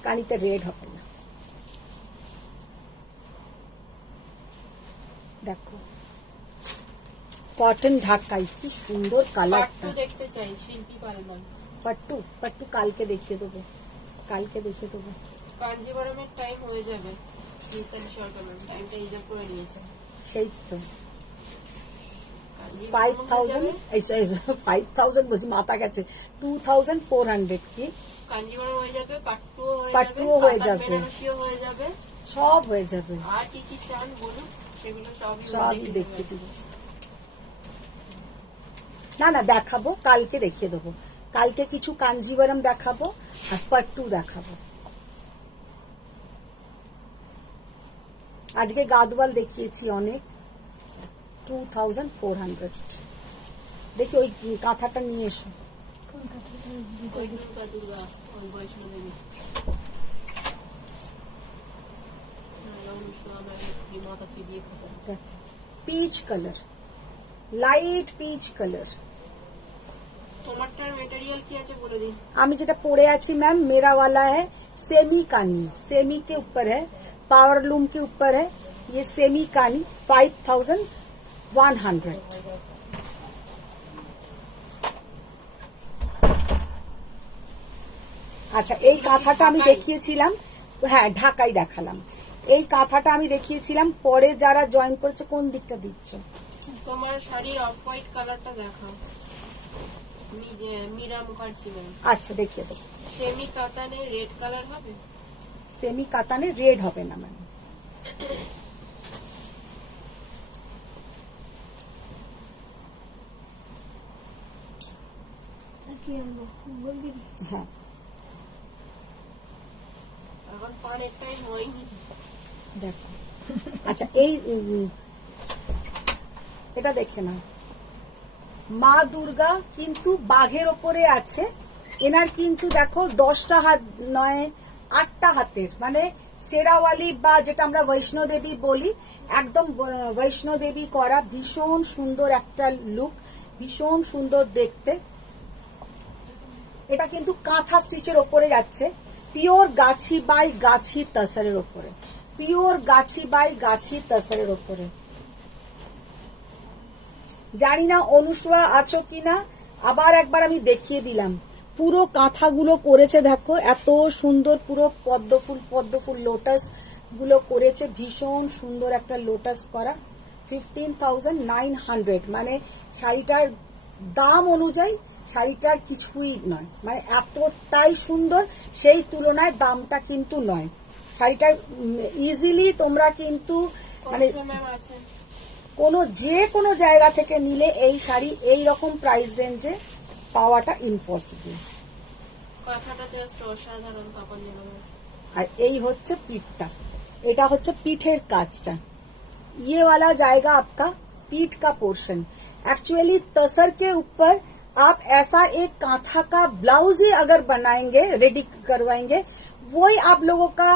কানিতে রেড হবে না। দেখো কটন ঢাকাই, কি সুন্দর কালারটা। পাট্টু দেখতে চাই শিল্পী পাল ম্যাম। পাট্টু পাট্টু কালকে দেখিয়ে দেবো, কালকে দেখিয়ে দেবো। কাঞ্জিবরমের টাইম হয়ে যাবে। মিতালি সরকার ম্যাম টাইমটা রিজার্ভ করে নিয়েছে। সেই তো কাঞ্জিবরম হয়ে যাবে, 5,000 বলছি, মাথা গেছে। 2,400 কি? কাঞ্জিবরম হয়ে যাবে, পাট্টুও হয়ে যাবে, পাট্টুও হয়ে কাতার যাবে। বেনারসিও হয়ে যাবে। সব হয়ে যাবে, আর কি কি চান বলুন, সেগুলো সবই সবই দেখিয়ে দেখিয়ে দেবো। দিচ্ছি। না না দেখাবো, কালকে দেখিয়ে দেবো। কালকে কিছু কাঞ্জিবরম দেখাবো আর পাট্টু দেখাবো। আজকে গাদওয়াল দেখিয়েছি অনেক। 2,400। দেখি ওই কাঁথাটা নিয়ে এসো। কোন কাঠটা? ওই দুর্গা দুর্গা, ওই বৈষ্ণো দেবী। মাথা চিবিয়ে খাবো। Peach colour, light peach colour. তোমারটার মেটেরিয়াল কি আছে বলে দিন। আমি যেটা পরে আছি मैम मेरा वाला है सेमी कानी, सेमी के ऊपर है, पावर लूम के ऊपर है। ये सेमी कानी 5,100। আচ্ছা এই কাঁথাটা আমি দেখিয়েছিলাম, হ্যাঁ ঢাকাই দেখালাম। এই কাঁথাটা আমি দেখিয়েছিলাম, পরে যারা জয়েন করেছে কোন দিকটা দিচ্ছ? তোমার শাড়ির অফ হোয়াইট কালারটা দেখাও। মীরা মুখার্জি ম্যাম। আচ্ছা দেখিয়ে দেবো। সেমি কাতানে রেড কালার হবে? সেমি কাতানে রেড হবে না ম্যাম। আর কি আনবো বলবি? হ্যাঁ এখন পানের টাইম হয়নি। দেখো আচ্ছা এই এটা দেখে না, মা দুর্গা কিন্তু বাঘের ওপরে আছে। এনার কিন্তু দেখো 10টা হাত নয় 8টা হাতের, মানে সেরাওয়ালি বা যেটা আমরা বৈষ্ণো দেবী বলি, একদম বৈষ্ণো দেবী করা। ভীষণ সুন্দর একটা লুক, ভীষণ সুন্দর দেখতে। এটা কিন্তু কাঁথা স্টিচের ওপরে যাচ্ছে, পিওর গাছি বাই গাছি তসরের ওপরে, পিওর গাছি বাই গাছি তসরের ওপরে। জানি না অনুসয়া আছো কিনা, আবার একবার আমি দেখিয়ে দিলাম। পুরো কাঁথাগুলো করেছে দেখো, এত সুন্দর, পুরো পদ্ম ফুল লোটাস গুলো করেছে। ভীষণ সুন্দর একটা লোটাস করা। 15,900, মানে শাড়িটার দাম অনুযায়ী শাড়িটার কিছুই নয়, মানে এতটাই সুন্দর, সেই তুলনায় দামটা কিন্তু নয়। শাড়িটার ইজিলি তোমরা কিন্তু মানে ম্যাম আছে যে কোনো জায়গা থেকে নিলে এই শাড়ি এই রকম প্রাইস রেঞ্জে পাওয়াটা ইম্পসিবল। কথাটা জাস্ট অসাধারণ পাপাঞ্জলি ম্যাম। আর এই হচ্ছে পিঠটা, এটা হচ্ছে পিঠের কাজটা। ये वाला जाएगा आपका पीठ का पोर्शन। एक्चुअली तसर के ऊपर आप ऐसा एक कांथा का ब्लाउज ही अगर बनाएंगे, रेडी करवाएंगे, वही आप लोगों का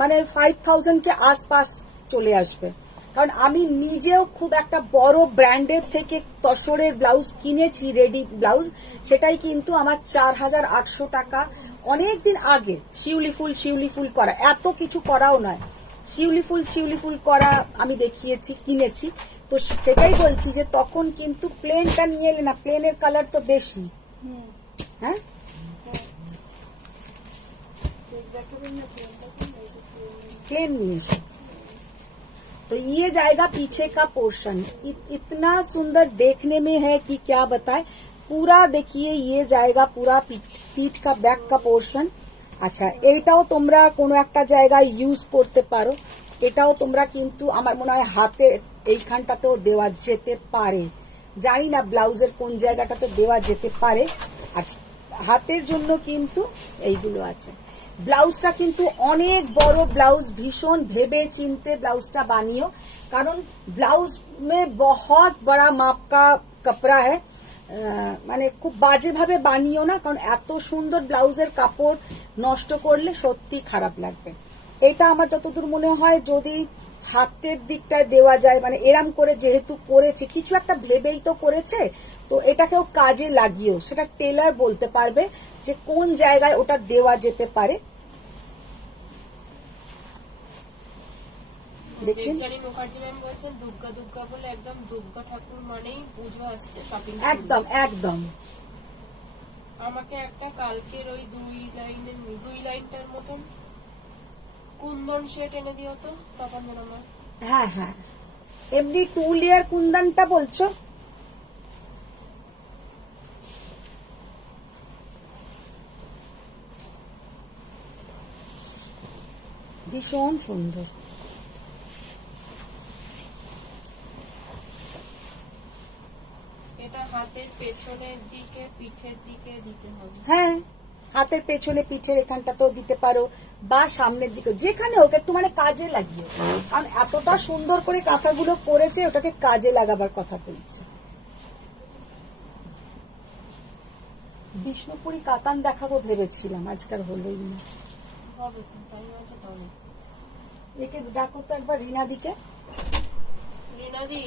মানে 5,000 के आसपास চলে আসবে। কারণ আমি নিজেও খুব একটা বড় ব্র্যান্ডের থেকে তসরের ব্লাউজ কিনেছি, রেডি ব্লাউজ, সেটাই কিন্তু আমার 4,800 টাকা। অনেকদিন আগে শিউলি ফুল করা, এত কিছু করাও নয়, শিউলি ফুল করা আমি দেখিয়েছি, কিনেছি। তো সেটাই বলছি যে তখন কিন্তু প্লেনটা নিয়ে এলে না, প্লেনের কালার তো বেশি। হ্যাঁ, प्लेन म्यूजिक। तो ये जाएगा पीछे का पोर्शन, इतना सुंदर देखने में है कि क्या बताए। पूरा देखिए ये जाएगा पूरा पीठ का बैक का पोर्शन। আচ্ছা, এইটাও তোমরা কোনো একটা জায়গায় ইউজ করতে পারো। এটাও তোমরা কিন্তু আমার মনে হয় হাতের এইখানটাতেও দেওয়া যেতে পারে, জানি না ব্লাউজের কোন জায়গাটাতে দেওয়া যেতে পারে। আর হাতের জন্য কিন্তু এইগুলো আছে। ব্লাউজটা কিন্তু অনেক বড় ব্লাউজ, ভীষণ ভেবে চিনতে ব্লাউজটা বানিও, কারণ ব্লাউজ মে বহুত বড়া মাপ কা কাপড়া है। মানে খুব বাজে ভাবে বানিও না, কারণ এত সুন্দর ব্লাউজের কাপড় নষ্ট করলে সত্যি খারাপ লাগবে। এটা আমার যতদূর মনে হয় যদি হাতের দিকটায় দেওয়া যায়, মানে এরম করে যেহেতু করেছে, কিছু একটা ভেবেই তো করেছে, তো এটাকেও কাজে লাগিও। সেটা টেলার বলতে পারবে যে কোন জায়গায় ওটা দেওয়া যেতে পারে। দেখুন, দেবযানী মুখার্জি ম্যাম বলছেন দুর্গা দুর্গা বলে একদম দুর্গা ঠাকুর মানেই পুজো আসছে, শপিং একদম একদম। আমাকে একটা কালকের ওই দুই লাইনটার মতন কুন্দন সেট এনে দিও তো তখন যেন আমার। হ্যাঁ হ্যাঁ, এমনি 2 লেয়ার কুন্দনটা বলছো? ভীষণ সুন্দর। এটা হাতের পেছনের দিকে পিঠের দিকে দিতে হবে। হ্যাঁ, হাতের পেছনে পিঠের এখানটাতেও দিতে পারো, বা সামনের দিকে, যেখানে হোক একটু মানে কাজে লাগিও। কারণ এতটা সুন্দর করে কাঁথাগুলো করেছে, ওটাকে কাজে লাগাবার কথা বলছে। বিষ্ণুপুরি কাতান দেখাবো ভেবেছিলাম, আজকাল হলোই না। হবে তো, টাইম আছে তাহলে। একে ডাকো তো একবার, রিনাদিকে। রিনাদি,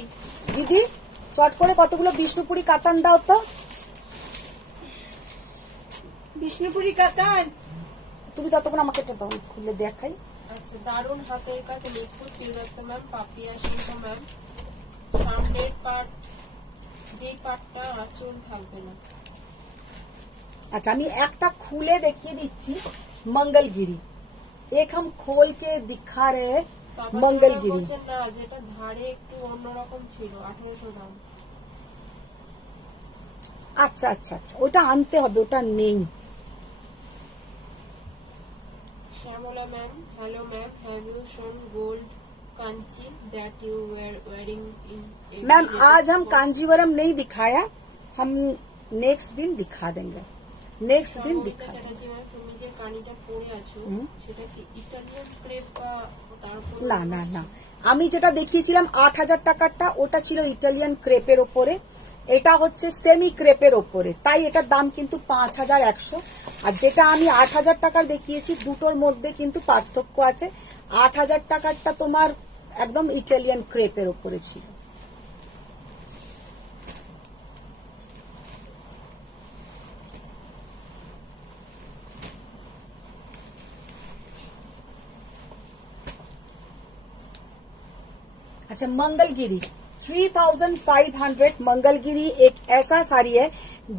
দিদি শর্ট করে কতগুলো বিষ্ণুপুরি কাতান দাও তো। বিষ্ণুপুরি কাতান তুমি ততক্ষণ আমাকে একটা দাও, খুলে দেখাই। আচ্ছা, দারুণ হাতের কাজ, নিখুঁত শ্রীদত্ত ম্যাম, পাপিয়া সিংহ ম্যাম। সামনের পার্ট, যেই পার্টটা আঁচল থাকবে না। अच्छा, আমি একটা খুলে দেখিয়ে দিচ্ছি। मंगलगिरी, एक हम खोल के दिखा रहे हैं मंगलगिरी। বলছেন না, যেটা ধারে একটু অন্যরকম ছিল, 1800 দাম। আচ্ছা আচ্ছা আচ্ছা, ওটা আনতে হবে, ওটা নেই। Shyamla ma'am, hello ma'am, have you shown gold Kanchi that you were wearing in ma'am आज हम कांजीवरम नहीं दिखाया, हम नेक्स्ट दिन दिखा देंगे, नेक्स्ट दिन दिखा देंगे। চ্যাটার্জি ম্যাম, তুমি যে কানিটা পরে আছো সেটা কি ইটালিয়ান ক্রেপ বা তারপর? না না না, আমি যেটা দেখিয়েছিলাম 8000 টাকারটা, ওটা ছিল ইটালিয়ান ক্রেপের ওপরে, এটা হচ্ছে সেমি ক্রেপের ওপরে, তাই এটার দাম কিন্তু 5100। আর যেটা আমি 8000 টাকার দেখিয়েছি, দুটোর মধ্যে কিন্তু পার্থক্য আছে। 8000 টাকারটা তোমার একদম ইটালিয়ান ক্রেপের ওপরে ছিল। अच्छा, मंगलगिरी 3500। मंगलगिरी एक ऐसा साड़ी है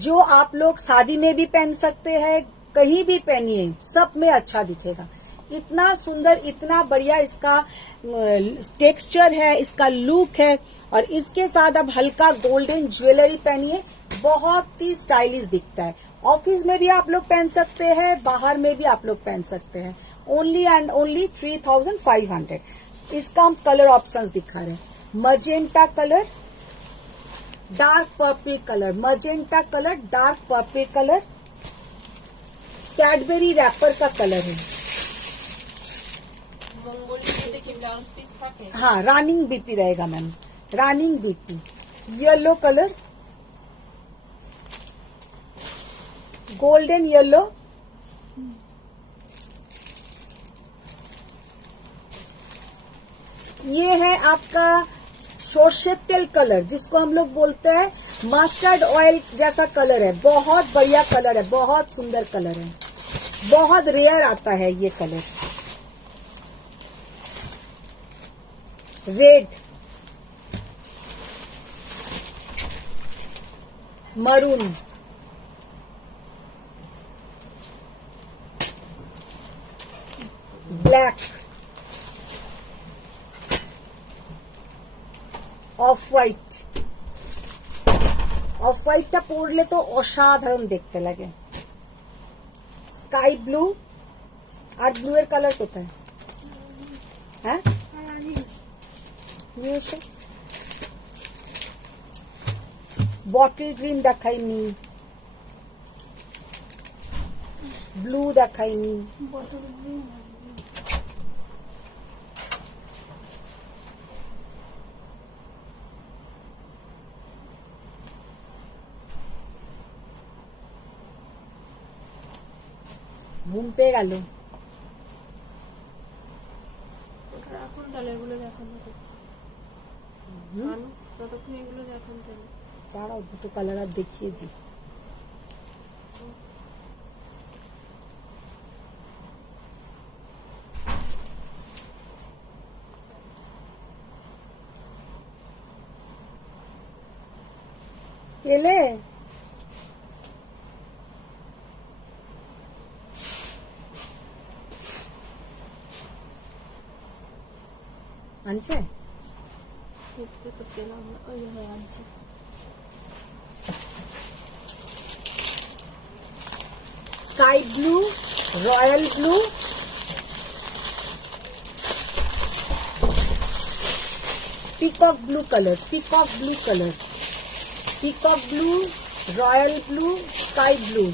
जो आप लोग शादी में भी पहन सकते हैं, कहीं भी पहनिए, सब में अच्छा दिखेगा। इतना सुंदर, इतना बढ़िया इसका टेक्सचर है, इसका लुक है। और इसके साथ अब हल्का गोल्डन ज्वेलरी पहनिए, बहुत ही स्टाइलिश दिखता है। ऑफिस में भी आप लोग पहन सकते हैं, बाहर में भी आप लोग पहन सकते हैं। Only and only 3500। इसका हम कलर ऑप्शंस दिखा रहे हैं। Magenta colour, dark purple colour, magenta colour, dark purple colour, Cadbury wrapper का कलर है। মঙ্গলগিরিতে কি ব্লাউজ পিস থাকে? हाँ, रनिंग बीपी रहेगा ma'am, running BP. Yellow colour, golden yellow, ये है आपका सोर्से तेल कलर, जिसको हम लोग बोलते हैं मस्टर्ड ऑयल जैसा कलर है। बहुत बढ़िया कलर है, बहुत सुंदर कलर है, बहुत रेयर आता है ये कलर। রেড, মারুন, ব্ল্যাক, অফ হোয়াইট। অফ হোয়াইটটা পরলে তো অসাধারণ দেখতে লাগে। স্কাই ব্লু, আর ব্লু এর কালার কোথায়? হ্যাঁ, নিয়ে এসো। বটল গ্রিন দেখাইনি, ব্লু দেখাইনি, বটল গ্রিন ঘুম পেয়ে গেল। এখন তাহলে এগুলো দেখান তো, ততক্ষণ এগুলো দেখান তাহলে। দাঁড়াও, দুটো কালার আর দেখিয়ে দিই। এলে আনছে? দেখতে তো পেলাম না। ওই হ্যাঁ আনছি। Sky blue, royal blue, peacock blue colour, peacock blue colour, peacock blue, royal blue, sky blue.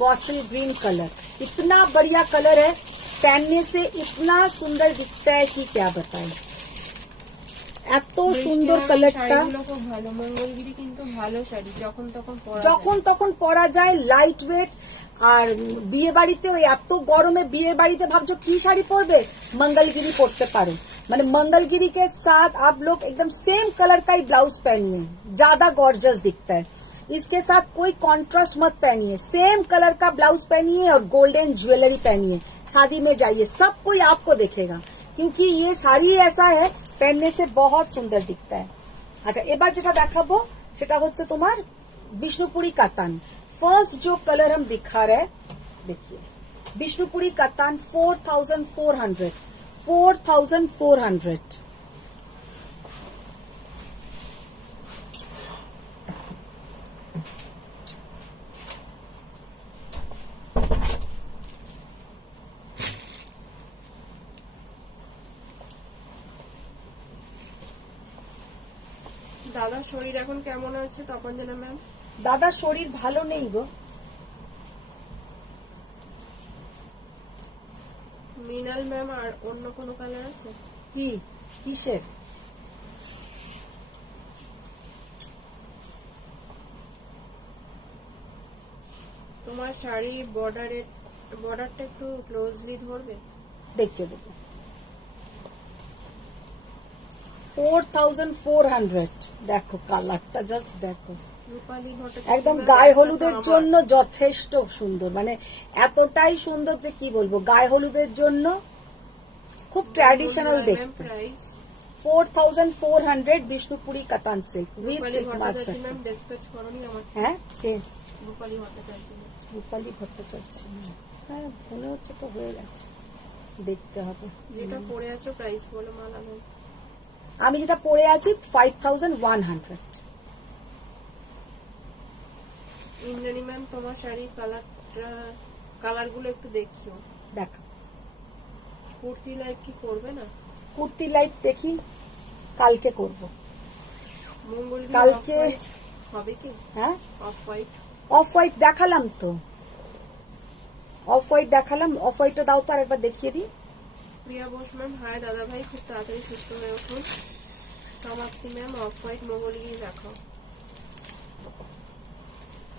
Bottle green colour, इतना बढ़िया कलर है, पहनने से इतना सुंदर दिखता है कि क्या बताएं। এত সুন্দর কালারটা, শাড়িগুলো খুব ভালো। মঙ্গলগিরি কিন্তু ভালো শাড়ি, যখন তখন পরা যায়। যখন তখন পরা যায়, লাইট ওয়েট। আর বিয়ে বাড়িতে ওই এত গরমে বিয়ে বাড়িতে ভাবছো কি শাড়ি পরবে, मंगलगिरी পরতে পারো। মানে मंगलगिरी के साथ आप लोग एकदम सेम कलर का ही ब्लाउज पहनिए, ज्यादा गॉर्जियस दिखता है। इसके साथ कोई कॉन्ट्रास्ट मत पहनिए, सेम कलर का ब्लाउज पहनिए और गोल्डन ज्वेलरी पहनिए। शादी में जाइए, सब कोई आपको देखेगा, क्योंकि ये साड़ी ऐसा है पहनने से बहुत सुंदर दिखता है। अच्छा, এবার যেটা দেখাবো সেটা হচ্ছে তোমার বিষ্ণুপুরি কাতান। फर्स्ट जो कलर हम दिखा रहे हैं, देखिए विष्णुपुरी कतान 4400, 4400। দাদার শরীর এখন কেমন আছে তপঞ্জনা ম্যাম? দাদা শরীর ভালো নেই গো। মৃণাল ম্যাম, আর অন্য কোনো কালার আছে? কি কিসের? তোমার শাড়ি বর্ডারটা একটু ক্লোজলি ধরবে। দেখিয়ে দেবো। 4400, দেখো কালারটা জাস্ট দেখো, রূপালী ভট্টাচার্য একদম ম্যাম, গায়ে একটা হলুদের তো আমার। জন্য যথেষ্ট সুন্দর, মানে এতটাই সুন্দর যে কি বলবো। গায়ে হলুদের জন্য খুব ট্র্যাডিশনাল দেখতে। Price 4400 Bishnupuri Katan silk with Rupali silk mark. Bhattacharya ma'am dispatch করনি আমার। হ্যাঁ, কে? রূপালী ভট্টাচার্য ম্যাম। রূপালী ভট্টাচার্য। হ্যাঁ, মনে হচ্ছে তো হয়ে গেছে, দেখতে হবে। যেটা পরে আছো প্রাইস বলো মালা ম্যাম। আমি যেটা পরে আছি 5100। ইন্দ্রাণী ম্যাম, তোমার শাড়ির কালারগুলো একটু দেখিও। দেখো, কুর্তি লাইভ কি করবে না? কুর্তি লাইভ দেখি, কালকে করব। মঙ্গলগিরি কালকে হবে কি? হ্যাঁ, অফ হোয়াইট। অফ হোয়াইট দেখালাম তো, অফ হোয়াইট দেখালাম। অফ হোয়াইটটা দাও তো আরেকবার দেখিয়ে দিই। প্রিয়া বোস ম্যাম, হাই দাদা ভাই, খুব তাড়াতাড়ি সুস্থ হয়ে উঠুন। সমাপ্তি ম্যাম, অফ হোয়াইট মঙ্গলগিরি দেখাও।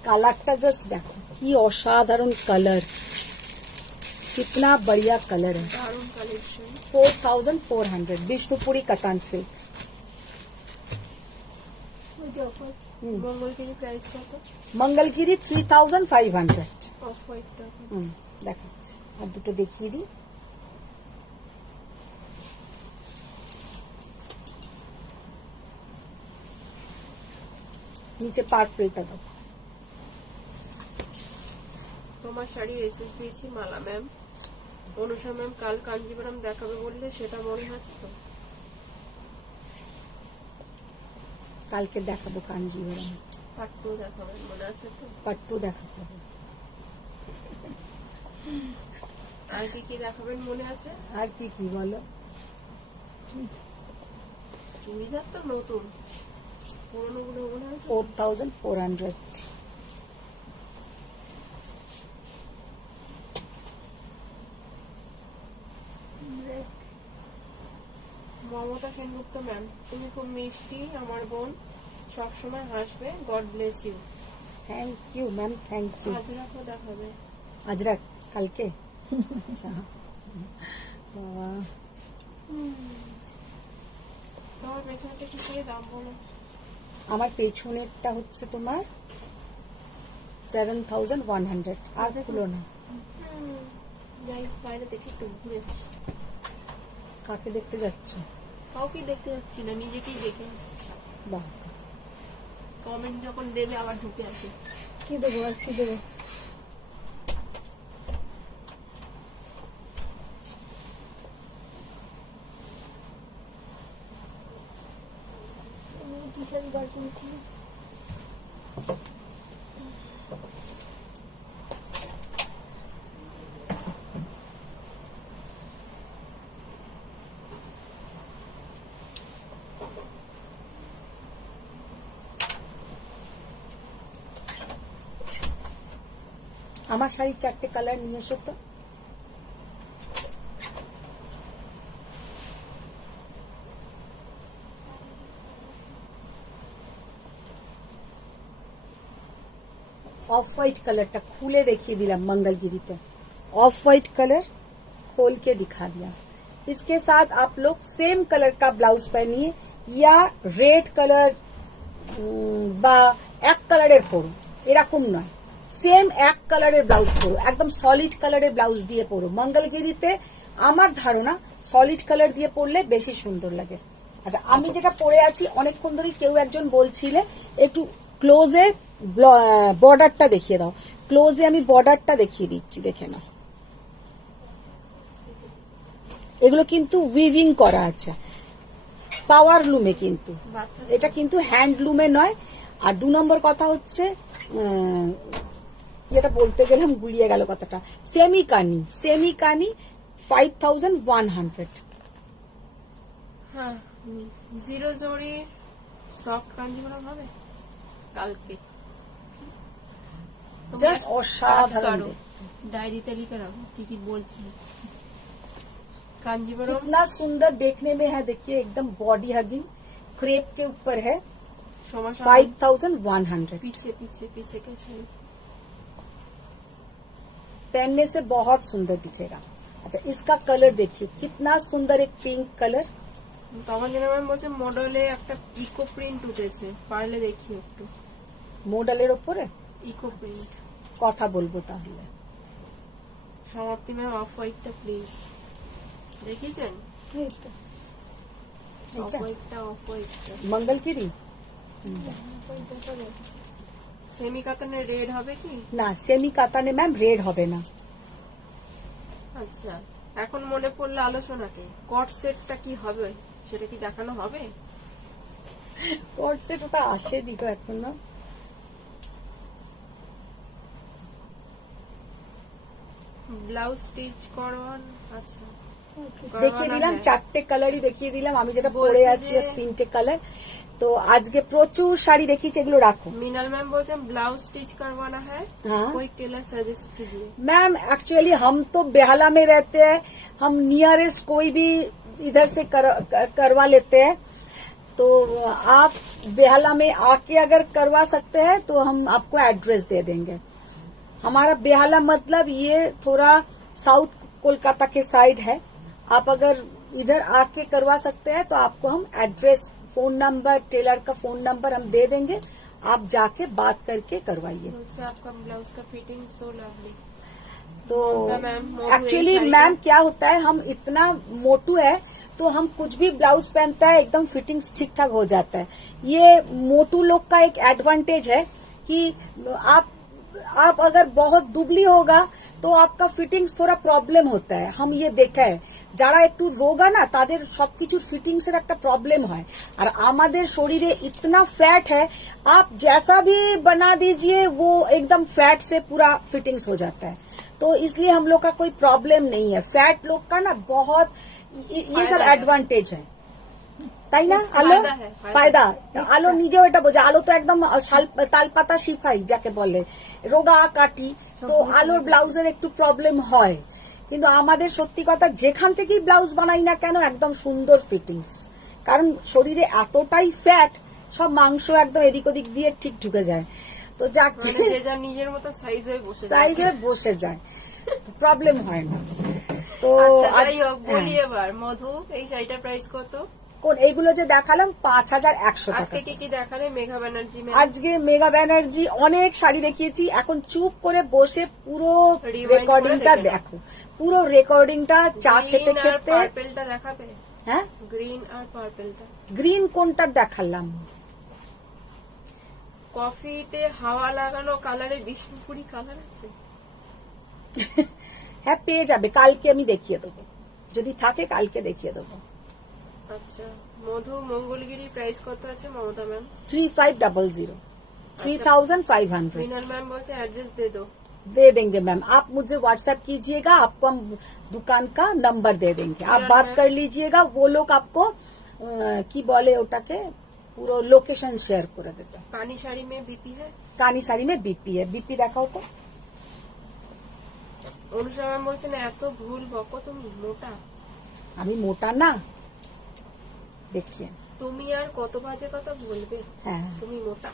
কালারটা জাস্ট দেখো, কি অসাধারণ কালার, कितना बढ़िया कलर है। দারুণ collection. 4400 Bishnupuri Katan silk. Mangalagiri price কত? मंगलगिरी 3500। অফ হোয়াইটটা দেখাচ্ছি। আর দুটো দেখিয়ে দিই। নিচে পার্পলটা দাও। তোমার শাড়ির এসএস দিয়েছি মালা ম্যাম। অনুষা ম্যাম কাল কাঞ্জিবরম দেখাবে বললে, সেটা মনে আছে তো? কালকে দেখাবো কাঞ্জিভরম, পাট্টু দেখাবেন মনে আছে তো? পাট্টু দেখাতে হবে। আর কি কি দেখাবেন মনে আছে? আর কি কি বলো? চুড়িদার তো নতুন, পুরোনো গুলো মনে আছে? 4400। মমতা সেনগুপ্ত ম্যাম, তুমি খুব মিষ্টি আমার বোন, সবসময় হাসবে, god bless you. Thank you ma'am, thank you. আজরাফও দেখাবে। আজরা কালকে? আচ্ছা বাবা, তোমার পেছনটা কি করে দাম বলো? আমার পেছনেরটা হচ্ছে তোমার 7100। আর খুলো না। যাই বাইরে দেখে একটু ঘুরে আসি। কাকে দেখতে যাচ্ছ? কাউকে দেখতে যাচ্ছি না, নিজেকেই দেখে আসছি। বাহ, কমেন্ট যখন দেবে আবার ঢুকে আসি। কি দেবো আর কি দেবো? কিসের বার করেছি? আমার শাড়ির 4টে কালার নিয়ে এসো তো। ऑफ व्हाइट कलरটা খুলে দেখিয়ে দিলাম मंगलगिरी। ऑफ व्हाइट कलर खोल के दिखा दिया। इसके साथ आप लोग सेम कलर का ब्लाउज पहनिए या रेड कलर বা এক কালারের পরো, এরকম নয়, সেম এক কালারের ব্লাউজ পরো, একদম সলিড কালারের ব্লাউজ দিয়ে পরো। মঙ্গলগিরিতে আমার ধারণা সলিড কালার দিয়ে পরলে বেশি সুন্দর লাগে। আচ্ছা, আমি যেটা পরে আছি অনেকক্ষণ ধরে কেউ একজন বলছিলে একটু ক্লোজে বর্ডারটা দেখিয়ে দাও। ক্লোজে আমি বর্ডারটা দেখিয়ে দিচ্ছি, দেখে নাও। এগুলো কিন্তু উইভিং করা আছে, পাওয়ার লুমে, কিন্তু এটা কিন্তু হ্যান্ডলুমে নয়। আর 2 নম্বর কথা হচ্ছে কি এটা বলতে গেলাম গুলিয়ে গেল কথাটা, সেমি কানি। সেমি কানি 5100। হ্যাঁ, জিরো জরি সফট কাঞ্জিবরম হবে কালকে। জাস্ট অসাধারণ। ডায়েরিতে লিখে রাখো কি কি বলছি। कांजीवरम कितना सुंदर देखने में है, देखिए एकदम बॉडी हगिंग, क्रेप के ऊपर है। 5100। पीछे पीछे पीछे कैसे पहनने से बहुत सुंदर दिखेगा। अच्छा, इसका कलर देखिए कितना सुंदर, एक पिंक कलर। ম্যাম বলছে মডেলে একটা ইকো প্রিন্ট উঠেছে, পারলে দেখি একটু। মডেলের উপরে ইকো প্রিন্ট কথা বলবো তাহলে। সমাপ্তি ম্যাম অফ হোয়াইটটা প্লিজ দেখিয়েছেন? এই তো অফ হোয়াইটটা मंगलगिरी সেমি কাতানে রেড হবে কি না, সেমি কাতানে ম্যাম রেড হবে না। আচ্ছা, এখন মনে পড়লো আলোচনাকে, কট সেটটা কি হবে সেটা কি দেখানো হবে? কোট সেট ওটা আসেনি তো এখনো। ব্লাউজ স্টিচ করন। আচ্ছা, দেখিয়ে দিলাম 4টে কালারই দেখিয়ে দিলাম। আমি যেটা পরে বলছে আছি যে- 3টে কালার। তো আজকে প্রচুর শাড়ি দেখিয়েছি, এগুলো রাখো। মিনাল ম্যাম বলছেন ব্লাউজ স্টিচ करवाना है, हाँ। कोई टेलर सजेस्ट कीजिए। मैम एक्चुअली हम तो बेहला में रहते हैं, हम नियरेस्ट कोई भी इधर से करवा लेते हैं। तो आप बेहला में आके अगर करवा सकते हैं तो हम आपको एड्रेस दे देंगे। हमारा बेहला मतलब ये थोड़ा साउथ कोलकाता के साइड है। आप अगर इधर आके करवा सकते हैं तो आपको हम एड्रेस, फोन नंबर, टेलर का फोन नंबर हम दे देंगे। आप जाके बात करके करवाइए। बच्चे आपका ब्लाउज का फिटिंग सो लवली। तो ममता मैम, मोटू एक्चुअली यही मैम क्या होता है, हम इतना मोटू है तो हम कुछ भी ब्लाउज पहनता है एकदम फिटिंग्स ठीक ठाक हो जाता है। ये मोटू लोग का एक एडवांटेज है कि आप अगर बहुत दुबली होगा तो आपका फिटिंग्स थोड़ा प्रॉब्लम होता है। हम ये देखा है যারা একটু রোগা না তাদের সবকিছুর ফিটিংস এর একটা प्रॉब्लम है, और আমাদের শরীরে इतना फैट है, आप जैसा भी बना दीजिए वो एकदम फैट से पूरा फिटिंग्स हो जाता है। तो इसलिए हम लोग का कोई प्रॉब्लम नहीं है। फैट लोग का ना बहुत ये सब एडवांटेज है, তাই না? আলো ফায়দা হ্যাঁ, ফায়দা আলো নিজেও এটা বোঝে। আলো তো একদম তালপাতা সিফাই যাকে বলে, রোগা কাটি, তো আলোর ব্লাউজের একটু প্রবলেম হয়। কিন্তু আমাদের সত্যি কথা যেখান থেকেই ব্লাউজ বানাই না কেন একদম সুন্দর ফিটিংস, কারণ শরীরে এতটাই ফ্যাট, সব মাংস একদম এদিক ওদিক দিয়ে ঠিক ঢুকে যায়। তো যাক মানে যে যার নিজের মতো সাইজ হয়ে বসে যায়। সাইজে বসে যায়, প্রবলেম হয় না। তো আচ্ছা, আজ যাই হোক, বলি এবার মধু, এই শাড়িটার প্রাইস কত? কোন এইগুলো যে দেখালাম 5100 টাকা। আজকে কি কি দেখালে? মেঘা ব্যানার্জি ম্যাম, আজকে মেগা ব্যানার্জি অনেক শাড়ি দেখিয়েছি। এখন চুপ করে বসে পুরো Rewind রেকর্ডিংটা করে দেখে দেখো, পুরো রেকর্ডিংটা চা খেতে খেতে। পার্পেলটা দেখাবে? হ্যাঁ, গ্রিন আর পার্পেলটা। গ্রিন কোনটা দেখালাম? কফিতে হাওয়া লাগানো কালারে বিষ্ণুপুরি কালার আছে? হ্যাঁ, পেয়ে যাবে, কালকে আমি দেখিয়ে দেবো, যদি থাকে কালকে দেখিয়ে দেবো। আচ্ছা, মধু মঙ্গলগিরি প্রাইস কত আছে মমতা ম্যাম? 3500 3500 রিনাল ম্যাম বলছে অ্যাড্রেস দে দো। दे देंगे मैम, आप मुझे व्हाट्सएप कीजिएगा, आपको हम दुकान का नंबर दे देंगे, आप बात कर लीजिएगा। वो लोग आपको की बोले ওটাকে পুরো লোকেশন শেয়ার করে দেবে। কানি শাড়ি में बीपी है? কানি শাড়ি में बीपी है, बीपी দেখাও তো। অনুষা ম্যাম বলছেন এত ভুল বকো তুমি, মোটা। আমি মোটা না, देखिए। তুমি আর কত বাজে কথা বলবে, हाँ, তুমি মোটা।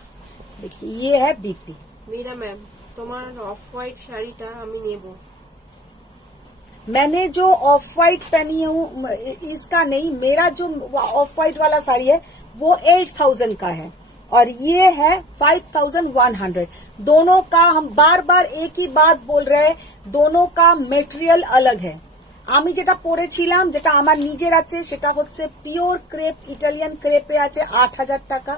देखिए ये है बीपी। মীরা ম্যাম, তোমার অফ হোয়াইট শাড়িটা আমি নেব। मैंने जो ऑफ व्हाइट पहनी हूँ इसका नहीं, मेरा जो ऑफ व्हाइट वाला साड़ी है वो 8000 का है, और ये है 5100। दोनों का हम बार बार एक ही बात बोल रहे हैं, दोनों का मेटेरियल अलग है। আমি যেটা পরেছিলাম, যেটা আমার নিজের আছে, সেটা হচ্ছে পিওর ক্রেপ, ইটালিয়ান ক্রেপে আছে 8000 টাকা,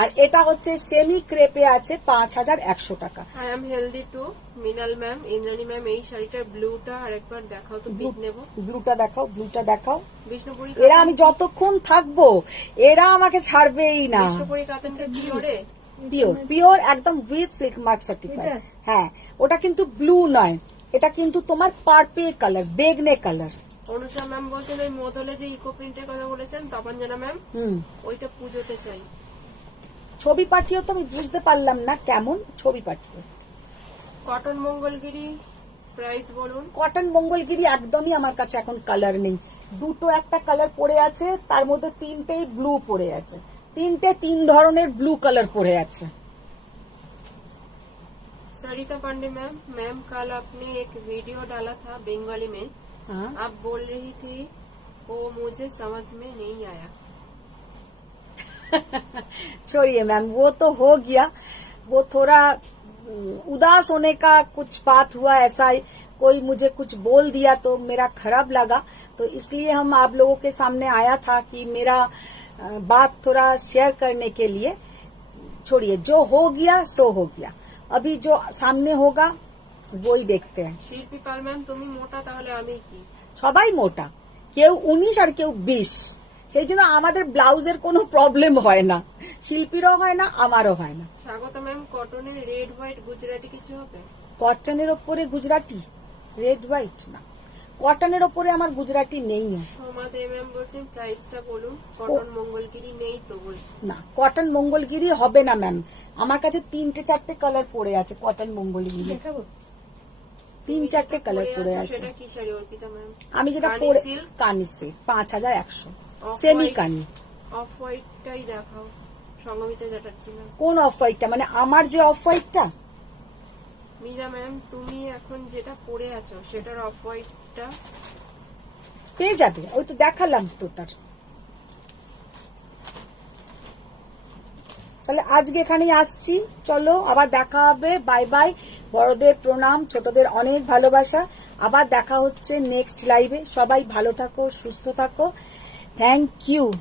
আর এটা হচ্ছে সেমি ক্রেপে আছে 5100 টাকা। I am healthy too. Minal ma'am, Indrani ma'am, এই শাড়িটার ব্লুটা আরেকবার দেখাও তো, পিক নেব। ব্লুটা দেখাও, ব্লুটা দেখাও। বিষ্ণুপুরি এরা আমি যতক্ষণ থাকবো এরা আমাকে ছাড়বেই না। বিষ্ণুপুরি কাতানটা কি করে? পিওর পিওর একদম উইথ সিল্ক মার্ক সার্টিফাইড। এটা? হ্যাঁ, ওটা কিন্তু ব্লু নয়, এটা কিন্তু তোমার পার্পল কালার, বেগনে কালার। অনুষা ম্যাম বলছেন ওই মোদলে যে ইকো প্রিন্টের কথা বলেছেন তপঞ্জনা ম্যাম, ওইটা পুজোতে চাই। ছবি পাঠিও তো, আমি বুঝতে পারলাম না কেমন ছবি পাঠিও। কটন মঙ্গলগিরি প্রাইস বলুন। কটন মঙ্গলগিরি একদমই আমার কাছে এখন কালার নেই। দুটো একটা কালার পড়ে আছে, তার মধ্যে তিনটেই ব্লু পড়ে আছে, তিনটে তিন ধরনের ব্লু কালার পড়ে আছে। सरिता पांडे मैम, मैम कल आपने एक वीडियो डाला था बंगाली में, हाँ, आप बोल रही थी वो मुझे समझ में नहीं आया। छोड़िए मैम, वो तो हो गया। वो थोड़ा उदास होने का कुछ बात हुआ, ऐसा कोई मुझे कुछ बोल दिया तो मेरा खराब लगा, तो इसलिए हम आप लोगों के सामने आया था कि मेरा बात थोड़ा शेयर करने के लिए। छोड़िए, जो हो गया सो हो गया, अभी जो सामने होगा वही देखते हैं। শিল্পী পাল ম্যাম, তুমি মোটা তাহলে আমি কি? সবাই মোটা, কেউ 19 আর কেউ 20, সেই জন্য আমাদের ব্লাউজের কোনো প্রবলেম হয় না, শিল্পীরও হয় না, আমারও হয় না। স্বাগত ম্যাম, কটনের রেড হোয়াইট গুজরাটি কিছু হবে? কটনের ওপরে গুজরাটি, রেড হোয়াইট না, কটনের ওপরে আমার গুজরাটি নেই। সোমা দে ম্যাম বলছেন প্রাইসটা বলুন। কটন মঙ্গলগিরি নেই তো বলছে। না, কটন মঙ্গলগিরি হবে না ম্যাম, আমার কাছে 3-4টে কালার পড়ে আছে কটন মঙ্গলগিরি, দেখাবো? 3-4টে কালার পড়ে আছে। সেটা কি শাড়ি অর্পিতা ম্যাম? আমি যেটা কানি পরে silk? কানি সিল্ক 5100, Off সেমি white? কানি। অফ হোয়াইটটাই দেখাও, সঙ্গমিতা চ্যাটার্জি ম্যাম। কোন অফ হোয়াইটটা, মানে আমার যে অফ হোয়াইটটা? মীরা ম্যাম, তুমি এখন যেটা পরে আছো সেটার অফ হোয়াইটটা পেয়ে যাবে, ওই তো দেখালাম তোটার। তাহলে আজকে এখানেই আসছি, চলো আবার দেখা হবে, বাই বাই। বড়দের প্রণাম, ছোটদের অনেক ভালোবাসা। আবার দেখা হচ্ছে নেক্সট লাইভে। সবাই ভালো থাকো, সুস্থ থাকো। Thank you.